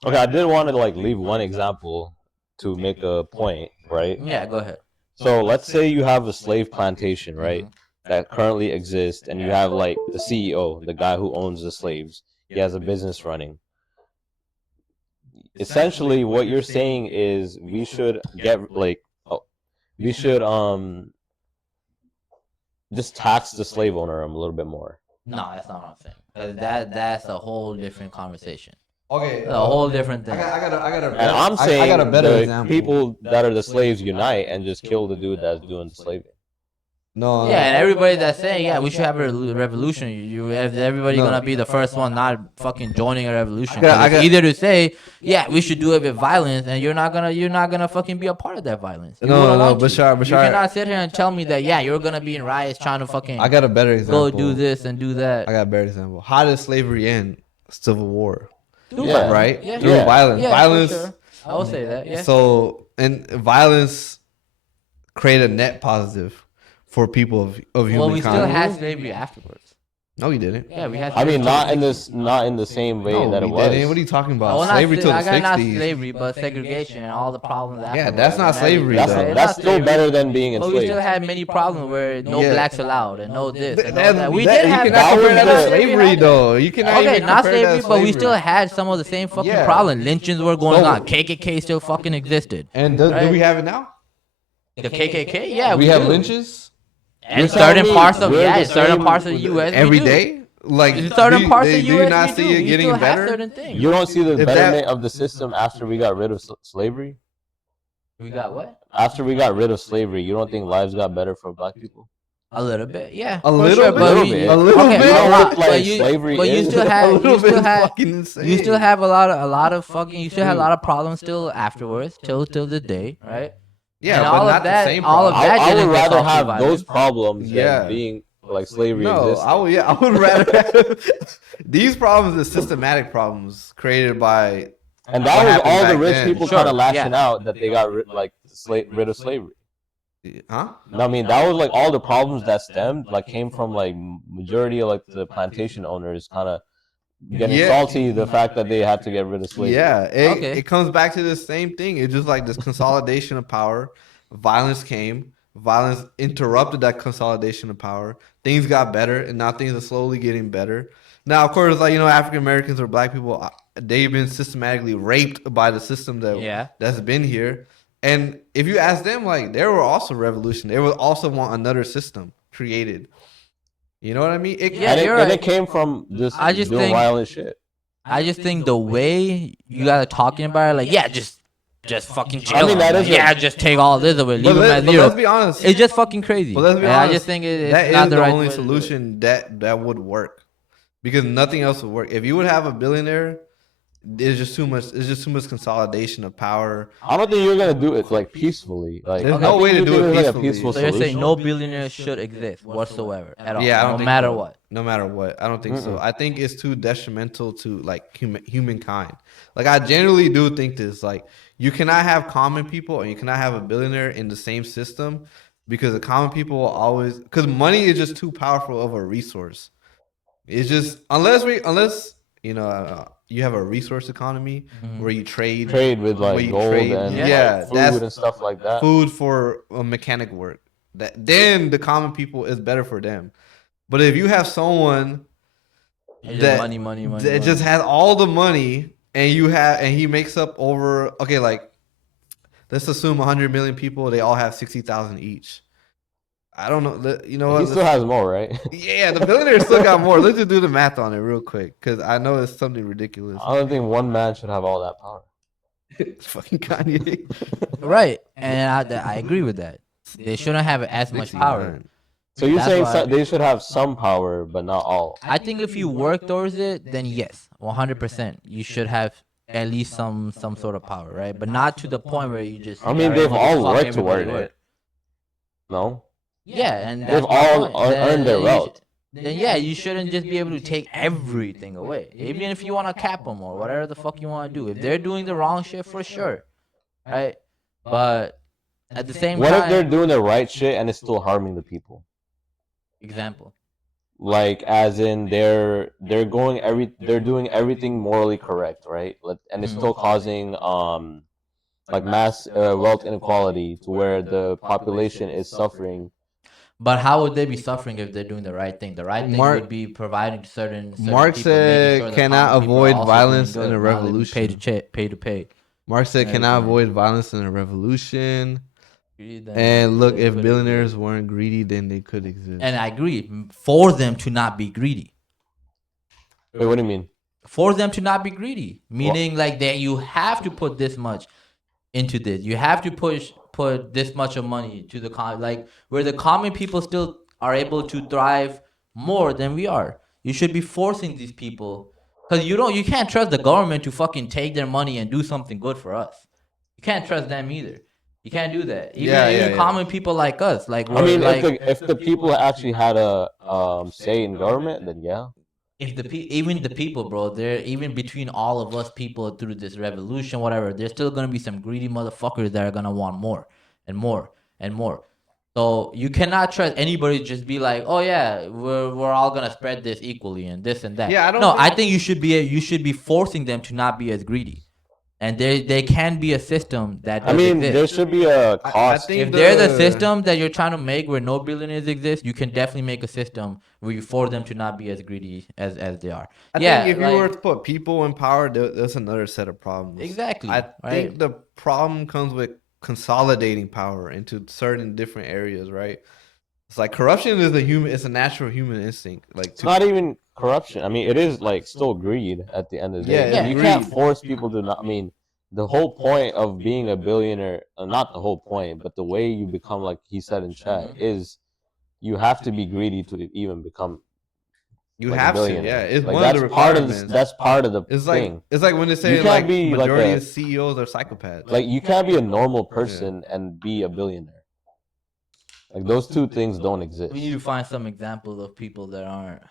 Okay, I did want to like leave one example to make a point, right? Yeah, go ahead. So let's say you have a slave plantation, right, that currently exists, and you have like the CEO, the guy who owns the slaves. He has a business running. Essentially, what you're saying is we should get like, oh, we should just tax the slave owner a little bit more. No, that's not what I'm saying. 'Cause that's a whole different conversation. Okay, A whole different thing. I got a And I'm saying I got a better the example. people that are the slaves unite and just kill the dude that's doing the slaving. No, Yeah, and everybody that's saying, yeah, we should have a revolution. Everybody No. gonna be the first one not fucking joining a revolution. I got- 'Cause I it's got- either to say, yeah, we should do it with violence, and you're not gonna fucking be a part of that violence. You No, wouldn't no, want to. Bashar, You Bashar. cannot sit here and tell me that, yeah, you're gonna be in riots trying to fucking I got a better example. go do this and do that. I got a better example. How did slavery end? Civil War, Do Yeah. violence. right? Yeah. Through Yeah. violence. Yeah, for Violence. sure. I will say that. Yeah. So, and violence created a net positive for people of Well, we humankind. still had slavery afterwards. No, we didn't. Yeah, we had. I mean, slavery. not in the same way No, that it we was. didn't. What are you talking about? Well, Slavery till the I got not 60s. slavery, but segregation and all the problems. Yeah, afterwards that's not and everything. slavery, That's though. It's that's not still slavery. better than being But we still enslaved. had many problems where no Yeah. blacks allowed and no this and no That- that. We that- did you have cannot that compare was that the- to slavery, happened. though. You cannot Okay, even not compare that slavery, to but we slavery. still had some of the same fucking Yeah. problems. Lynchings were going So- on. KKK still fucking existed. And do Right. we have it now? The KKK, yeah, we have do. lynches And You're certain telling me parts of we're yeah, the in certain same parts of the U.S. we every do. day. Like, In certain parts of the do you U.S. not we see do. it We getting still have better? certain things. You don't see the If betterment of the system after we got rid of slavery? We got what? After we got rid of slavery, you don't think lives got better for black people? A little bit, yeah. A for little sure, bit? but A we- little bit? okay, You a know lot, what, like, but you, slavery but you is? still a had, little you still bit had, fucking insane. you still have a lot of fucking, you still had a lot of problems still afterwards, till the day, right? Yeah, and but all of not that- the same all of problem. that I would didn't get rather solved through have violence. those problems Yeah. than being like slavery No, existed. I would rather have these problems are systematic problems created by And what that was happened all the back rich then. people Sure, kind of lashing yeah. out that they got rid of slavery. huh? I mean, that was like all the problems that stemmed like came from like majority of like the plantation owners kind of getting Yeah. salty the fact that they had to get rid of slavery. Yeah, Okay. it comes back to the same thing. It's just like this consolidation of power. Violence came. Violence interrupted that consolidation of power. Things got better, and now things are slowly getting better. Now, of course, like African Americans or Black people, they've been systematically raped by the system Yeah. that's been here. And if you ask them, like, they were also revolution. They would also want another system created. You know what I mean? Yeah, and, you're and right. it came from just, I just doing think- violent shit. I just think the way you guys are talking about it, like, yeah, just fucking chill. I mean, that like, is yeah, just take all this away, leave But, them at let's zero. be honest. It's just fucking crazy. But let's be And honest. I just think it's that not is the the right only way to do it. solution that would work, because nothing else would work. If you would have a billionaire, there's just too much. It's just too much consolidation of power. I don't think you're gonna do it like peacefully. Like There's I no think way to you do think it it's, like, a peacefully. peaceful So you're saying solution. no billionaires should exist whatsoever at all, Yeah, I don't no think matter so. what. No matter what, I don't think so. Mm-mm. I think it's too detrimental to like humankind. Like, I generally do think this. Like, you cannot have common people and you cannot have a billionaire in the same system, because the common people will always, because money is just too powerful of a resource. It's just unless you have a resource economy where you trade with where like you gold trade- and yeah, like, that's- food and stuff like that. food for mechanic work. Then the common people is better for them. But if you have someone It's just that money. that just has all the money, and he makes up over, okay, like, let's assume 100 million people, they all have 60,000 each. I don't know. You know what? He still has more, right? Yeah, the billionaire still got more. Let's just do the math on it real quick, because I know it's something ridiculous. I don't think one man should have all that power. It's fucking Kanye. Right, and I agree with that. They shouldn't have as much power. 69. So you're That's saying why- they should have some power, but not all. I think if you work towards it, then yes, 100%, you should have at least some sort of power, right? But not to the point where you just. I mean, alright, they've all motherfuck, worked everybody toward work. it. No. Yeah, and They've that's my all point. earned their you wealth. then yeah, you shouldn't just be able to take everything away. Even if you want to cap them or whatever the fuck you want to do. If they're doing the wrong shit, for sure, right? But At the same What time, if they're doing the right shit and it's still harming the people? example. Like, as in they're doing everything morally correct, right? And it's still causing like mass wealth inequality to where the population is suffering. But how would they be suffering if they're doing the right thing? The right thing Mark- would be providing certain Mark people, making sure said the cannot common people are avoid also violence doing in good, a not living revolution. pay to pay. Mark said and cannot everything. avoid violence in a revolution. Then And look, they if could billionaires exist. weren't greedy, then they could exist. And I agree, for them to not be greedy. Wait, what do you mean? For them to not be greedy, meaning like that you have to put this much into this. You have to put this much of money to the like where the common people still are able to thrive more than we are. You should be forcing these people because you can't trust the government to fucking take their money and do something good for us. You can't trust them either. You can't do that. Even common people like us, like I mean, like if the people actually had a say in government, then yeah. if even the people, bro, they're even between all of us people through this revolution, whatever, there's still gonna be some greedy motherfuckers that are gonna want more and more and more. So you cannot trust anybody to just be like, oh yeah, we're all gonna spread this equally and this and that. Yeah, I don't No, think- I think you should be forcing them to not be as greedy. And there can be a system that does I mean, exist. there should be a cost. think If there's a the- system that you're trying to make where no billionaires exist, you can definitely make a system where you force them to not be as greedy as they are. I think if you were to put people in power, there's another set of problems. Exactly, I right? think the problem comes with consolidating power into certain different areas, right? It's like corruption is it's a natural human instinct. Like It's not even corruption. I mean, it is like still greed at the end of the day. Yeah, you it's can't greed. force people to not. I mean, the whole point of being a billionaire, not the whole point, but the way you become, like he said in chat, is you have to be greedy to even become. you Like a have to, billionaire. yeah. It's Like, one of the that's part of requirements. that's part of the It's like thing. when they say can't like be like majority a- of CEOs are psychopaths. Like, you can't be a normal person and be a billionaire. Like, those two things don't exist. We need to find some examples of people that aren't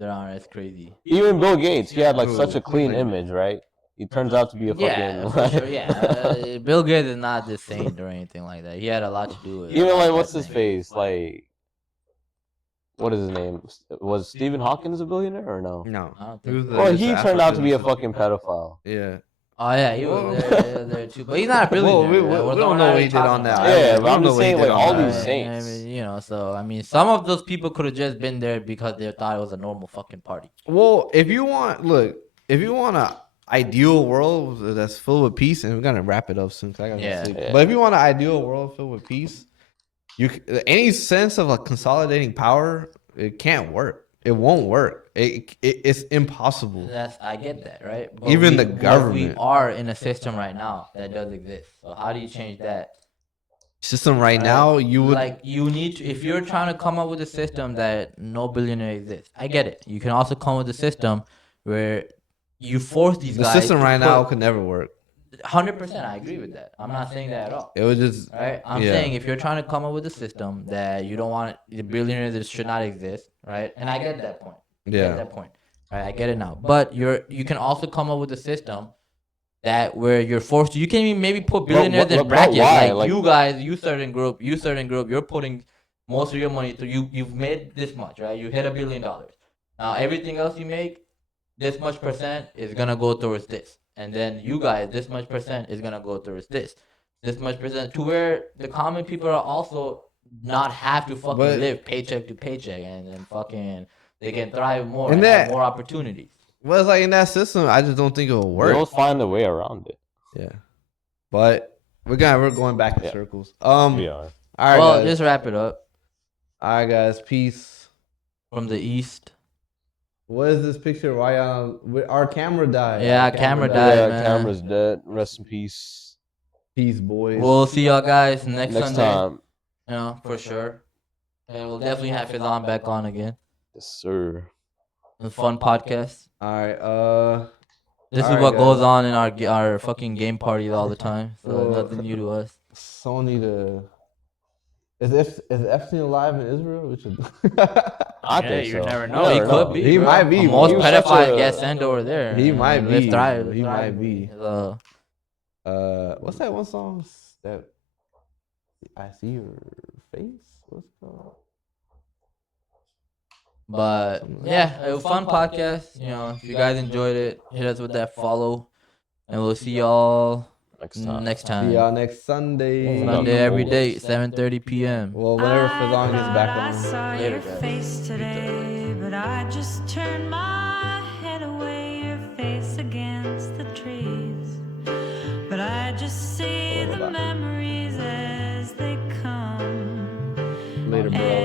as crazy. Even Bill Gates, he had like Who? such a clean image, right? He turns out to be a fucking. Yeah, for sure. Yeah, Bill Gates is not this saint or anything like that. He had a lot to do with. Even like, what's his face? Like, what is his name? Was Stephen Hawking a billionaire or no? No. I don't He was think. the- Well, just he the turned out to be a African- fucking pedophile. Yeah. Oh yeah, he was there too, but he's not a Well, billionaire. we don't know what he did on that. Yeah, We but I'm don't know just what he saying, did like, on all that. these saints. I mean, so I mean, some of those people could have just been there because they thought it was a normal fucking party. Well, if you want an ideal world that's filled with peace, and we're gonna wrap it up soon, 'cause I gotta Yeah. sleep. Yeah. But if you want an ideal world filled with peace, any sense of like consolidating power, it can't work. It won't work. It's impossible. I get that, right? Even the but we government. are in a system right now that does exist. So how do you change that? System right now, you would like you need to, if you're trying to come up with a system that no billionaire exists. I get it. You can also come with a system where you force these the guys. system to right now put- could never work. 100%, I agree with that. I'm not saying that at all. It would just Right? I'm yeah. saying if you're trying to come up with a system that you don't want the billionaires that should not exist, right? And I get that point. I get Yeah. that point. Right? I get it now. But you can also come up with a system that where you're forced to, you can even maybe put billionaires but in brackets. why? Like, Like- you guys, you certain group, you're putting most of your money through you've made this much, right? You hit $1 billion. Now everything else you make, this much percent is gonna go towards this. And then you guys, this much percent is gonna go towards this. This much percent to where the common people are also not have to fucking But- live paycheck to paycheck and then fucking they can thrive more And and have that- more opportunities. Well, it's like in that system, I just don't think it will They'll work. find a way around it. Yeah. But we're going back in Yeah. circles. We All are. right, Well, guys. just wrap it up. All right, guys. Peace. From the east. What is this picture? Why our camera died? Yeah, Our camera died. Yeah, man. camera's dead. Rest in peace. Peace, boys. We'll see y'all guys next Next Sunday. time. You know, for sure. And we'll definitely have Fizan back on again. Yes, sir. A fun podcast. All right. This All is right, what guys. goes on in our fucking game parties all the time. So Well, nothing new to us. Sony to. Is Epstein alive in Israel? We should. I think you so. never You know. He never could know. be. He bro. might be, Most he was such pedophiles a- get sent over there. He and might live be. thrive- He thrive. might be. So, What's that one song that I see your face. What's going on? But yeah, it was a fun podcast. You know, if you guys enjoyed it, hit us with that follow, and we'll see y'all next See time. y'all next Sunday. Sunday every day, 7:30 p.m. Well, whenever Fazan gets back I on. saw Later, your guys. face today, but I just turned my head away, your face against the trees. But I just see the memories as they come. Later, bro.